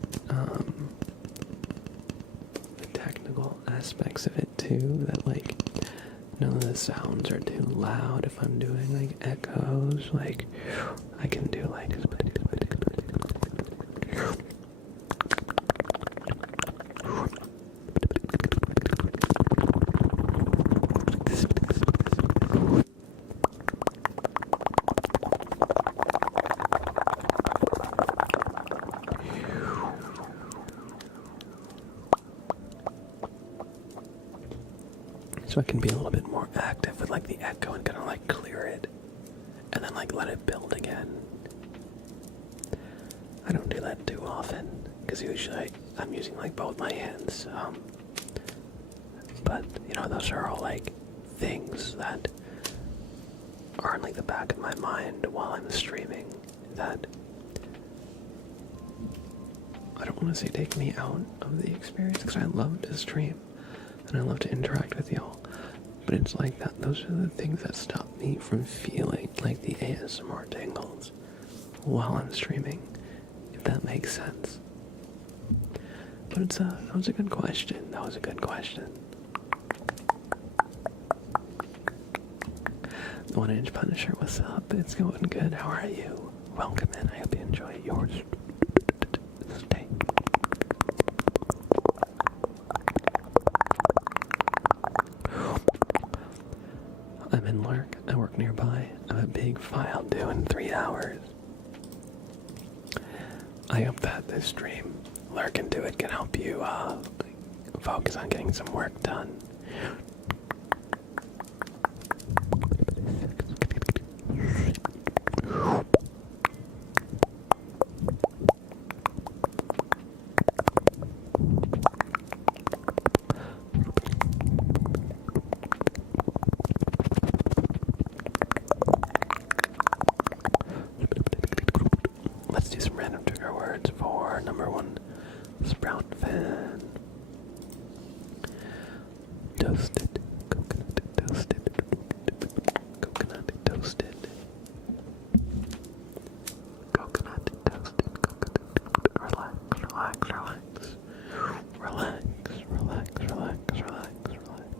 the technical aspects of it too, that like none of the sounds are too loud. If I'm doing like echoes, like I can do like so I can be a little bit more active with like the echo and kind of like clear it and then like let it build again. I don't do that too often because usually I'm using like both my hands. But those are all like things that are in like the back of my mind while I'm streaming that I don't want to say take me out of the experience, because I love to stream and I love to interact with y'all. But it's like that, those are the things that stop me from feeling like the ASMR tingles while I'm streaming, if that makes sense. But that was a good question. That was a good question. The 1-inch Punisher, what's up? It's going good. How are you? Welcome in. I hope you enjoy yours. Stay. I'm in Lurk. I work nearby. I have a big file due in 3 hours. I hope that this stream, Lurk and Do It, can help you focus on getting some work done. Let's do some random trigger words for number 1, sprout fan. Toasted, coconut toasted, coconut toasted, coconut toasted, coconut. Relax, relax, relax, relax, relax, relax, relax, relax.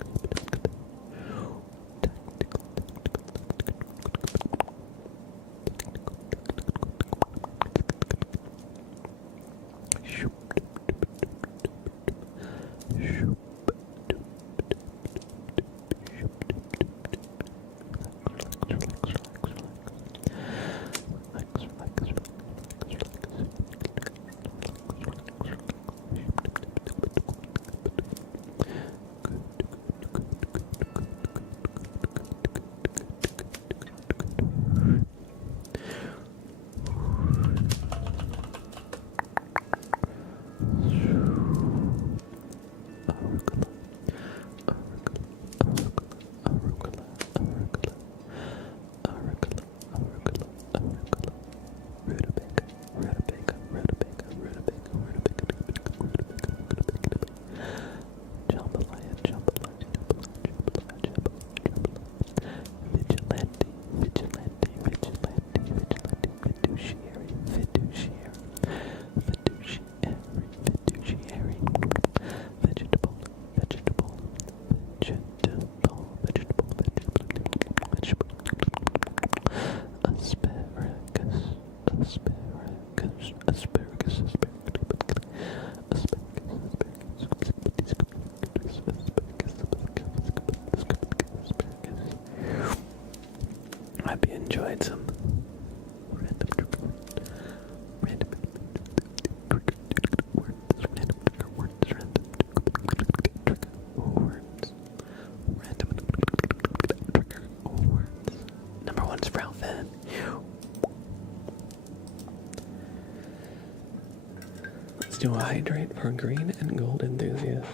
Yo, hydrate for green and gold enthusiasts.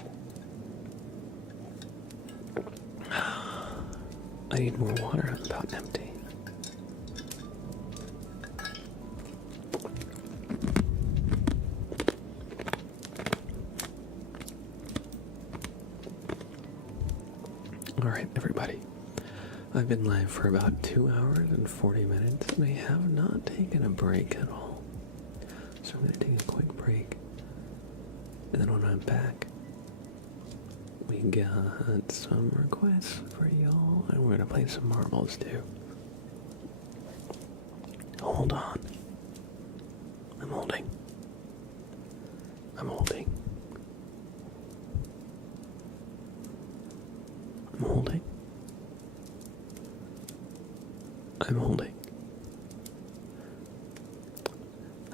I need more water. I'm about empty. Alright, everybody. I've been live for about 2 hours and 40 minutes, and I have not taken a break at all. So I'm going to take a quick break. And then when I'm back, we got some requests for y'all, and we're going to play some marbles too. Hold on. I'm holding. I'm holding. I'm holding. I'm holding.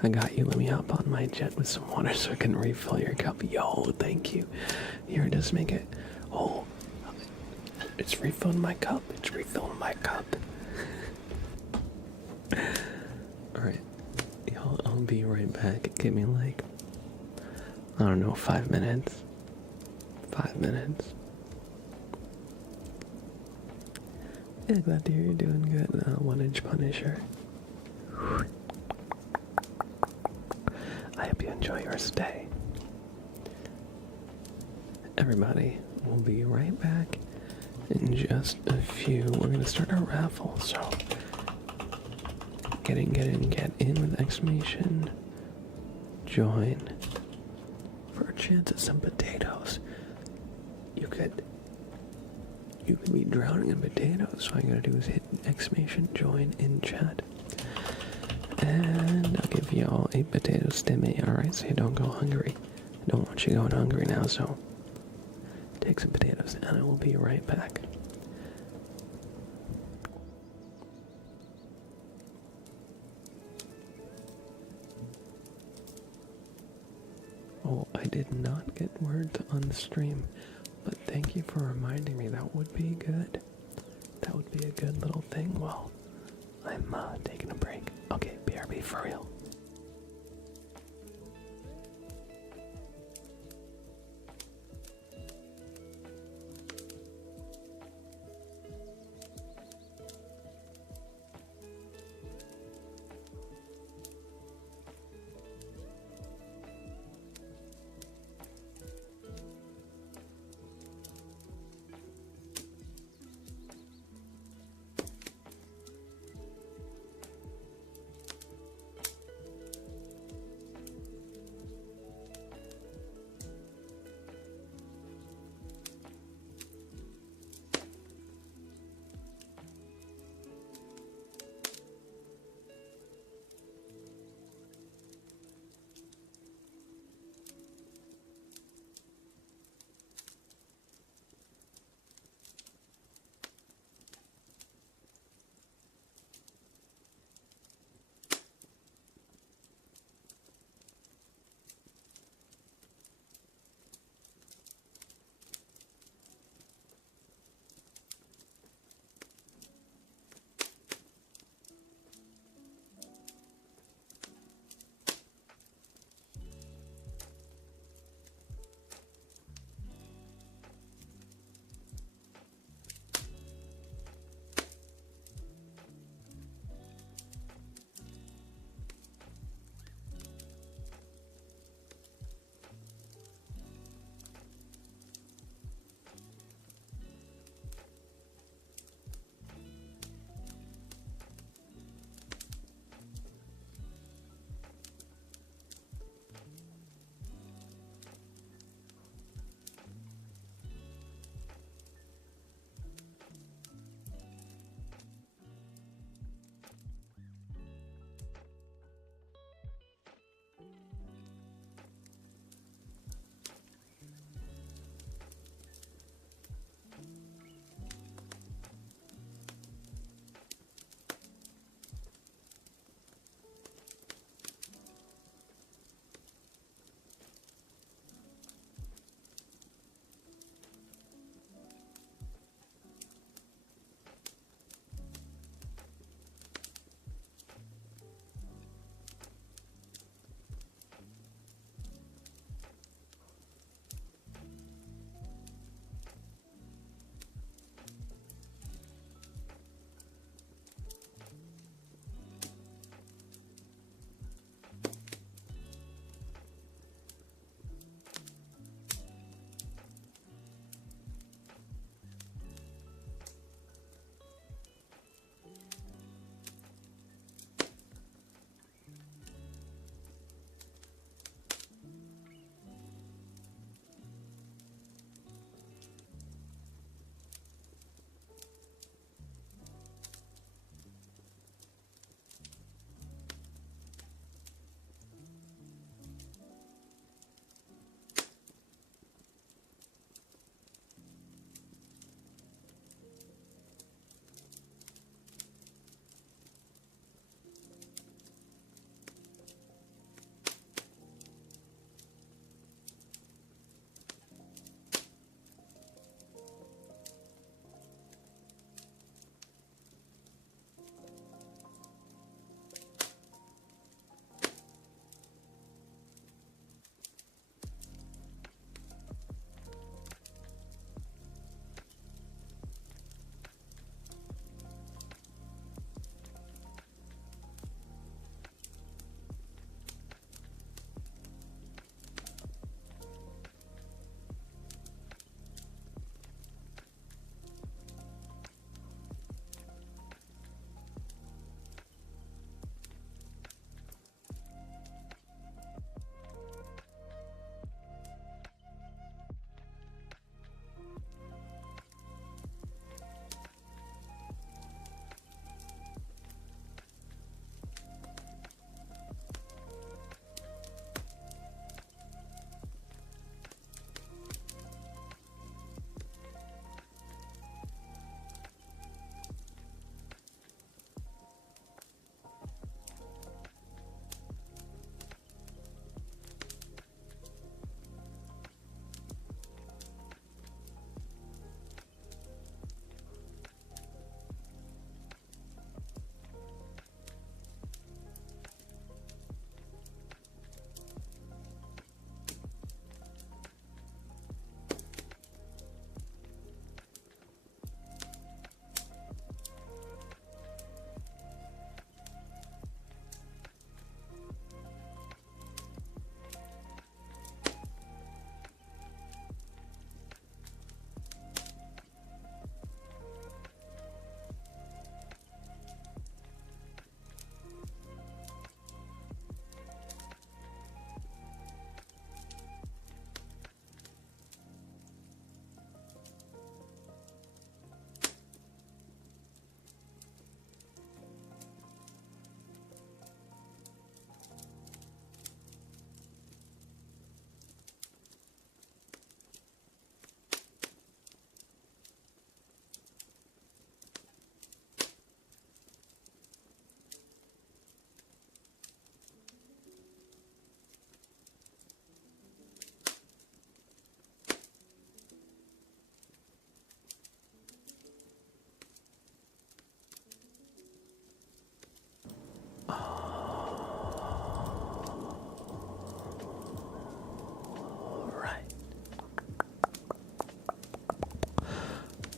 I got you. Let me hop on my jet with some water so I can refill your cup. Yo, thank you. Here, just make it. Oh, it's refilling my cup. It's refilling my cup. Alright. Y'all, I'll be right back. Give me like, I don't know, 5 minutes. 5 minutes. Yeah, glad to hear you're doing good, 1-inch Punisher. I hope you enjoy your stay. Everybody, we'll be right back in just a few. We're gonna start our raffle, so get in with exclamation. Join for a chance at some potatoes. You could be drowning in potatoes, so all you gotta do is hit exclamation join in chat. And I'll give y'all a potato stimmy, alright, so you don't go hungry. I don't want you going hungry now, so take some potatoes and I will be right back. Oh, I did not get word to unstream, but thank you for reminding me. That would be good. That would be a good little thing. Well, I'm taking a break. Okay, BRB for real.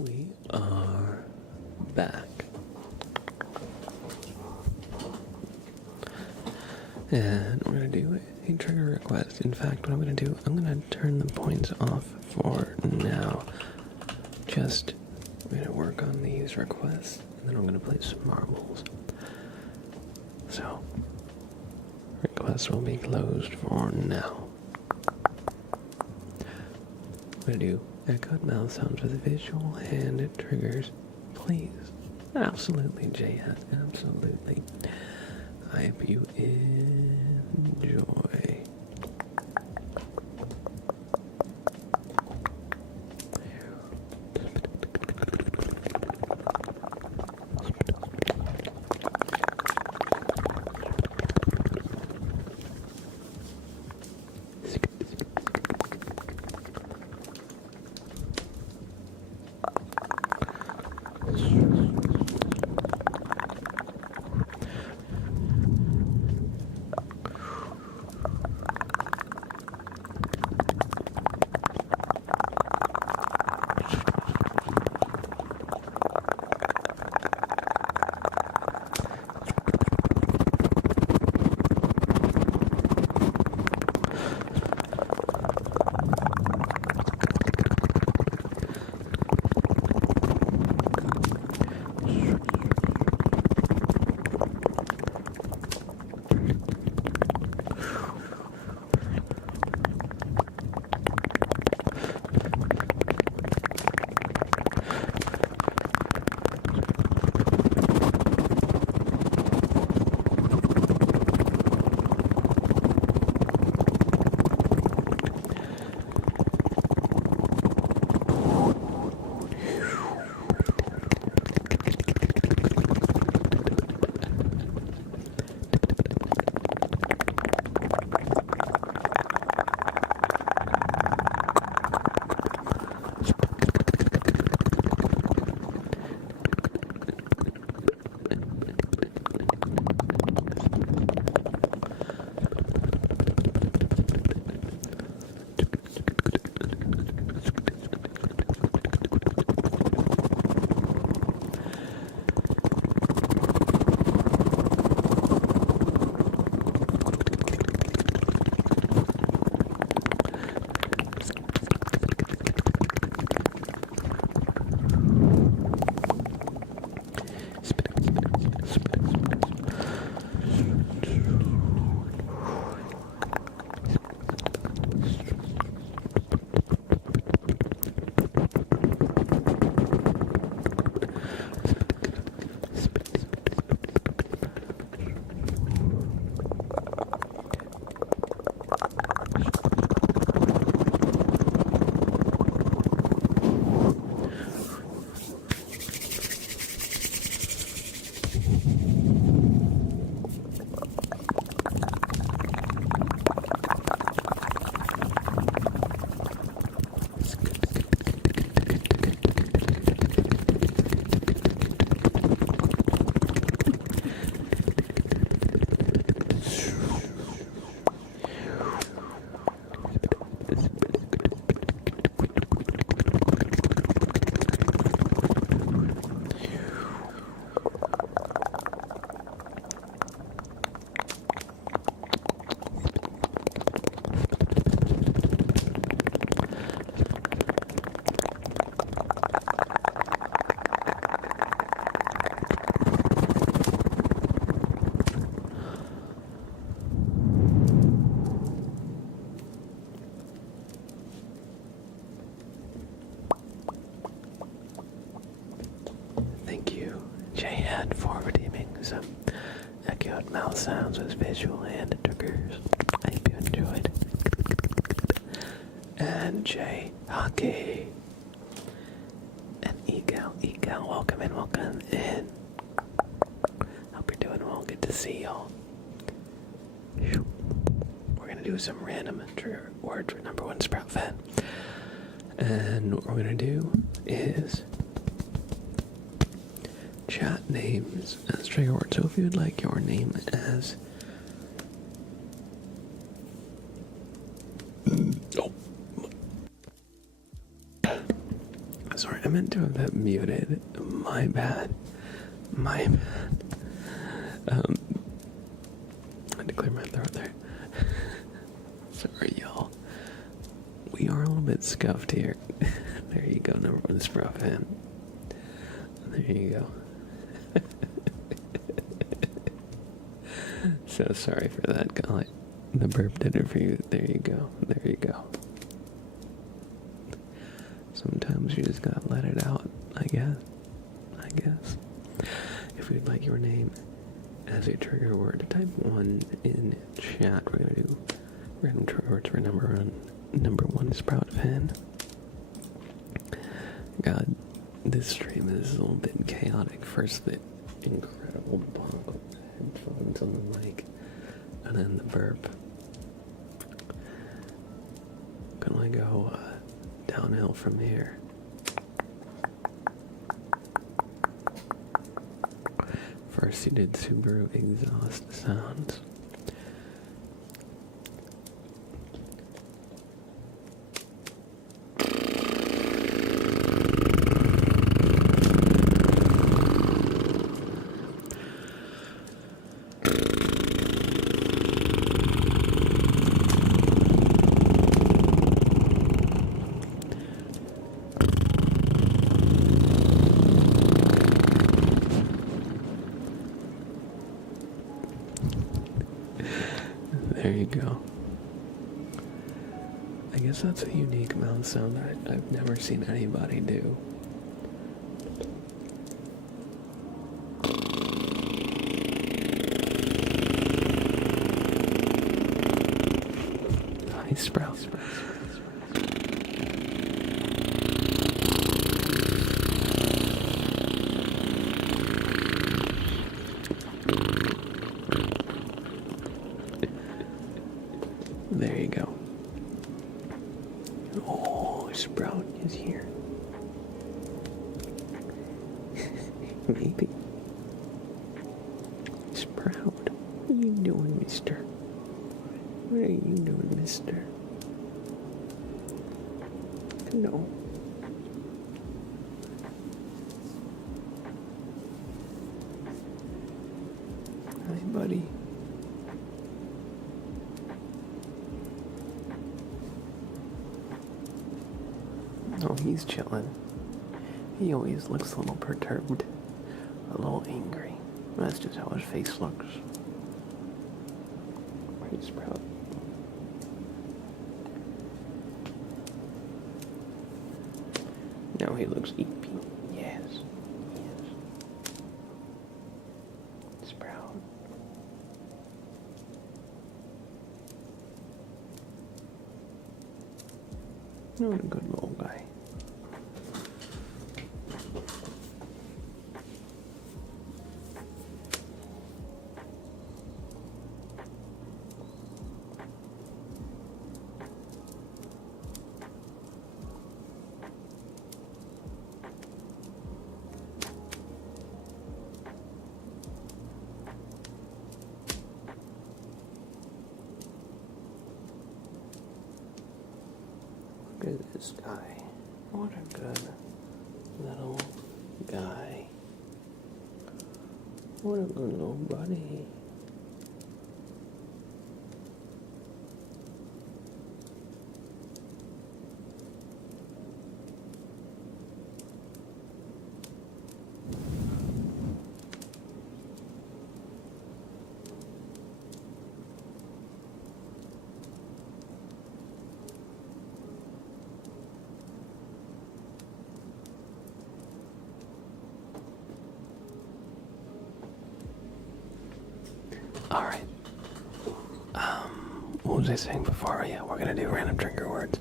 We are back. And we're going to do a trigger request. In fact, what I'm going to do, I'm going to turn the points off for now. Just, we're going to work on these requests, and then I'm going to play some marbles. So, requests will be closed for now. I'm going to do echoed mouth sounds with visual hand triggers, please. Absolutely, J.S. Absolutely. I hope you enjoy. Mouth sounds with visual and triggers. I hope you enjoyed. And Jay Hockey. And Egal, welcome in. Hope you're doing well. Good to see y'all. We're gonna do some random trigger words for number one Sprout fan. And what we're gonna do is chat names as trigger words. So if you would like your name as Sorry, I meant to have that muted. My bad. My bad. I had to clear my throat there. Sorry, y'all. We are a little bit scuffed here. There you go, number one sprout fan. There you go. So sorry for that, guy. The burp did it for you. There you go. There you go. Sometimes you just gotta let it out, I guess. If you'd like your name as a trigger word, type 1 in chat. We're gonna do random trigger words for number one sprout fan. God, this stream is a little bit chaotic. First, the incredible bonk with the headphones on the mic, and then the burp. Can only go downhill from here. First, you did Subaru exhaust sounds. There you go. I guess that's a unique mouth sound I've never seen anybody do. Nice sprout. There you go. Oh, Sprout is here. Maybe. Sprout, what are you doing, mister? What are you doing, mister? No. Hi, buddy. Oh, he's chilling. He always looks a little perturbed, a little angry. That's just how his face looks. Pretty Sprout. Now he looks EP. Yes. Sprout. What a good little guy. Look at this guy. What a good little guy. What a good little buddy. Alright. What was I saying before? Yeah, we're gonna do random trigger words.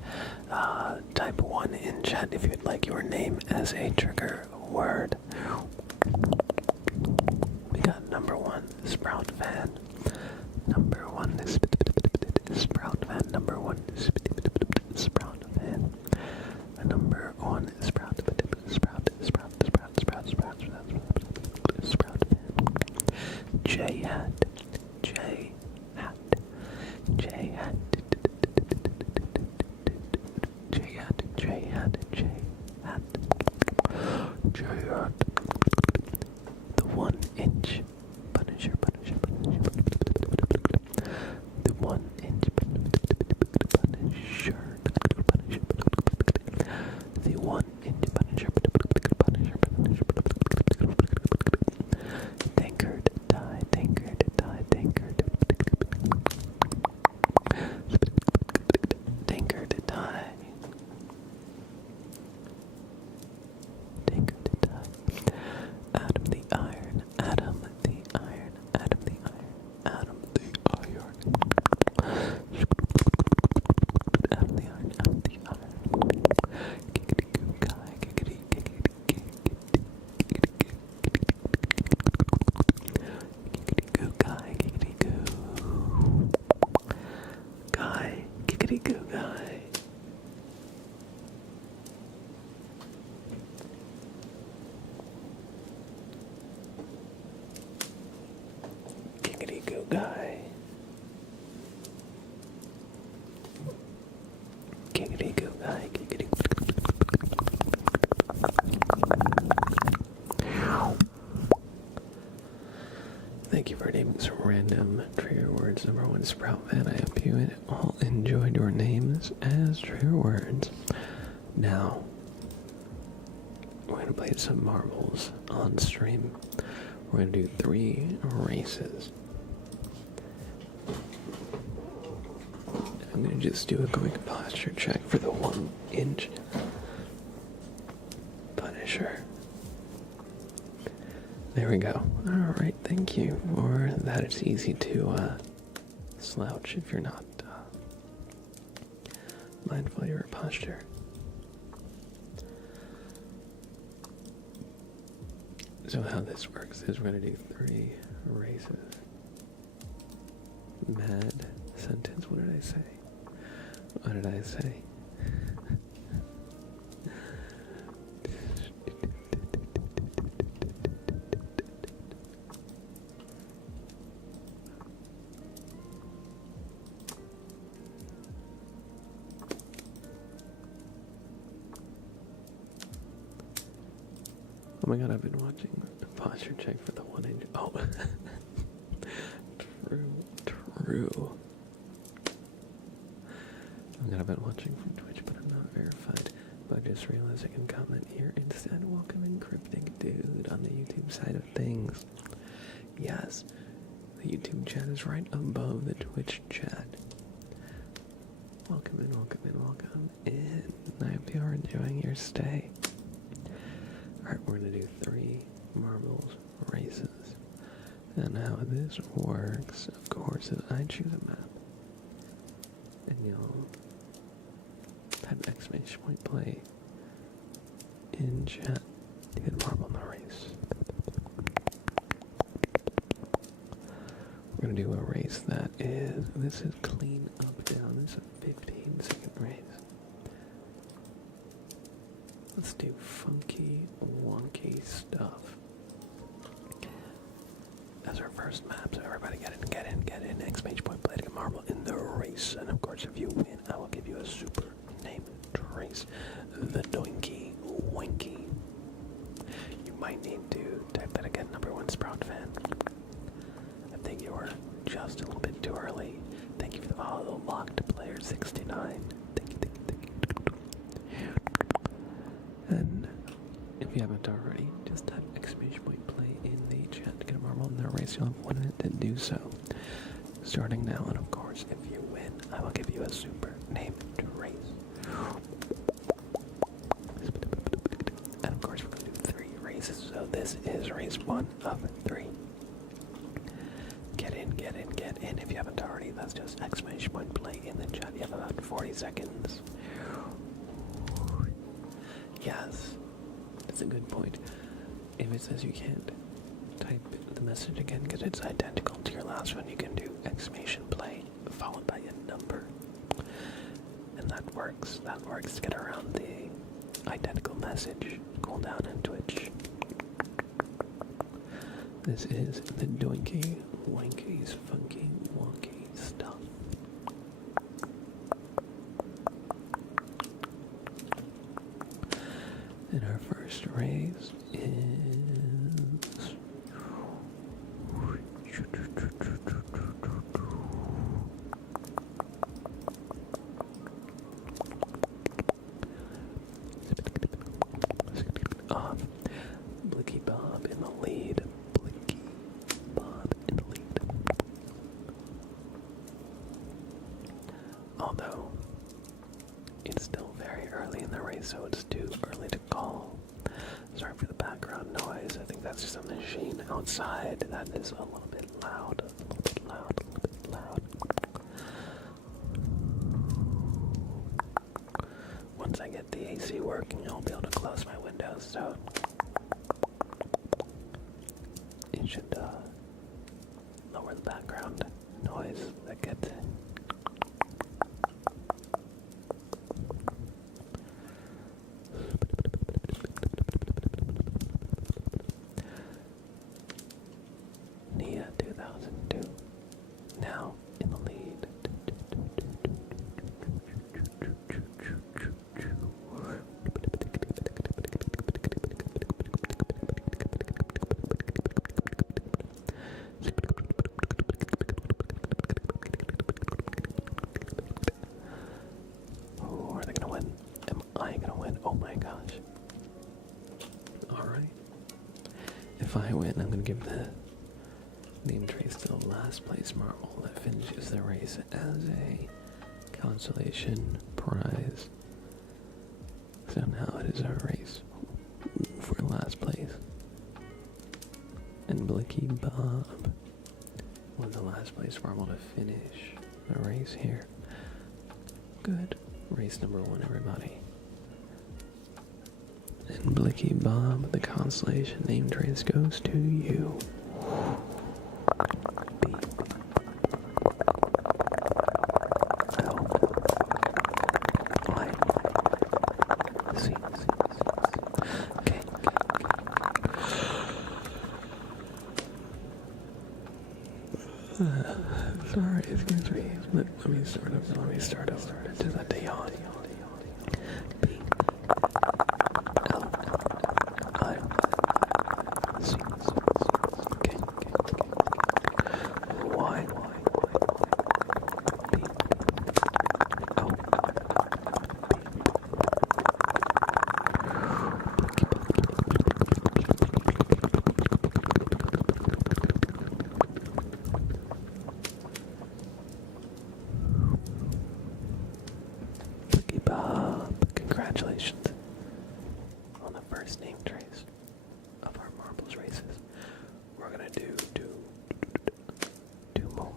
Type 1 in chat if you'd like your name as a trigger word. We got number 1, Sprout fan. Number 1 is Sprout fan. Number 1 is Sprout fan. Number 1 is Sprout fan. J hat. random trigger words. Number one, Sprout fan. I hope you all enjoyed your names as trigger words. Now, we're going to play some marbles on stream. We're going to do 3 races. I'm going to just do a quick posture check for the 1-inch Punisher. There we go. Alright, thank you for that. It's easy to slouch if you're not mindful of your posture. So how this works is we're going to do 3 races. Mad sentence, what did I say? What did I say? Oh my god, I've been watching a posture check for the 1-inch. Oh, true. Oh my god, I've been watching from Twitch, but I'm not verified. But I just realized I can comment here instead. Welcome in, Cryptic Dude, on the YouTube side of things. Yes, the YouTube chat is right above the Twitch chat. Welcome in, welcome in, welcome in. I hope you are enjoying your stay. Alright, we're going to do 3 marbles races. And how this works, of course, is I choose a map. And you'll type exclamation point play in chat to get a marble in the race. We're going to do a race that is, this is clean up down. This is a 15-second race. Let's do funky, wonky stuff. As our first map, so everybody get in, exclamation point play to get marble in the race. And of course, if you win, I will give you a super name trace. The Doinky Winky. You might need to type that again, number 1 Sprout fan. I think you were just a little bit too early. Thank you for the follow, locked player 69. Thank you. And if you haven't already, just type exclamation point play in the chat to get a marble in the race. You'll have 1 minute to do so. Starting now, and of course, if you win, I will give you a super name to race. And of course, we're going to do 3 races. So this is race 1 of 3. Get in. If you haven't already, that's just exclamation point play in the chat. You have about 40 seconds. Yes, that's a good point. If it says you can't type the message again because it's identical to your last one, you can do exclamation play followed by a number. And that works. That works to get around the identical message cooldown in Twitch. This is the Doinky Wanky's funky wonky stuff. And our first race is off. Blicky Bob in the lead. Blicky Bob in the lead. Although it's still very early in the race, so it's too early to call. Sorry for the background noise. I think that's just a machine outside that is a little bit loud. Once I get the AC working, I'll be able to close my windows, so it should lower the background noise that gets in. Nia if I win, I'm gonna give the name trace to the last place marble that finishes the race as a consolation prize. So now it is our race for last place. And Blicky Bob won the last place marble to finish the race here. Good. Race number 1, everybody. And Blicky Bob, the consolation name trace goes to you. B. L. Y. C. K. Sorry, excuse me. Let me start over. To the yawn. B. L. I. C. K. Y. B. O. Blicky Bob, congratulations on the first name trace of our marbles races. We're gonna do two more.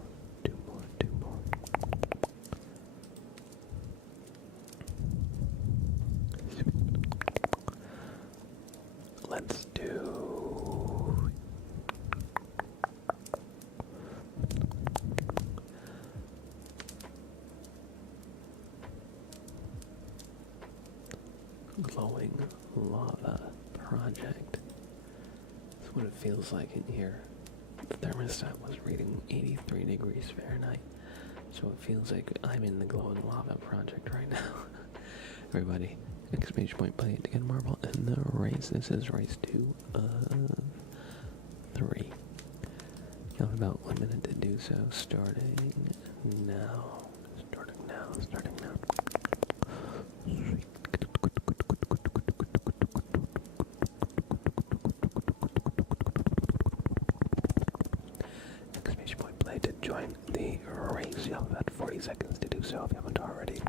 Let's do glowing lava project. That's what it feels like in here. The thermostat was reading 83 degrees Fahrenheit, so it feels like I'm in the glowing lava project right now. Everybody, exclamation point play to get a marble in the race. This is race 2 of 3. You have about 1 minute to do so, starting now. Exclamation point play to join the race. You have about 40 seconds to do so if you haven't already.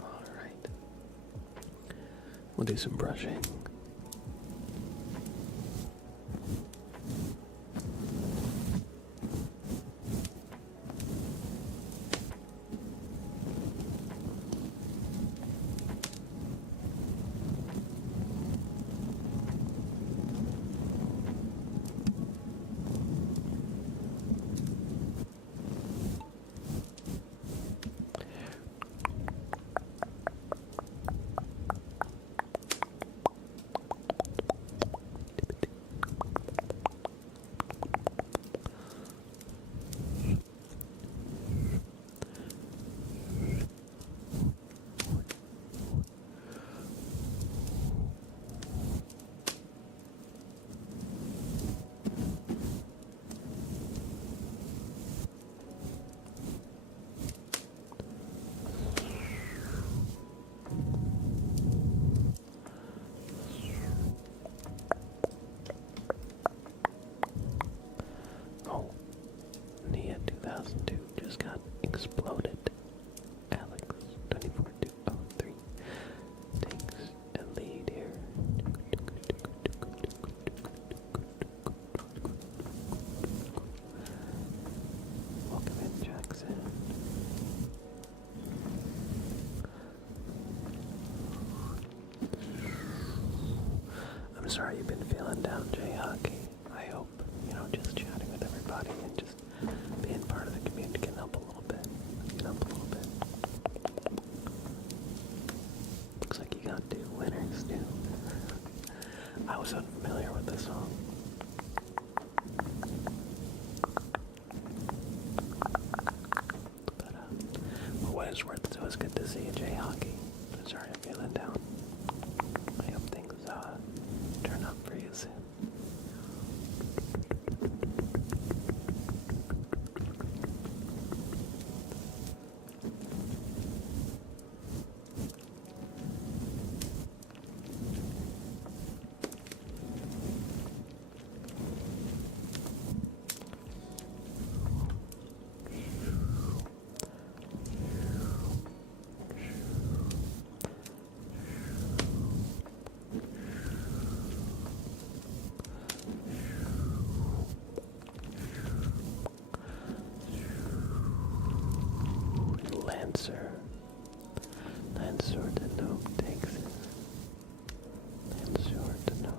Alright. We'll do some brushing. Just got exploded. Alex 24203 takes a lead here. Welcome in, Jackson. I'm sorry you've been feeling down, Jay Hockey. I hope, just chatting with everybody and just being part of the community can help a little bit. Looks like you got 2 winners, too. I was unfamiliar with this song. But, for what it's worth, it was good to see you, Jay Hockey. I'm sorry I'm feeling down. I hope things, turn up for you soon. Lancer. Lancer to no takes it. Lancer to no.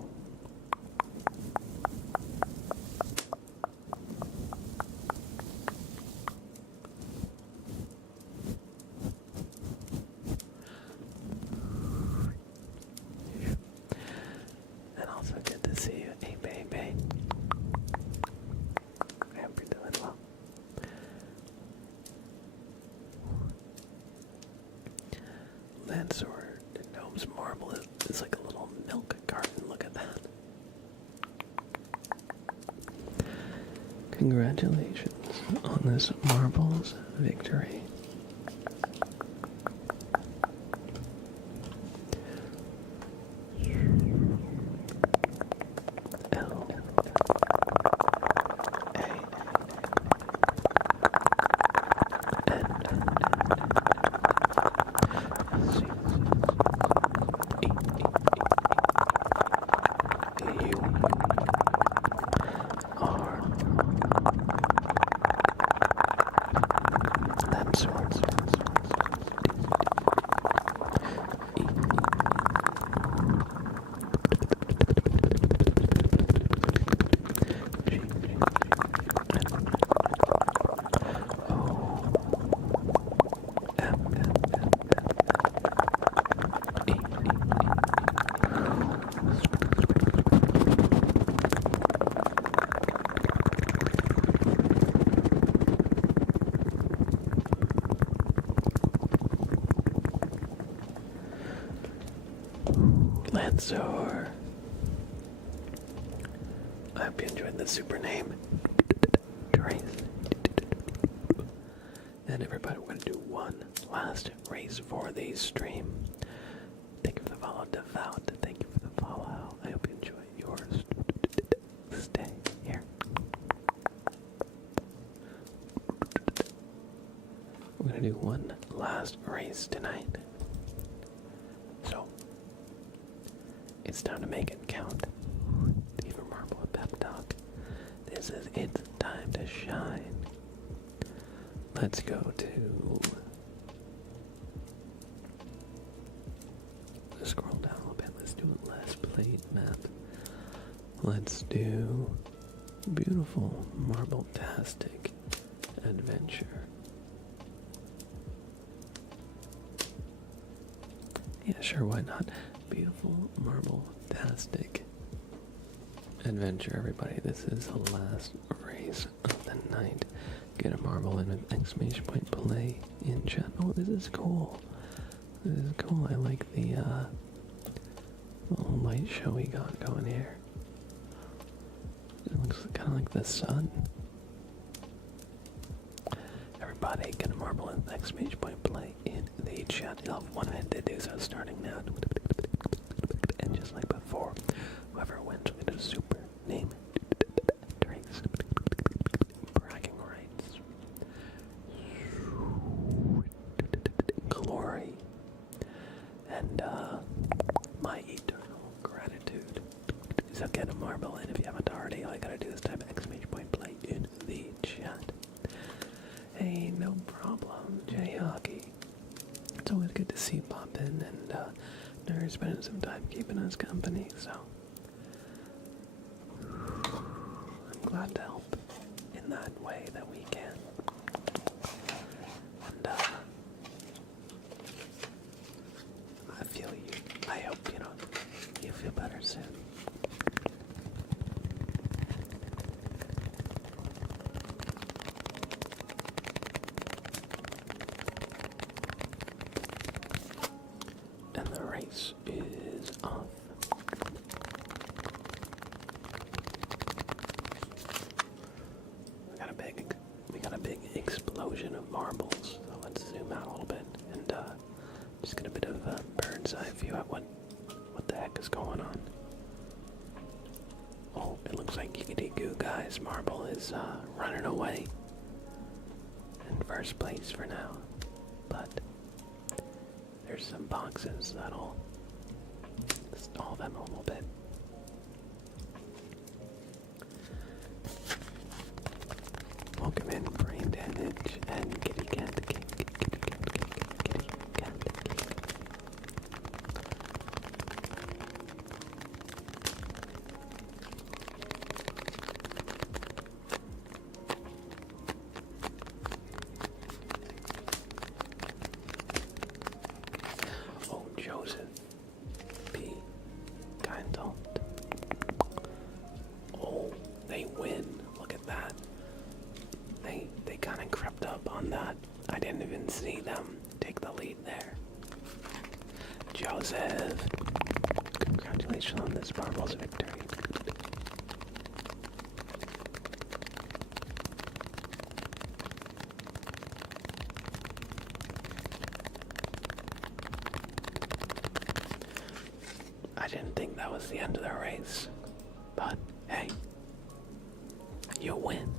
And also good to see you. Hey, baby. I hope you're doing well. Lancer Gnome's marble is like a little milk carton. Look at that. Congratulations on this marbles victory. L A N C U R. That's words. Lancer. I hope you enjoyed the super name. Trace. And everybody, we're going to do one last race for the stream. Thank you for the follow, Devout. Thank you for the follow. I hope you enjoy yours. Stay here. We're going to do one last race tonight. So, it's time to make it count. Even Marble and Pep Talk. This is its time to shine. Let's go to... Let's scroll down a little bit. Let's do a Let's Play map. Let's do beautiful Marble-tastic adventure. Yeah, sure, why not? Beautiful Marble-tastic adventure, everybody. This is the last race of the night. Get a marble and an exclamation point play in chat. Oh, this is cool. This is cool. I like the little light show we got going here. It looks kind of like the sun. Everybody get a marble and exclamation point play in the chat. You'll have 1 minute to do so starting now. And just like before, whoever wins will get a super name. Trace. Bragging rights. Glory. And my eternal gratitude. So get a marble, and if you haven't already, all you gotta do is type exclamation point play in the chat. Hey, no problem, J-Hockey. It's always good to see you pop in, and Nerd's spending some time keeping us company, so I'm glad to help in that way that we can. And I feel you. I hope, you feel better soon. And the race is off. We got a big explosion of marbles. So let's zoom out a little bit and just get a bit of a bird's eye view at what the heck is going on. Oh, it looks like Yiggity Goo Guy's marble is running away in first place for now, but there's some boxes that'll stall them a little bit. Welcome in, Brain Damage and Kitty Cat. kind of crept up on that. I didn't even see them take the lead there. Joseph, congratulations on this marbles victory. I didn't think that was the end of the race, but hey, you win.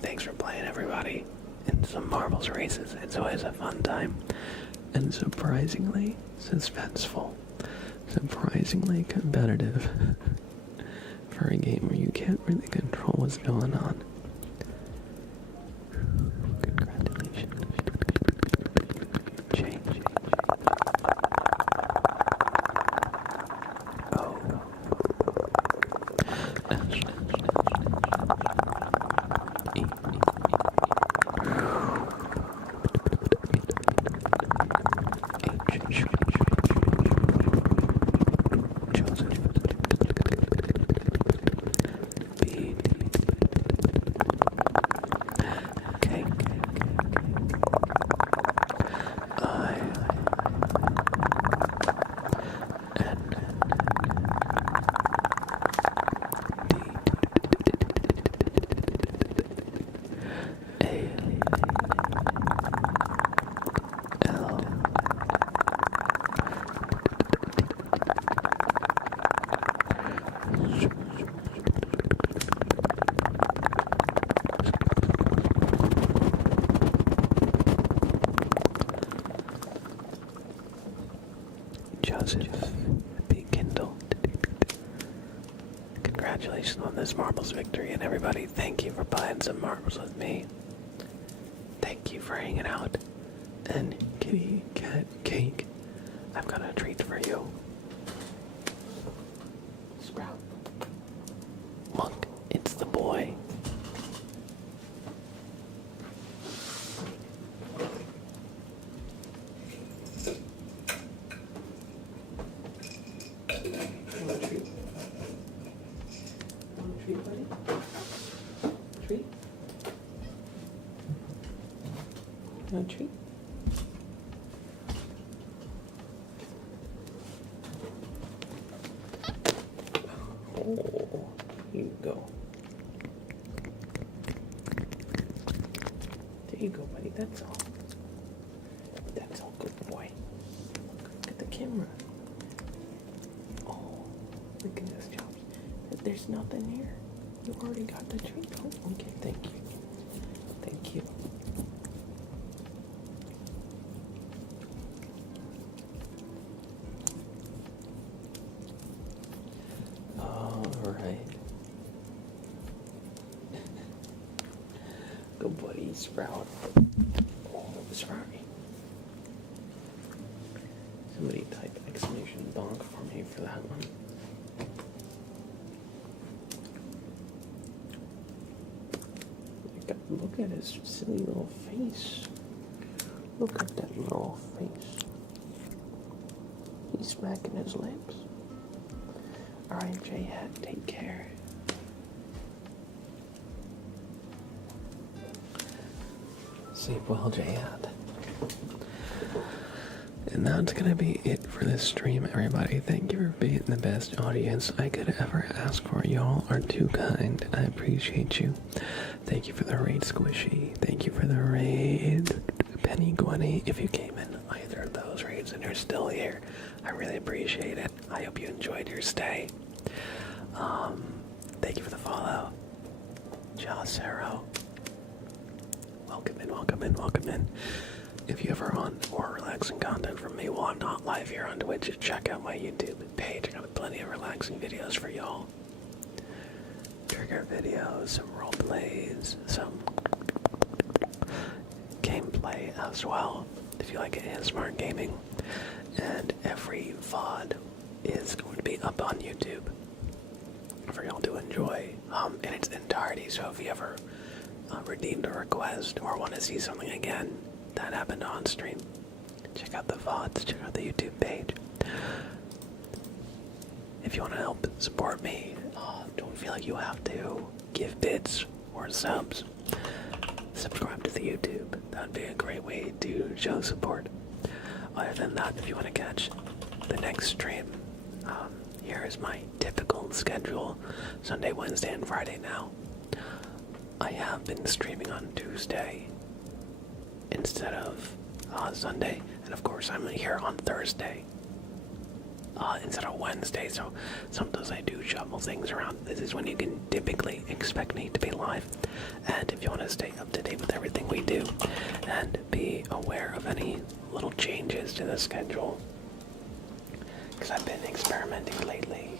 Thanks for playing, everybody, in some marbles races. It's always a fun time, and surprisingly suspenseful, surprisingly competitive for a game where you can't really control what's going on. Congratulations. Change. Oh. Joseph, be kindled. Congratulations on this marbles victory, and everybody, thank you for playing some marbles with me. Thank you for hanging out. And kitty cat cake, I've got a treat for you. Sprout. Look, it's the boy. Treat. Oh, here you go. There you go, buddy. That's all. That's all, good boy. Look at the camera. Oh, look at this, Chops. There's nothing here. You already got the treat. Oh, okay, thank you. Thank you. Good buddy, Sprout. Oh, Sprouty. Somebody type exclamation bonk for me for that one. Look at his silly little face. Look at that little face. He's smacking his lips. Alright, J-Hat, take care. Sleep well, J-Hat. And that's gonna be it for this stream, everybody. Thank you for being the best audience I could ever ask for. Y'all are too kind. I appreciate you. Thank you for the raid, Squishy. Thank you for the raid, Penny Gwenny. If you came in either of those raids and you're still here, I really appreciate it. I hope you enjoyed your stay. Thank you for the follow. Jacero. Welcome in, welcome in, welcome in. If you ever want more relaxing content from me while I'm not live here on Twitch, check out my YouTube page. I got plenty of relaxing videos for y'all. Trigger videos, some role plays, some gameplay as well, if you like ASMR gaming. And every VOD is going to be up on YouTube for y'all to enjoy in its entirety. So if you ever redeemed a request or want to see something again that happened on stream, check out the VODs, check out the YouTube page. If you want to help support me, don't feel like you have to give bits or subs. with YouTube. That'd be a great way to show support. Other than that, if you want to catch the next stream, here is my typical schedule. Sunday, Wednesday, and Friday now. I have been streaming on Tuesday instead of Sunday, and of course I'm here on Thursday instead of Wednesday, so sometimes I do shuffle things around. This is when you can typically expect me to be live, and if you want to stay up to date with everything we do and be aware of any little changes to the schedule, because I've been experimenting lately,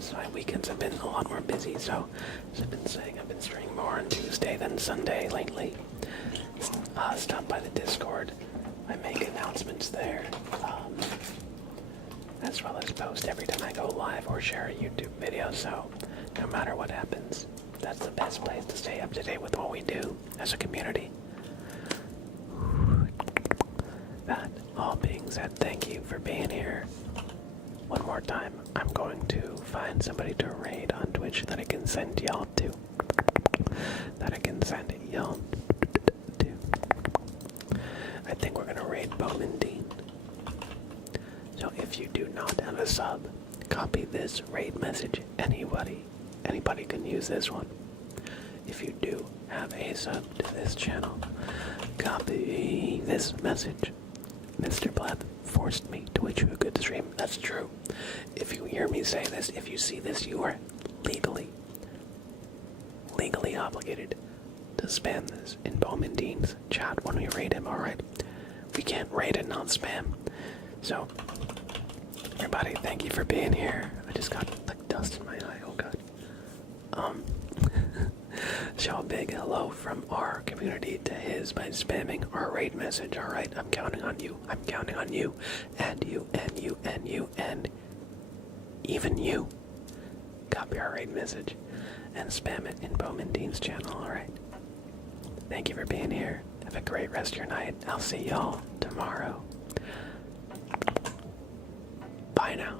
so my weekends have been a lot more busy, so as I've been saying, I've been streaming more on Tuesday than Sunday lately. Stop by the Discord. I make announcements there, as well as post every time I go live or share a YouTube video, so no matter what happens, that's the best place to stay up to date with what we do as a community. That all being said, thank you for being here. One more time, I'm going to find somebody to raid on Twitch that I can send y'all to. I think we're gonna raid Bowman Dean. So if you do not have a sub, copy this raid message. Anybody can use this one. If you do have a sub to this channel, copy this message. Mr. Blab forced me to wish you a good stream. That's true. If you hear me say this, if you see this, you are legally obligated to spam this in Bowman Dean's chat when we raid him, alright? We can't raid and not spam. So, everybody, thank you for being here. I just got like dust in my eye, oh god. Show a big hello from our community to his by spamming our raid message, alright? I'm counting on you. I'm counting on you. And you, and you, and you, and even you. Copy our raid message and spam it in Bowman Dean's channel, alright? Thank you for being here. Have a great rest of your night. I'll see y'all tomorrow. Bye now.